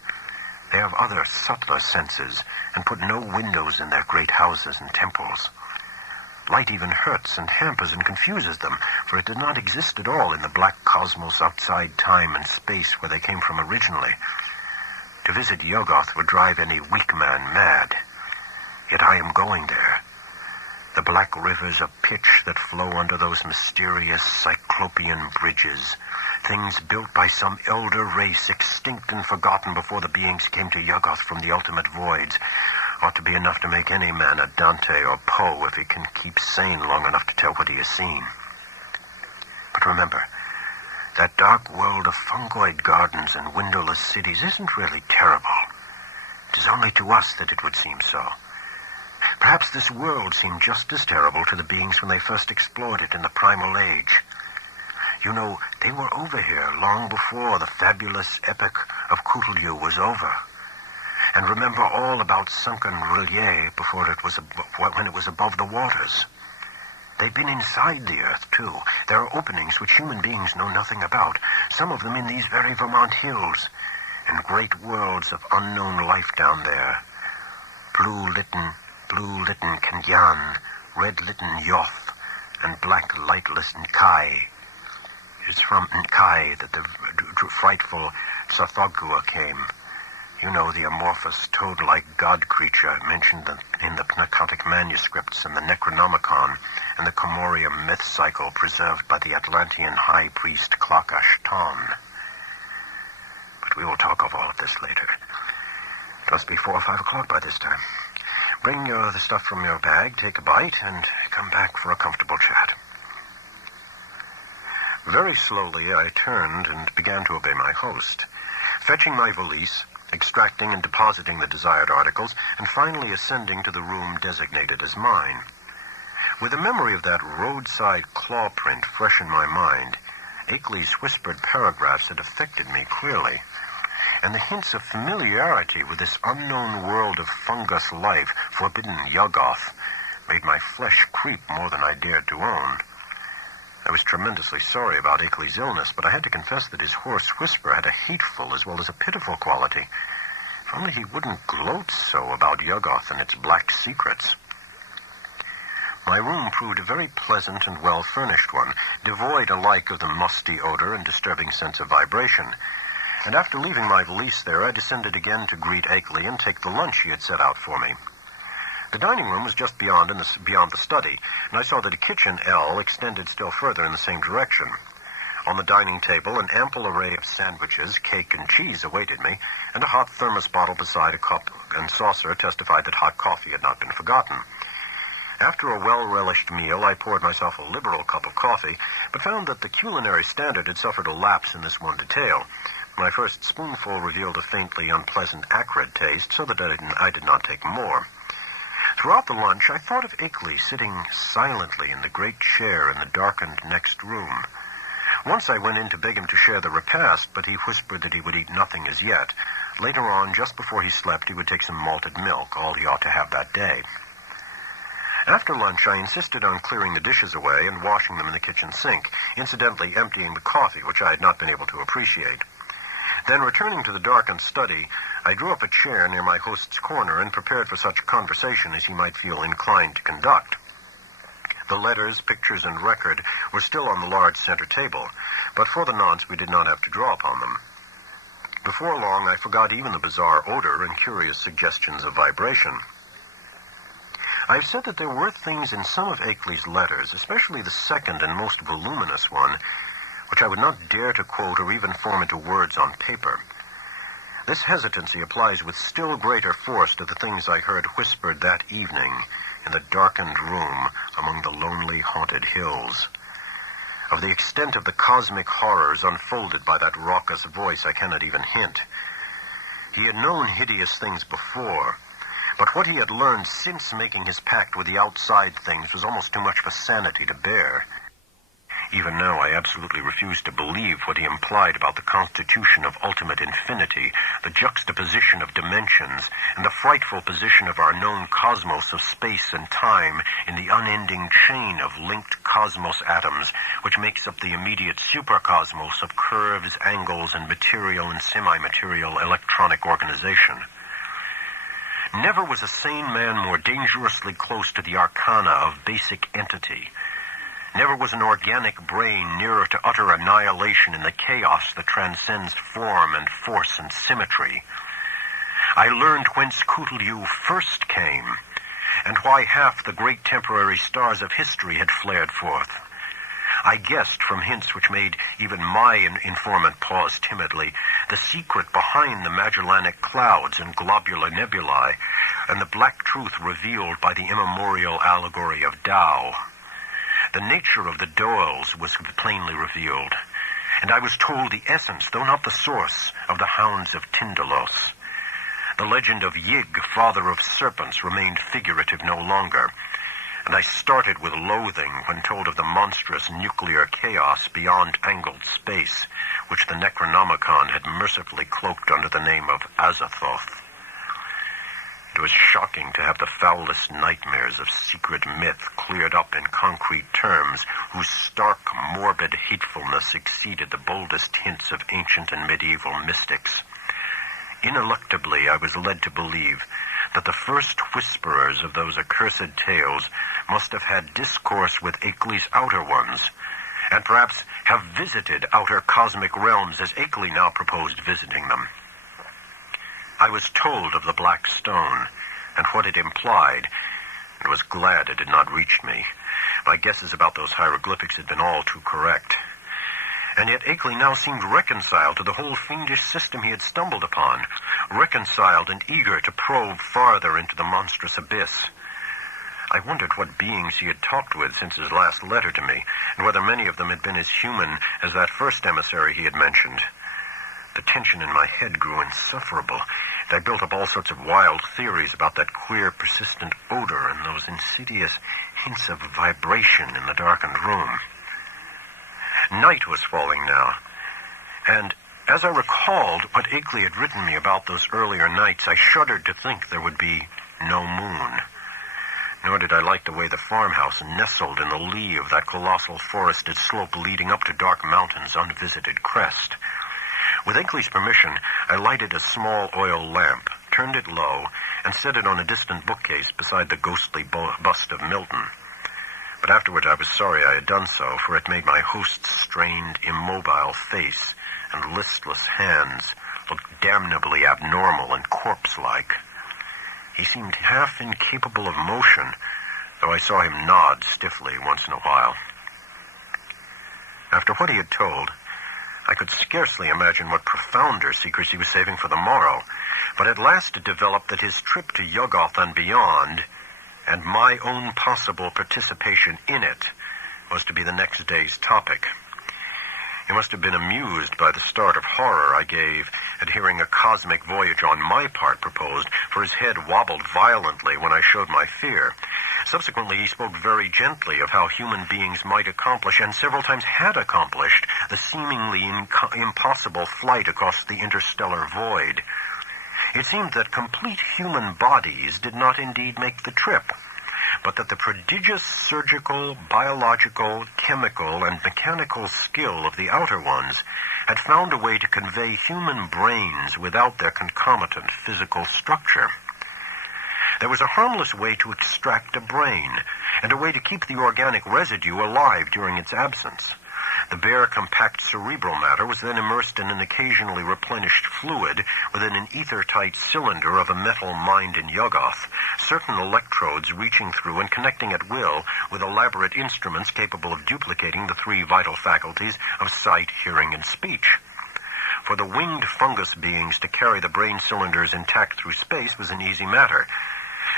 They have other, subtler senses, and put no windows in their great houses and temples. Light even hurts and hampers and confuses them, for it did not exist at all in the black cosmos outside time and space where they came from originally. To visit Yuggoth would drive any weak man mad. Yet I am going there. The black rivers of pitch that flow under those mysterious cyclopean bridges, things built by some elder race extinct and forgotten before the beings came to Yuggoth from the ultimate voids, ought to be enough to make any man a Dante or Poe if he can keep sane long enough to tell what he has seen. But remember, that dark world of fungoid gardens and windowless cities isn't really terrible. It is only to us that it would seem so. Perhaps this world seemed just as terrible to the beings when they first explored it in the primal age. You know, they were over here long before the fabulous epoch of Cthulhu was over. And remember all about sunken relief when it was above the waters. They've been inside the earth, too. There are openings which human beings know nothing about, some of them in these very Vermont hills, and great worlds of unknown life down there. Blue-litten Kenyan, red-litten Yoth, and black lightless Nkai. It's from Nkai that the frightful Tsathoggua came. You know, the amorphous toad-like god creature mentioned in the Pnakotic manuscripts and the Necronomicon and the Comorium myth cycle preserved by the Atlantean high priest Klakash-Ton. But we will talk of all of this later. It must be 4 or 5 o'clock by this time. Bring the stuff from your bag, take a bite, and come back for a comfortable chat. Very slowly, I turned and began to obey my host, fetching my valise, extracting and depositing the desired articles, and finally ascending to the room designated as mine. With the memory of that roadside claw print fresh in my mind, Akeley's whispered paragraphs had affected me clearly, and the hints of familiarity with this unknown world of fungus life, forbidden Yuggoth, made my flesh creep more than I dared to own. I was tremendously sorry about Akeley's illness, but I had to confess that his hoarse whisper had a hateful as well as a pitiful quality. If only he wouldn't gloat so about Yuggoth and its black secrets. My room proved a very pleasant and well-furnished one, devoid alike of the musty odor and disturbing sense of vibration. And after leaving my valise there, I descended again to greet Akeley and take the lunch he had set out for me. The dining room was just beyond the study, and I saw that a kitchen L extended still further in the same direction. On the dining table, an ample array of sandwiches, cake, and cheese awaited me, and a hot thermos bottle beside a cup and saucer testified that hot coffee had not been forgotten. After a well-relished meal, I poured myself a liberal cup of coffee, but found that the culinary standard had suffered a lapse in this one detail. My first spoonful revealed a faintly unpleasant acrid taste, so that I did not take more. Throughout the lunch, I thought of Akeley sitting silently in the great chair in the darkened next room. Once I went in to beg him to share the repast, but he whispered that he would eat nothing as yet. Later on, just before he slept, he would take some malted milk, all he ought to have that day. After lunch, I insisted on clearing the dishes away and washing them in the kitchen sink, incidentally emptying the coffee, which I had not been able to appreciate. Then, returning to the darkened study, I drew up a chair near my host's corner and prepared for such conversation as he might feel inclined to conduct. The letters, pictures, and record were still on the large center table, but for the nonce we did not have to draw upon them. Before long, I forgot even the bizarre odor and curious suggestions of vibration. I've said that there were things in some of Akeley's letters, especially the second and most voluminous one, which I would not dare to quote or even form into words on paper. This hesitancy applies with still greater force to the things I heard whispered that evening in the darkened room among the lonely, haunted hills. Of the extent of the cosmic horrors unfolded by that raucous voice, I cannot even hint. He had known hideous things before, but what he had learned since making his pact with the outside things was almost too much for sanity to bear. Even now, I absolutely refuse to believe what he implied about the constitution of ultimate infinity, the juxtaposition of dimensions, and the frightful position of our known cosmos of space and time in the unending chain of linked cosmos atoms, which makes up the immediate supercosmos of curves, angles, and material and semi-material electronic organization. Never was a sane man more dangerously close to the arcana of basic entity. Never was an organic brain nearer to utter annihilation in the chaos that transcends form and force and symmetry. I learned whence Cthulhu first came, and why half the great temporary stars of history had flared forth. I guessed from hints which made even my informant pause timidly the secret behind the Magellanic clouds and globular nebulae, and the black truth revealed by the immemorial allegory of Tao. The nature of the Doels was plainly revealed, and I was told the essence, though not the source, of the hounds of Tyndalos. The legend of Yig, father of serpents, remained figurative no longer, and I started with loathing when told of the monstrous nuclear chaos beyond angled space, which the Necronomicon had mercifully cloaked under the name of Azathoth. It was shocking to have the foulest nightmares of secret myth cleared up in concrete terms, whose stark, morbid hatefulness exceeded the boldest hints of ancient and medieval mystics. Ineluctably, I was led to believe that the first whisperers of those accursed tales must have had discourse with Akeley's outer ones, and perhaps have visited outer cosmic realms as Akeley now proposed visiting them. I was told of the Black Stone and what it implied, and was glad it had not reached me. My guesses about those hieroglyphics had been all too correct. And yet Akeley now seemed reconciled to the whole fiendish system he had stumbled upon, reconciled and eager to probe farther into the monstrous abyss. I wondered what beings he had talked with since his last letter to me, and whether many of them had been as human as that first emissary he had mentioned. The tension in my head grew insufferable, and I built up all sorts of wild theories about that queer, persistent odor and those insidious hints of vibration in the darkened room. Night was falling now, and as I recalled what Akeley had written me about those earlier nights, I shuddered to think there would be no moon. Nor did I like the way the farmhouse nestled in the lee of that colossal forested slope leading up to Dark Mountain's unvisited crest. With Akeley's permission, I lighted a small oil lamp, turned it low, and set it on a distant bookcase beside the ghostly bust of Milton. But afterward I was sorry I had done so, for it made my host's strained, immobile face and listless hands look damnably abnormal and corpse-like. He seemed half incapable of motion, though I saw him nod stiffly once in a while. After what he had told, I could scarcely imagine what profounder secrets he was saving for the morrow, but at last it developed that his trip to Yuggoth and beyond, and my own possible participation in it, was to be the next day's topic. He must have been amused by the start of horror I gave at hearing a cosmic voyage on my part proposed, for his head wobbled violently when I showed my fear. Subsequently, he spoke very gently of how human beings might accomplish, and several times had accomplished, the seemingly impossible flight across the interstellar void. It seemed that complete human bodies did not indeed make the trip, but that the prodigious surgical, biological, chemical, and mechanical skill of the outer ones had found a way to convey human brains without their concomitant physical structure. There was a harmless way to extract a brain, and a way to keep the organic residue alive during its absence. The bare, compact cerebral matter was then immersed in an occasionally replenished fluid within an ether-tight cylinder of a metal mined in Yuggoth, certain electrodes reaching through and connecting at will with elaborate instruments capable of duplicating the three vital faculties of sight, hearing, and speech. For the winged fungus beings to carry the brain cylinders intact through space was an easy matter.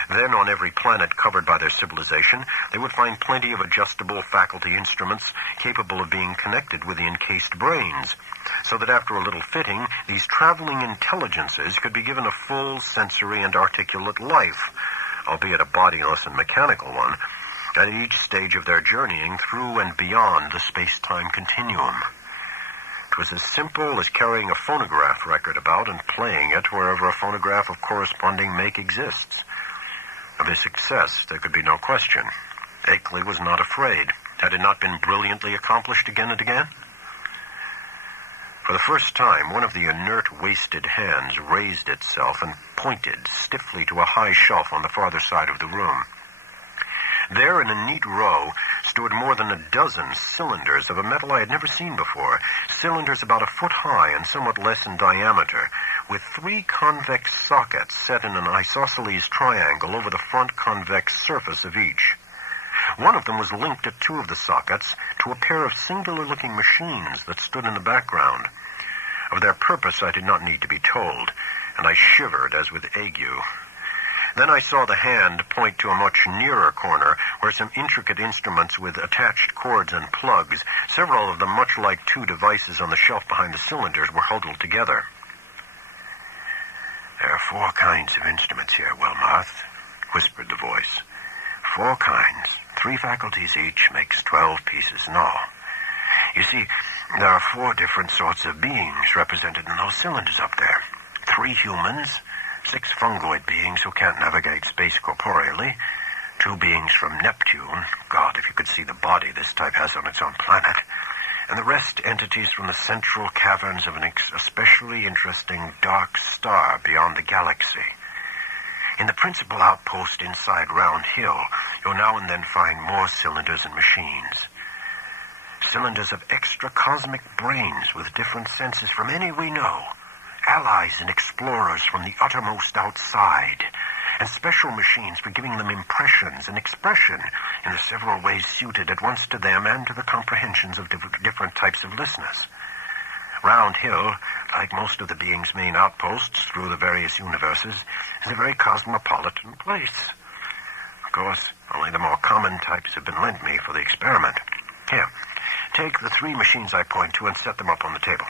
Then, on every planet covered by their civilization, they would find plenty of adjustable faculty instruments capable of being connected with the encased brains, so that after a little fitting, these traveling intelligences could be given a full sensory and articulate life, albeit a bodiless and mechanical one, at each stage of their journeying through and beyond the space-time continuum. It was as simple as carrying a phonograph record about and playing it wherever a phonograph of corresponding make exists. Of his success, there could be no question. Akeley was not afraid. Had it not been brilliantly accomplished again and again? For the first time, one of the inert, wasted hands raised itself and pointed stiffly to a high shelf on the farther side of the room. There, in a neat row, stood more than a dozen cylinders of a metal I had never seen before, cylinders about a foot high and somewhat less in diameter, with three convex sockets set in an isosceles triangle over the front convex surface of each. One of them was linked at two of the sockets to a pair of singular-looking machines that stood in the background. Of their purpose I did not need to be told, and I shivered as with ague. Then I saw the hand point to a much nearer corner where some intricate instruments with attached cords and plugs, several of them much like two devices on the shelf behind the cylinders, were huddled together. "There are 4 kinds of instruments here, Wilmarth," whispered the voice. 4 kinds, 3 faculties each, makes 12 pieces in all. You see, there are 4 different sorts of beings represented in those cylinders up there. 3 humans, 6 fungoid beings who can't navigate space corporeally, 2 beings from Neptune, God, if you could see the body this type has on its own planet, and the rest entities from the central caverns of an especially interesting dark star beyond the galaxy. In the principal outpost inside Round Hill, you'll now and then find more cylinders and machines. Cylinders of extra cosmic brains with different senses from any we know, allies and explorers from the uttermost outside, and special machines for giving them impressions and expression in the several ways suited at once to them and to the comprehensions of different types of listeners. Round Hill, like most of the being's main outposts through the various universes, is a very cosmopolitan place. Of course, only the more common types have been lent me for the experiment. Here, take the 3 machines I point to and set them up on the table.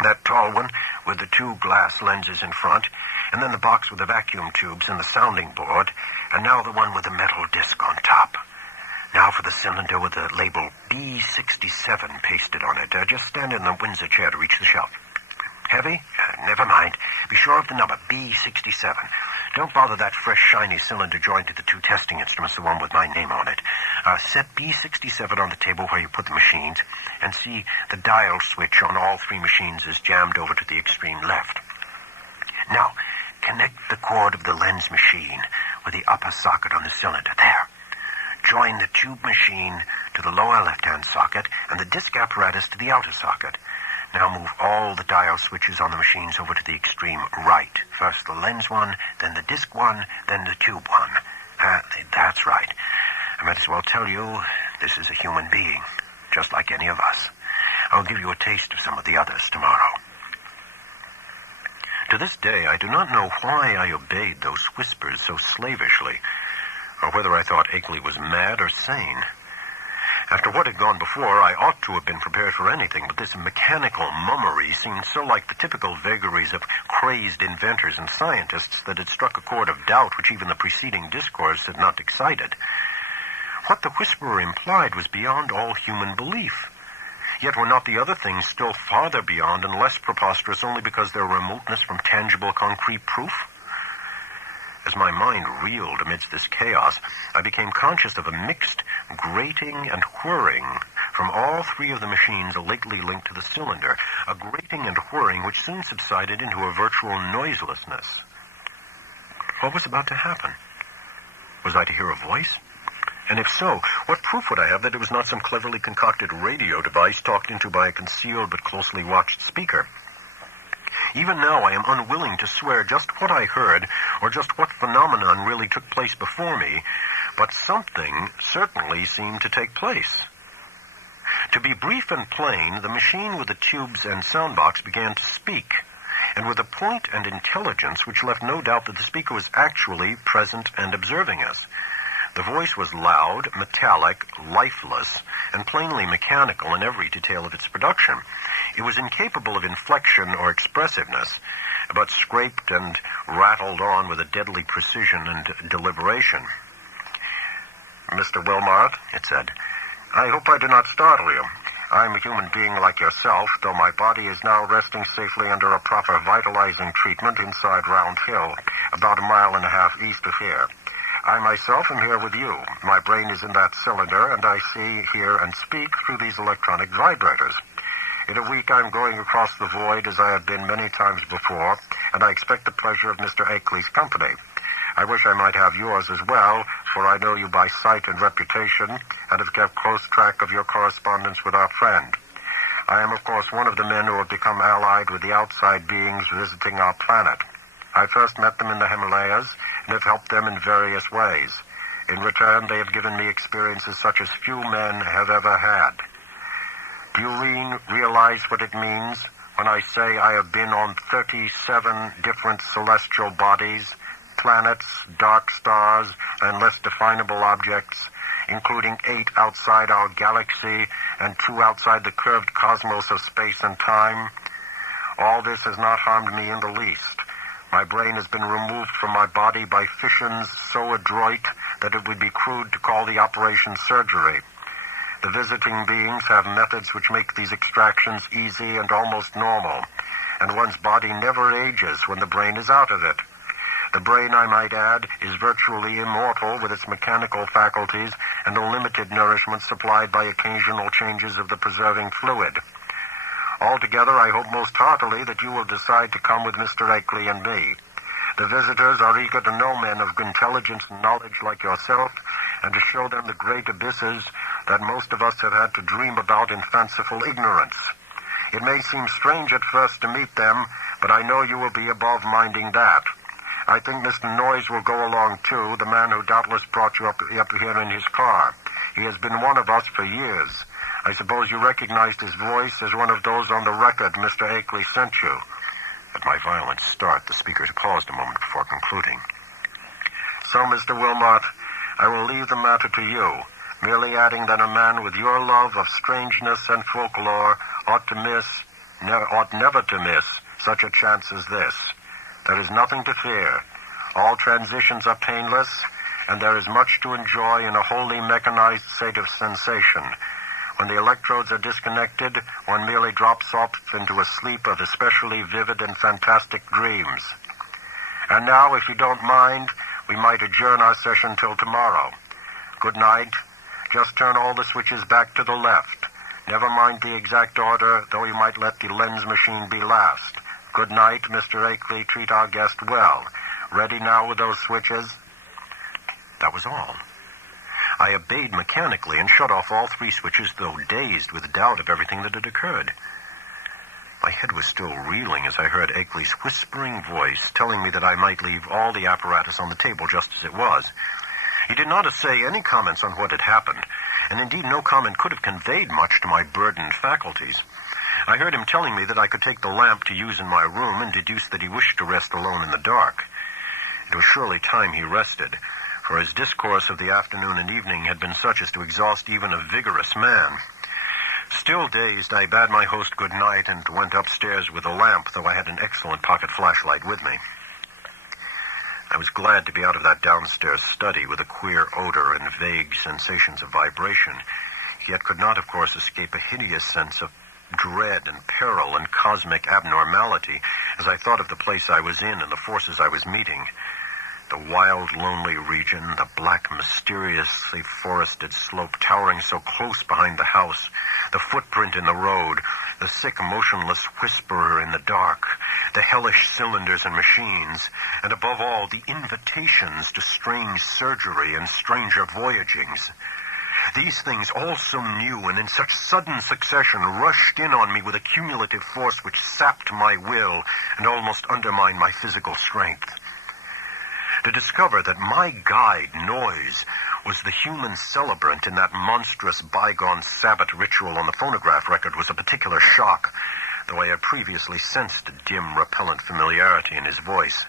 That tall one with the 2 glass lenses in front, and then the box with the vacuum tubes and the sounding board, and now the one with the metal disc on top. Now for the cylinder with the label B67 pasted on it. Just stand in the Windsor chair to reach the shelf. Heavy? Never mind. Be sure of the number, B67. Don't bother that fresh, shiny cylinder joint to the two testing instruments, the one with my name on it. Set B67 on the table where you put the machines, and see the dial switch on all three machines is jammed over to the extreme left. Now, connect the cord of the lens machine with the upper socket on the cylinder. There. Join the tube machine to the lower left-hand socket and the disc apparatus to the outer socket. Now move all the dial switches on the machines over to the extreme right. First the lens one, then the disc one, then the tube one. That's right. I might as well tell you, this is a human being, just like any of us. I'll give you a taste of some of the others tomorrow. To this day, I do not know why I obeyed those whispers so slavishly, or whether I thought Akeley was mad or sane. After what had gone before, I ought to have been prepared for anything, but this mechanical mummery seemed so like the typical vagaries of crazed inventors and scientists that it struck a chord of doubt which even the preceding discourse had not excited. What the whisperer implied was beyond all human belief. Yet were not the other things still farther beyond and less preposterous only because their remoteness from tangible, concrete proof? As my mind reeled amidst this chaos, I became conscious of a mixed grating and whirring from all three of the machines lately linked to the cylinder, a grating and whirring which soon subsided into a virtual noiselessness. What was about to happen? Was I to hear a voice? And if so, what proof would I have that it was not some cleverly concocted radio device talked into by a concealed but closely watched speaker? Even now I am unwilling to swear just what I heard or just what phenomenon really took place before me, but something certainly seemed to take place. To be brief and plain, the machine with the tubes and soundbox began to speak, and with a point and intelligence which left no doubt that the speaker was actually present and observing us. The voice was loud, metallic, lifeless, and plainly mechanical in every detail of its production. It was incapable of inflection or expressiveness, but scraped and rattled on with a deadly precision and deliberation. "Mr. Wilmot," it said, "I hope I do not startle you. I'm a human being like yourself, though my body is now resting safely under a proper vitalizing treatment inside Round Hill, about 1.5 miles east of here. I myself am here with you. My brain is in that cylinder, and I see, hear, and speak through these electronic vibrators. In a week I'm going across the void as I have been many times before, and I expect the pleasure of Mr. Akeley's company. I wish I might have yours as well, for I know you by sight and reputation, and have kept close track of your correspondence with our friend. I am, of course, one of the men who have become allied with the outside beings visiting our planet. I first met them in the Himalayas, and have helped them in various ways. In return, they have given me experiences such as few men have ever had. Do you realize what it means when I say I have been on 37 different celestial bodies, planets, dark stars, and less definable objects, including 8 outside our galaxy and 2 outside the curved cosmos of space and time? All this has not harmed me in the least. My brain has been removed from my body by fissions so adroit that it would be crude to call the operation surgery. The visiting beings have methods which make these extractions easy and almost normal, and one's body never ages when the brain is out of it. The brain, I might add, is virtually immortal with its mechanical faculties and the limited nourishment supplied by occasional changes of the preserving fluid. Altogether, I hope most heartily that you will decide to come with Mr. Akeley and me. The visitors are eager to know men of intelligence and knowledge like yourself, and to show them the great abysses that most of us have had to dream about in fanciful ignorance. It may seem strange at first to meet them, but I know you will be above minding that. I think Mr. Noyes will go along too, the man who doubtless brought you up here in his car. He has been one of us for years. I suppose you recognized his voice as one of those on the record Mr. Akeley sent you." At my violent start, the speaker paused a moment before concluding. "So, Mr. Wilmot, I will leave the matter to you, merely adding that a man with your love of strangeness and folklore ought never to miss such a chance as this. There is nothing to fear. All transitions are painless, and there is much to enjoy in a wholly mechanized state of sensation. When the electrodes are disconnected, one merely drops off into a sleep of especially vivid and fantastic dreams. And now, if you don't mind, we might adjourn our session till tomorrow. Good night. Just turn all the switches back to the left. Never mind the exact order, though you might let the lens machine be last. Good night, Mr. Akeley. Treat our guest well. Ready now with those switches? That was all. I obeyed mechanically and shut off all 3 switches, though dazed with doubt of everything that had occurred. My head was still reeling as I heard Akeley's whispering voice telling me that I might leave all the apparatus on the table just as it was. He did not essay any comments on what had happened, and indeed no comment could have conveyed much to my burdened faculties. I heard him telling me that I could take the lamp to use in my room and deduced that he wished to rest alone in the dark. It was surely time he rested, for his discourse of the afternoon and evening had been such as to exhaust even a vigorous man. Still dazed, I bade my host good night and went upstairs with a lamp, though I had an excellent pocket flashlight with me. I was glad to be out of that downstairs study with a queer odor and vague sensations of vibration, yet could not, of course, escape a hideous sense of dread and peril and cosmic abnormality as I thought of the place I was in and the forces I was meeting. The wild, lonely region, the black, mysteriously forested slope towering so close behind the house, the footprint in the road, the sick, motionless whisperer in the dark, the hellish cylinders and machines, and above all, the invitations to strange surgery and stranger voyagings. These things, all so new and in such sudden succession, rushed in on me with a cumulative force which sapped my will and almost undermined my physical strength. To discover that my guide, noise, was the human celebrant in that monstrous bygone Sabbath ritual on the phonograph record was a particular shock, though I had previously sensed a dim, repellent familiarity in his voice.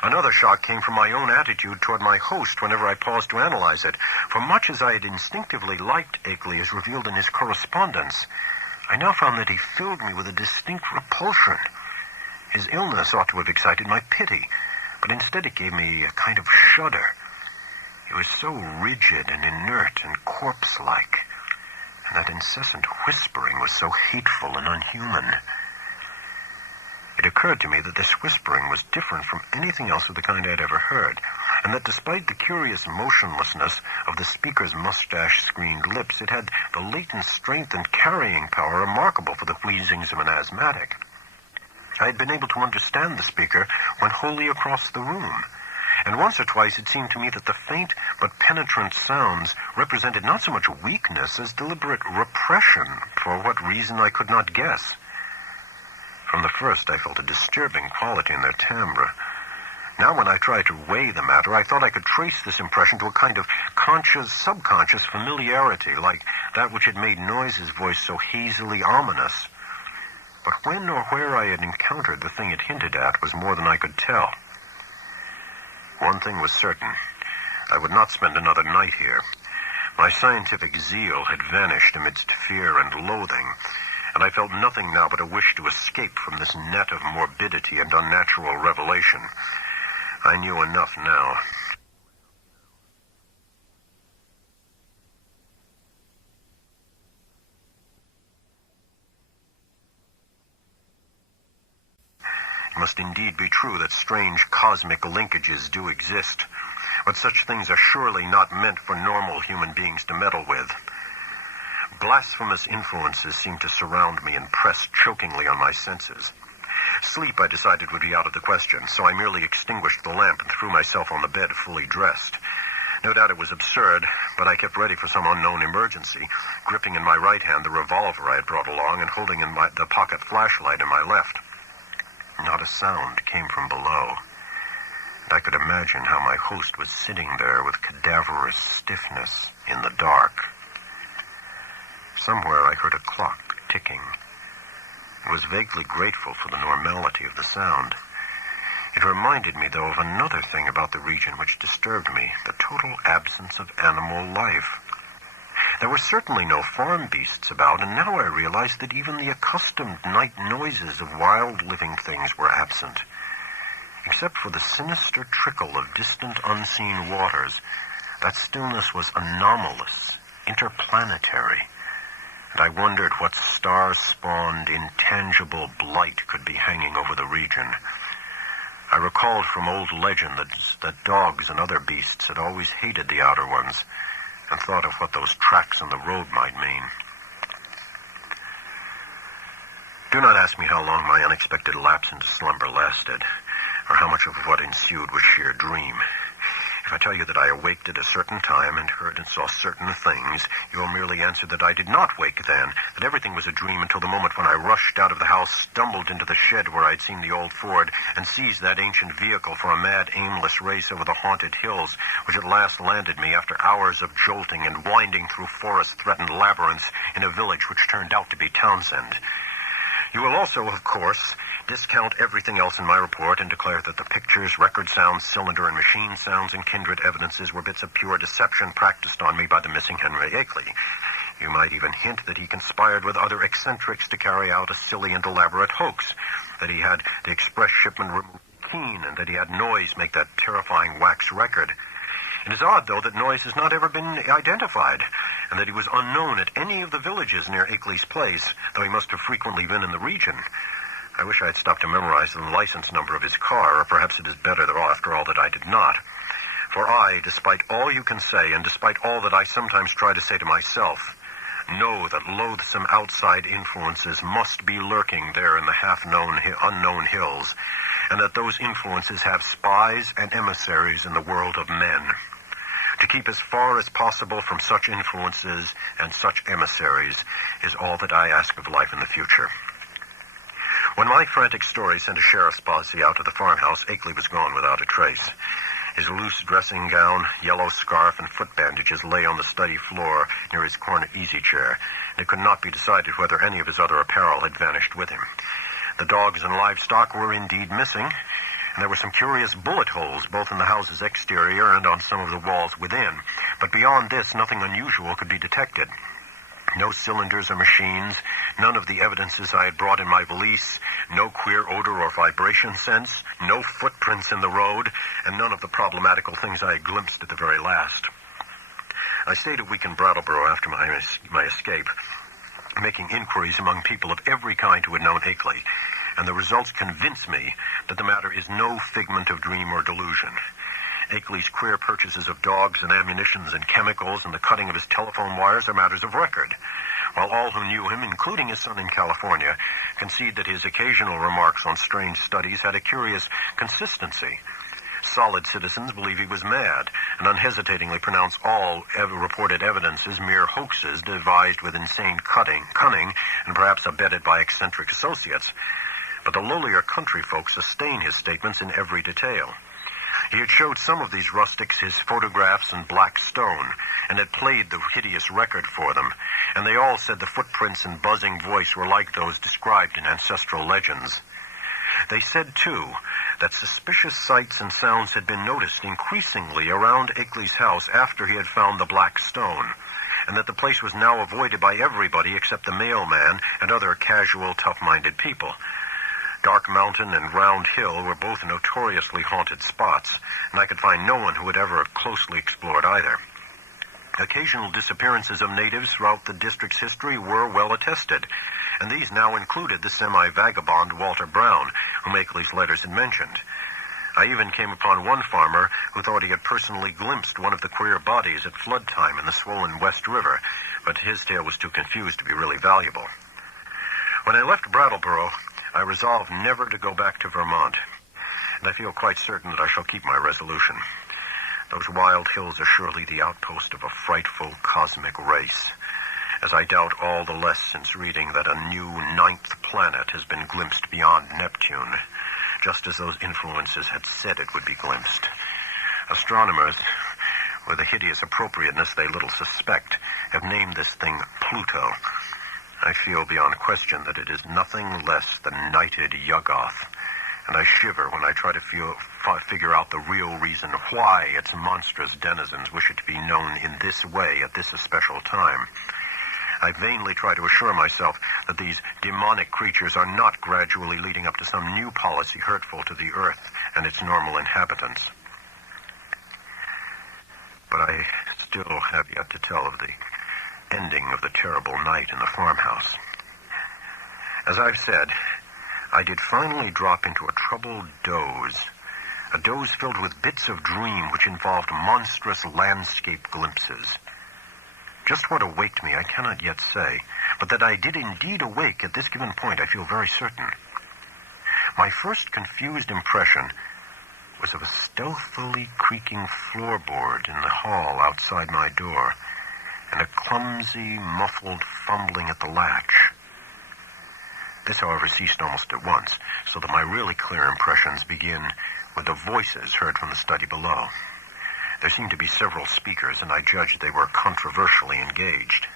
Another shock came from my own attitude toward my host whenever I paused to analyze it, for much as I had instinctively liked Akeley as revealed in his correspondence, I now found that he filled me with a distinct repulsion. His illness ought to have excited my pity, but instead it gave me a kind of shudder. He was so rigid and inert and corpse-like, and that incessant whispering was so hateful and unhuman. It occurred to me that this whispering was different from anything else of the kind I had ever heard, and that despite the curious motionlessness of the speaker's mustache-screened lips, it had the latent strength and carrying power remarkable for the wheezings of an asthmatic. I had been able to understand the speaker when wholly across the room, and once or twice it seemed to me that the faint but penetrant sounds represented not so much weakness as deliberate repression, for what reason I could not guess. From the first, I felt a disturbing quality in their timbre. Now, when I tried to weigh the matter, I thought I could trace this impression to a kind of conscious, subconscious familiarity, like that which had made Noise's voice so hazily ominous. But when or where I had encountered the thing it hinted at was more than I could tell. One thing was certain. I would not spend another night here. My scientific zeal had vanished amidst fear and loathing, and I felt nothing now but a wish to escape from this net of morbidity and unnatural revelation. I knew enough now. It must indeed be true that strange cosmic linkages do exist, but such things are surely not meant for normal human beings to meddle with. Blasphemous influences seemed to surround me and press chokingly on my senses. Sleep, I decided, would be out of the question, so I merely extinguished the lamp and threw myself on the bed fully dressed. No doubt it was absurd, but I kept ready for some unknown emergency, gripping in my right hand the revolver I had brought along and holding in the pocket flashlight in my left. Not a sound came from below, and I could imagine how my host was sitting there with cadaverous stiffness in the dark. Somewhere I heard a clock ticking. I was vaguely grateful for the normality of the sound. It reminded me, though, of another thing about the region which disturbed me, the total absence of animal life. There were certainly no farm beasts about, and now I realized that even the accustomed night noises of wild living things were absent. Except for the sinister trickle of distant unseen waters, that stillness was anomalous, interplanetary, and I wondered what star-spawned, intangible blight could be hanging over the region. I recalled from old legend that dogs and other beasts had always hated the outer ones, and thought of what those tracks on the road might mean. Do not ask me how long my unexpected lapse into slumber lasted, or how much of what ensued was sheer dream. If I tell you that I awaked at a certain time and heard and saw certain things, you will merely answer that I did not wake then, that everything was a dream until the moment when I rushed out of the house, stumbled into the shed where I'd seen the old Ford, and seized that ancient vehicle for a mad, aimless race over the haunted hills, which at last landed me after hours of jolting and winding through forest-threatened labyrinths in a village which turned out to be Townsend. You will also, of course, discount everything else in my report and declare that the pictures, record sounds, cylinder and machine sounds, and kindred evidences were bits of pure deception practiced on me by the missing Henry Akeley. You might even hint that he conspired with other eccentrics to carry out a silly and elaborate hoax, that he had the express shipment removed keen, and that he had Noise make that terrifying wax record. It is odd, though, that Noise has not ever been identified, and that he was unknown at any of the villages near Akeley's place, though he must have frequently been in the region. I wish I had stopped to memorize the license number of his car, or perhaps it is better, after all, that I did not. For I, despite all you can say, and despite all that I sometimes try to say to myself, know that loathsome outside influences must be lurking there in the half-known, unknown hills, and that those influences have spies and emissaries in the world of men. To keep as far as possible from such influences and such emissaries is all that I ask of life in the future. When my frantic story sent a sheriff's posse out to the farmhouse, Akeley was gone without a trace. His loose dressing gown, yellow scarf, and foot bandages lay on the study floor near his corner easy-chair, and it could not be decided whether any of his other apparel had vanished with him. The dogs and livestock were indeed missing, and there were some curious bullet holes both in the house's exterior and on some of the walls within. But beyond this, nothing unusual could be detected. No cylinders or machines, none of the evidences I had brought in my valise, no queer odor or vibration sense, no footprints in the road, and none of the problematical things I had glimpsed at the very last. I stayed a week in Brattleboro after my escape, making inquiries among people of every kind who had known Akeley, and the results convinced me that the matter is no figment of dream or delusion. Akeley's queer purchases of dogs and ammunitions and chemicals and the cutting of his telephone wires are matters of record, while all who knew him, including his son in California, concede that his occasional remarks on strange studies had a curious consistency. Solid citizens believe he was mad, and unhesitatingly pronounce all reported evidences mere hoaxes devised with insane cunning, and perhaps abetted by eccentric associates. But the lowlier country folk sustain his statements in every detail. He had showed some of these rustics his photographs in black stone, and had played the hideous record for them, and they all said the footprints and buzzing voice were like those described in ancestral legends. They said, too, that suspicious sights and sounds had been noticed increasingly around Akeley's house after he had found the black stone, and that the place was now avoided by everybody except the mailman and other casual, tough-minded people. Dark Mountain and Round Hill were both notoriously haunted spots, and I could find no one who had ever closely explored either. Occasional disappearances of natives throughout the district's history were well attested, and these now included the semi-vagabond Walter Brown, whom Akeley's letters had mentioned. I even came upon one farmer who thought he had personally glimpsed one of the queer bodies at flood time in the swollen West River, but his tale was too confused to be really valuable. When I left Brattleboro, I resolved never to go back to Vermont, and I feel quite certain that I shall keep my resolution. Those wild hills are surely the outpost of a frightful cosmic race, as I doubt all the less since reading that a new 9th planet has been glimpsed beyond Neptune, just as those influences had said it would be glimpsed. Astronomers, with a hideous appropriateness they little suspect, have named this thing Pluto. I feel beyond question that it is nothing less than knighted Yuggoth, and I shiver when I try to figure out the real reason why its monstrous denizens wish it to be known in this way at this especial time. I vainly try to assure myself that these demonic creatures are not gradually leading up to some new policy hurtful to the earth and its normal inhabitants. But I still have yet to tell of the ending of the terrible night in the farmhouse. As I've said, I did finally drop into a troubled doze a doze filled with bits of dream which involved monstrous landscape glimpses. Just what awaked me I cannot yet say, but that I did indeed awake at this given point I feel very certain. My first confused impression was of a stealthily creaking floorboard in the hall outside my door, and a clumsy, muffled fumbling at the latch. This, however, ceased almost at once, so that my really clear impressions begin with the voices heard from the study below. There seemed to be several speakers, and I judged they were controversially engaged.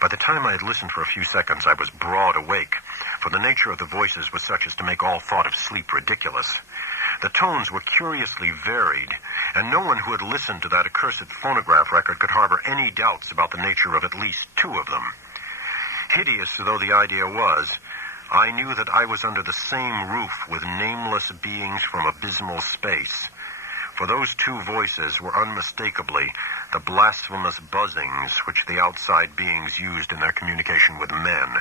By the time I had listened for a few seconds, I was broad awake, for the nature of the voices was such as to make all thought of sleep ridiculous. The tones were curiously varied, and no one who had listened to that accursed phonograph record could harbor any doubts about the nature of at least two of them. Hideous though the idea was, I knew that I was under the same roof with nameless beings from abysmal space, for those two voices were unmistakably the blasphemous buzzings which the outside beings used in their communication with men.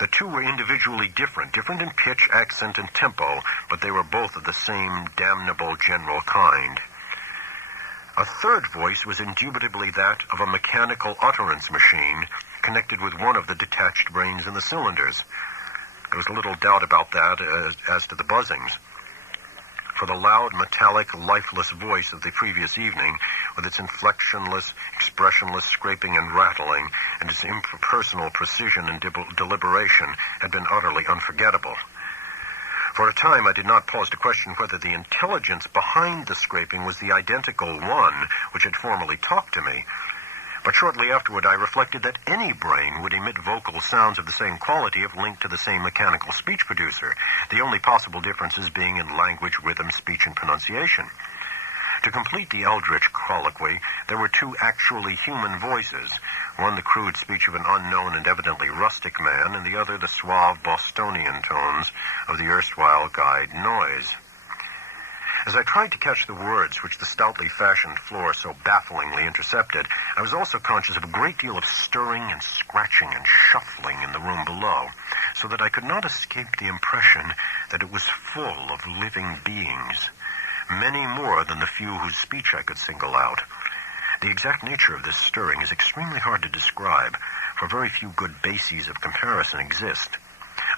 The two were individually different in pitch, accent, and tempo, but they were both of the same damnable general kind. A third voice was indubitably that of a mechanical utterance machine connected with one of the detached brains in the cylinders. There was little doubt about that as to the buzzings, for the loud, metallic, lifeless voice of the previous evening, with its inflectionless, expressionless scraping and rattling, and its impersonal precision and deliberation, had been utterly unforgettable. For a time I did not pause to question whether the intelligence behind the scraping was the identical one which had formerly talked to me. But shortly afterward I reflected that any brain would emit vocal sounds of the same quality if linked to the same mechanical speech producer, the only possible differences being in language, rhythm, speech, and pronunciation. To complete the eldritch colloquy, there were two actually human voices, one the crude speech of an unknown and evidently rustic man, and the other the suave Bostonian tones of the erstwhile guide Noise. As I tried to catch the words which the stoutly fashioned floor so bafflingly intercepted, I was also conscious of a great deal of stirring and scratching and shuffling in the room below, so that I could not escape the impression that it was full of living beings, many more than the few whose speech I could single out. The exact nature of this stirring is extremely hard to describe, for very few good bases of comparison exist.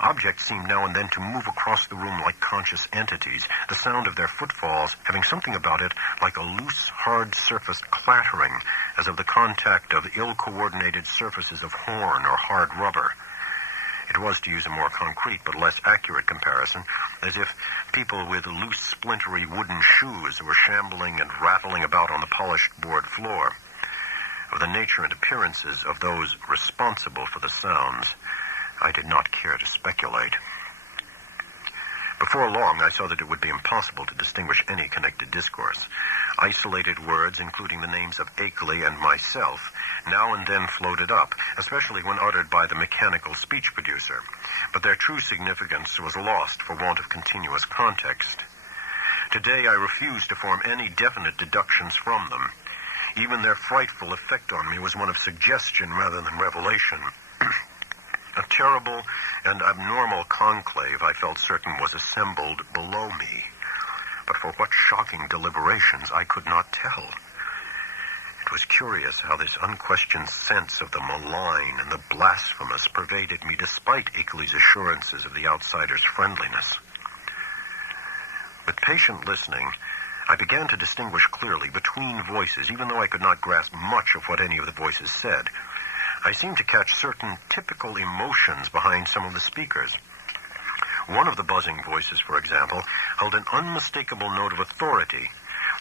Objects seemed now and then to move across the room like conscious entities, the sound of their footfalls having something about it like a loose, hard-surfaced clattering, as of the contact of ill-coordinated surfaces of horn or hard rubber. It was, to use a more concrete but less accurate comparison, as if people with loose, splintery wooden shoes were shambling and rattling about on the polished board floor. Of the nature and appearances of those responsible for the sounds, I did not care to speculate. Before long, I saw that it would be impossible to distinguish any connected discourse. Isolated words, including the names of Akeley and myself, now and then floated up, especially when uttered by the mechanical speech producer, but their true significance was lost for want of continuous context. Today I refuse to form any definite deductions from them. Even their frightful effect on me was one of suggestion rather than revelation. A terrible and abnormal conclave, I felt certain, was assembled below me. But for what shocking deliberations, I could not tell. It was curious how this unquestioned sense of the malign and the blasphemous pervaded me despite Akeley's assurances of the outsider's friendliness. With patient listening, I began to distinguish clearly between voices, even though I could not grasp much of what any of the voices said. I seemed to catch certain typical emotions behind some of the speakers. One of the buzzing voices, for example, held an unmistakable note of authority,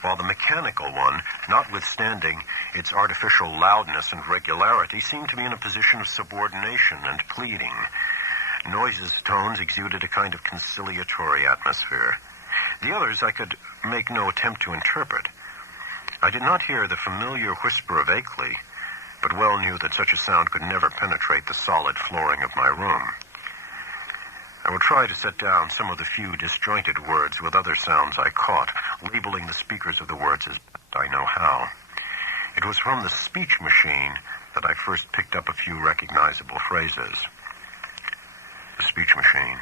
while the mechanical one, notwithstanding its artificial loudness and regularity, seemed to be in a position of subordination and pleading. Noise's tones exuded a kind of conciliatory atmosphere. The others I could make no attempt to interpret. I did not hear the familiar whisper of Akeley, but well knew that such a sound could never penetrate the solid flooring of my room. I will try to set down some of the few disjointed words with other sounds I caught, labeling the speakers of the words as best I know how. It was from the speech machine that I first picked up a few recognizable phrases. The speech machine.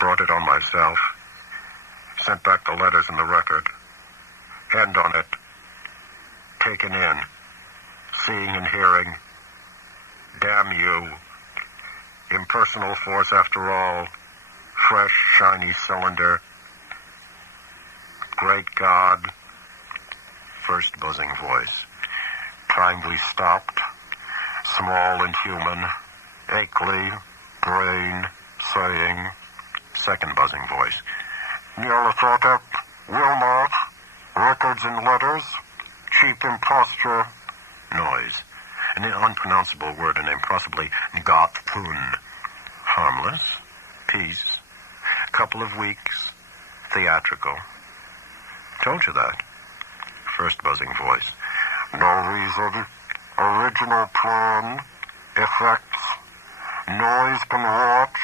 Brought it on myself. sent back the letters and the record. End on it. Taken in. Seeing and hearing. Damn you. Impersonal force after all. Fresh, shiny cylinder. Great God. First buzzing voice. Time we stopped. Small and human. Akeley. Brain. Saying. Second buzzing voice. Neolithic. Wilmot. Records and letters. Cheap imposture. Noise. An unpronounceable word, a name possibly Gothun. Harmless. Peace. Couple of weeks. Theatrical. Told you that. First buzzing voice. No reason. Original plan. Effects. Noise can watch.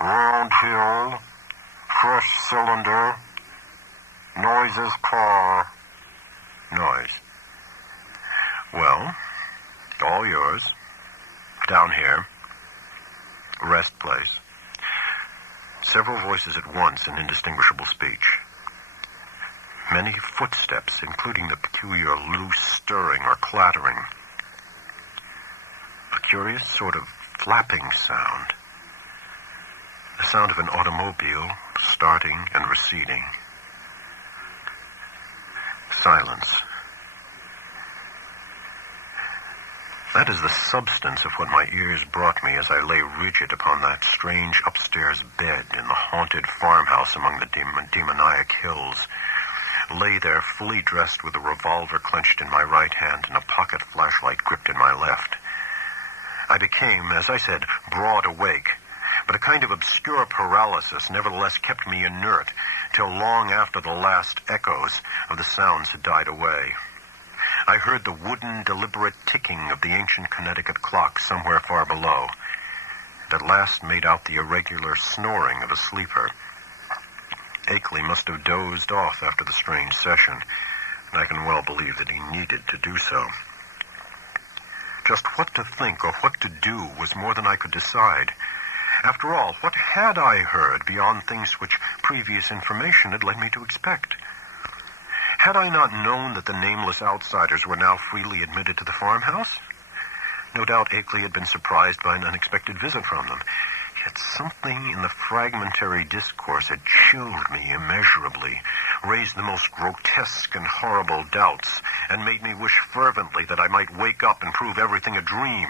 Round hill. Fresh cylinder. Noises car. Noise. Well, all yours. Down here. Rest place. Several voices at once in indistinguishable speech. Many footsteps, including the peculiar loose stirring or clattering. A curious sort of flapping sound. The sound of an automobile starting and receding. Silence. That is the substance of what my ears brought me as I lay rigid upon that strange upstairs bed in the haunted farmhouse among the demoniac hills. Lay there fully dressed with a revolver clenched in my right hand and a pocket flashlight gripped in my left. I became, as I said, broad awake, but a kind of obscure paralysis nevertheless kept me inert till long after the last echoes of the sounds had died away. I heard the wooden, deliberate ticking of the ancient Connecticut clock somewhere far below, and at last made out the irregular snoring of a sleeper. Akeley must have dozed off after the strange session, and I can well believe that he needed to do so. Just what to think or what to do was more than I could decide. After all, what had I heard beyond things which previous information had led me to expect? Had I not known that the nameless outsiders were now freely admitted to the farmhouse? No doubt Akeley had been surprised by an unexpected visit from them. Yet something in the fragmentary discourse had chilled me immeasurably, raised the most grotesque and horrible doubts, and made me wish fervently that I might wake up and prove everything a dream.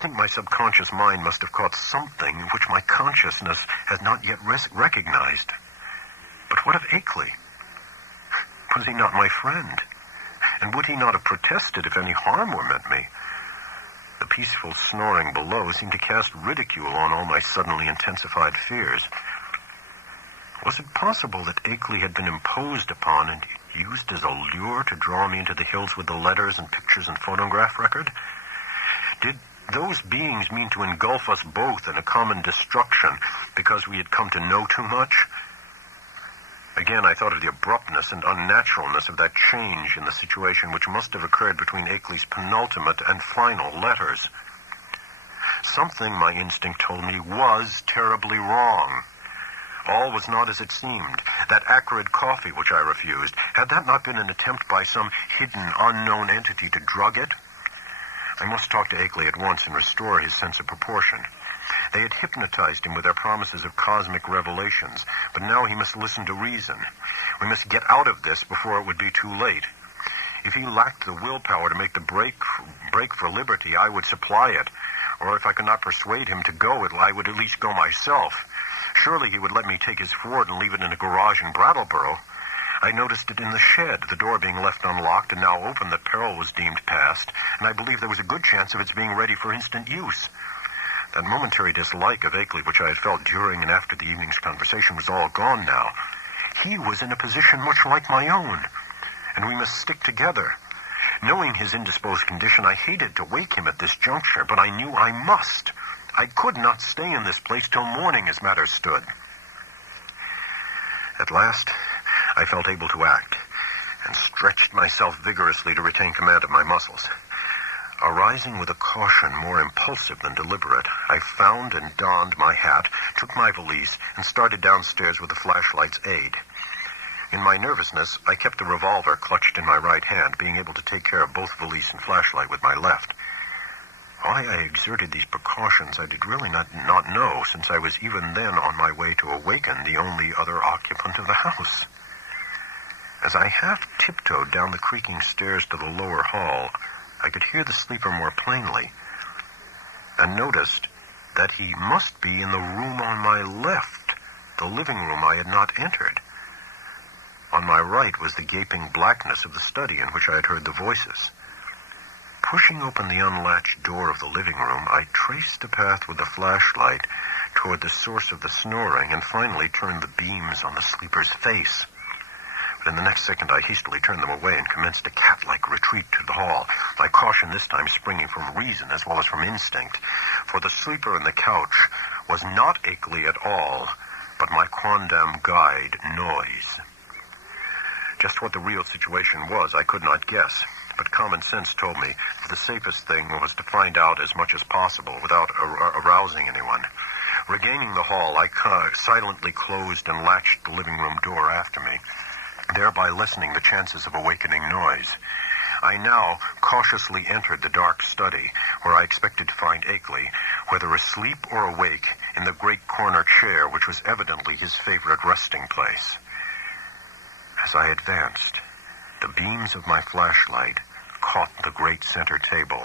I think my subconscious mind must have caught something which my consciousness has not yet recognized. But what of Akeley? Was he not my friend? And would he not have protested if any harm were meant me? The peaceful snoring below seemed to cast ridicule on all my suddenly intensified fears. Was it possible that Akeley had been imposed upon and used as a lure to draw me into the hills with the letters and pictures and phonograph record? Did those beings mean to engulf us both in a common destruction because we had come to know too much? Again, I thought of the abruptness and unnaturalness of that change in the situation which must have occurred between Akeley's penultimate and final letters. Something, my instinct told me, was terribly wrong. All was not as it seemed. That acrid coffee which I refused, had that not been an attempt by some hidden, unknown entity to drug it? I must talk to Akeley at once and restore his sense of proportion. They had hypnotized him with their promises of cosmic revelations, but now he must listen to reason. We must get out of this before it would be too late. If he lacked the willpower to make the break for liberty, I would supply it. Or if I could not persuade him to go, I would at least go myself. Surely he would let me take his Ford and leave it in a garage in Brattleboro. I noticed it in the shed, the door being left unlocked and now open that peril was deemed past, and I believe there was a good chance of its being ready for instant use. That momentary dislike of Akeley which I had felt during and after the evening's conversation was all gone now. He was in a position much like my own, and we must stick together. Knowing his indisposed condition, I hated to wake him at this juncture, but I knew I must. I could not stay in this place till morning as matters stood. At last, I felt able to act, and stretched myself vigorously to retain command of my muscles. Arising with a caution more impulsive than deliberate, I found and donned my hat, took my valise, and started downstairs with the flashlight's aid. In my nervousness, I kept the revolver clutched in my right hand, being able to take care of both valise and flashlight with my left. Why I exerted these precautions I did really not know, since I was even then on my way to awaken the only other occupant of the house. As I half tiptoed down the creaking stairs to the lower hall, I could hear the sleeper more plainly, and noticed that he must be in the room on my left, the living room I had not entered. On my right was the gaping blackness of the study in which I had heard the voices. Pushing open the unlatched door of the living room, I traced a path with the flashlight toward the source of the snoring and finally turned the beams on the sleeper's face. But in the next second, I hastily turned them away and commenced a cat-like retreat to the hall, my caution this time springing from reason as well as from instinct. For the sleeper on the couch was not Akeley at all, but my quondam guide, Noise. Just what the real situation was, I could not guess, but common sense told me that the safest thing was to find out as much as possible without arousing anyone. Regaining the hall, I silently closed and latched the living room door after me, thereby lessening the chances of awakening Noise. I now cautiously entered the dark study, where I expected to find Akeley, whether asleep or awake, in the great corner chair, which was evidently his favorite resting place. As I advanced, the beams of my flashlight caught the great center table,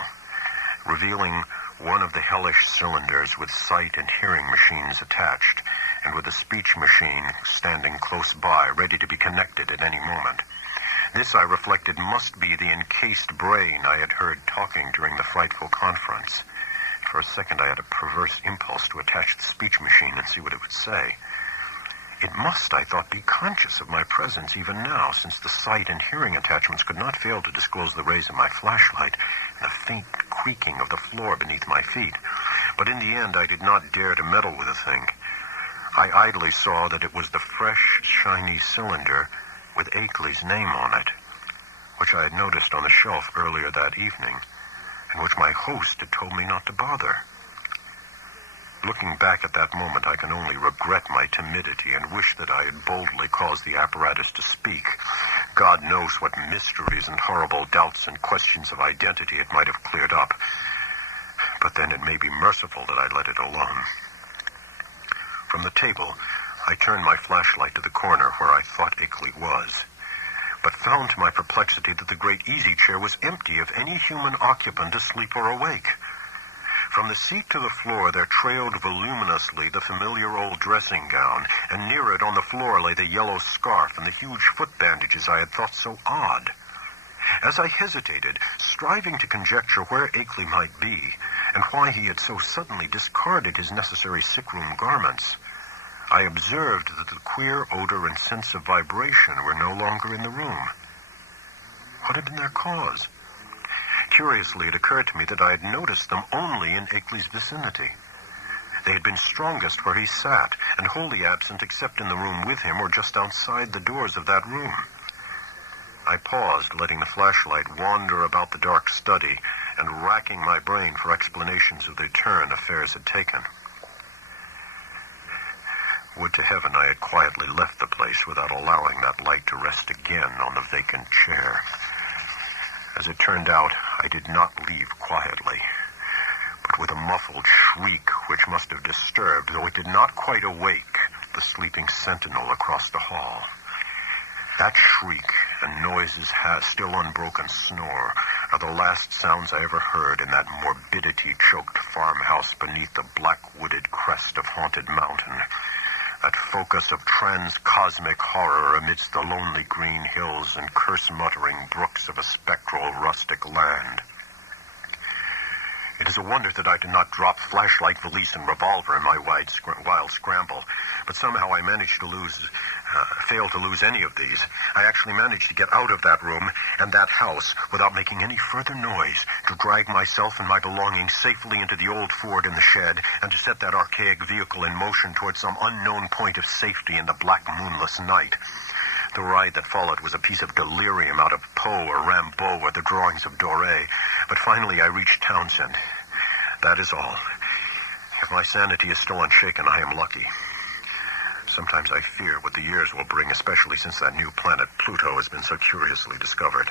revealing one of the hellish cylinders with sight and hearing machines attached, and with a speech machine standing close by, ready to be connected at any moment. This, I reflected, must be the encased brain I had heard talking during the frightful conference. For a second, I had a perverse impulse to attach the speech machine and see what it would say. It must, I thought, be conscious of my presence even now, since the sight and hearing attachments could not fail to disclose the rays of my flashlight and the faint creaking of the floor beneath my feet. But in the end, I did not dare to meddle with the thing. I idly saw that it was the fresh, shiny cylinder with Akeley's name on it, which I had noticed on the shelf earlier that evening, and which my host had told me not to bother. Looking back at that moment, I can only regret my timidity and wish that I had boldly caused the apparatus to speak. God knows what mysteries and horrible doubts and questions of identity it might have cleared up. But then it may be merciful that I let it alone. From the table, I turned my flashlight to the corner where I thought Akeley was, but found to my perplexity that the great easy chair was empty of any human occupant asleep or awake. From the seat to the floor there trailed voluminously the familiar old dressing gown, and near it on the floor lay the yellow scarf and the huge foot bandages I had thought so odd. As I hesitated, striving to conjecture where Akeley might be, and why he had so suddenly discarded his necessary sick-room garments, I observed that the queer odor and sense of vibration were no longer in the room. What had been their cause? Curiously, it occurred to me that I had noticed them only in Akeley's vicinity. They had been strongest where he sat, and wholly absent except in the room with him or just outside the doors of that room. I paused, letting the flashlight wander about the dark study and racking my brain for explanations of the turn affairs had taken. Would to heaven I had quietly left the place without allowing that light to rest again on the vacant chair. As it turned out, I did not leave quietly, but with a muffled shriek which must have disturbed, though it did not quite awake, the sleeping sentinel across the hall. That shriek and Noise's still unbroken snore are the last sounds I ever heard in that morbidity-choked farmhouse beneath the black-wooded crest of Haunted Mountain, that focus of trans-cosmic horror amidst the lonely green hills and curse-muttering brooks of a spectral rustic land. It is a wonder that I did not drop flashlight, valise, and revolver in my wild scramble, but somehow I managed to fail to lose any of these. I actually managed to get out of that room and that house without making any further noise, to drag myself and my belongings safely into the old Ford in the shed, and to set that archaic vehicle in motion towards some unknown point of safety in the black moonless night. The ride that followed was a piece of delirium out of Poe or Rimbaud or the drawings of Doré. But finally I reached Townsend. That is all. If my sanity is still unshaken, I am lucky. Sometimes I fear what the years will bring, especially since that new planet Pluto has been so curiously discovered.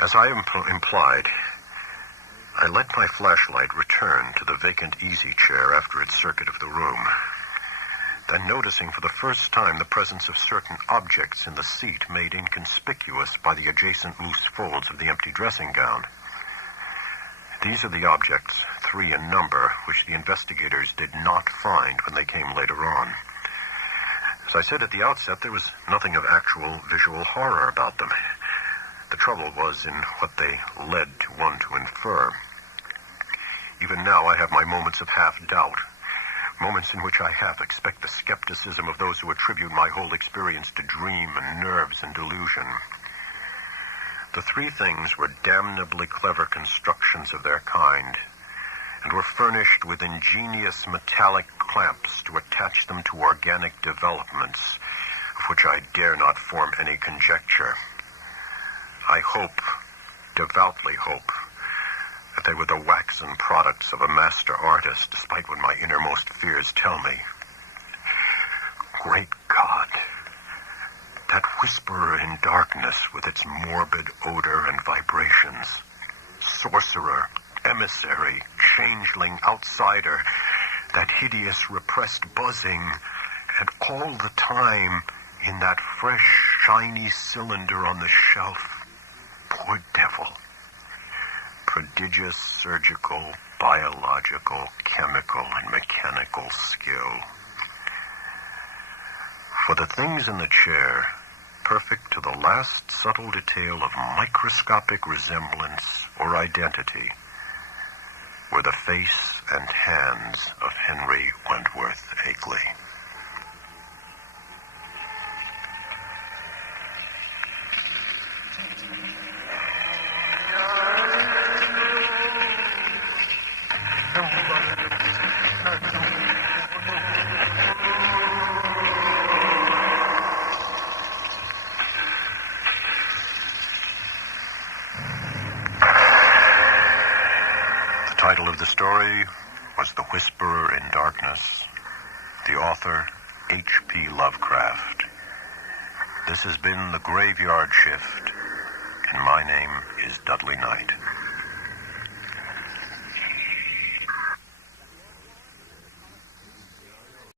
As I implied, I let my flashlight return to the vacant easy chair after its circuit of the room. Then, noticing for the first time the presence of certain objects in the seat made inconspicuous by the adjacent loose folds of the empty dressing gown. These are the objects, 3 in number, which the investigators did not find when they came later on. As I said at the outset, there was nothing of actual visual horror about them. The trouble was in what they led to one to infer. Even now I have my moments of half-doubt, moments in which I half expect the skepticism of those who attribute my whole experience to dream and nerves and delusion. The 3 things were damnably clever constructions of their kind, and were furnished with ingenious metallic clamps to attach them to organic developments, of which I dare not form any conjecture. I hope, devoutly hope, that they were the waxen products of a master artist, despite what my innermost fears tell me. Great God! That whisperer in darkness with its morbid odor and vibrations. Sorcerer, emissary, changeling, outsider. That hideous repressed buzzing. And all the time in that fresh, shiny cylinder on the shelf. Poor devil. Prodigious surgical, biological, chemical, and mechanical skill. For the things in the chair, perfect to the last subtle detail of microscopic resemblance or identity, were the face and hands of Henry Wentworth Akeley. The title of the story was The Whisperer in Darkness. The author, H.P. Lovecraft. This has been The Graveyard Shift, and my name is Dudley Knight.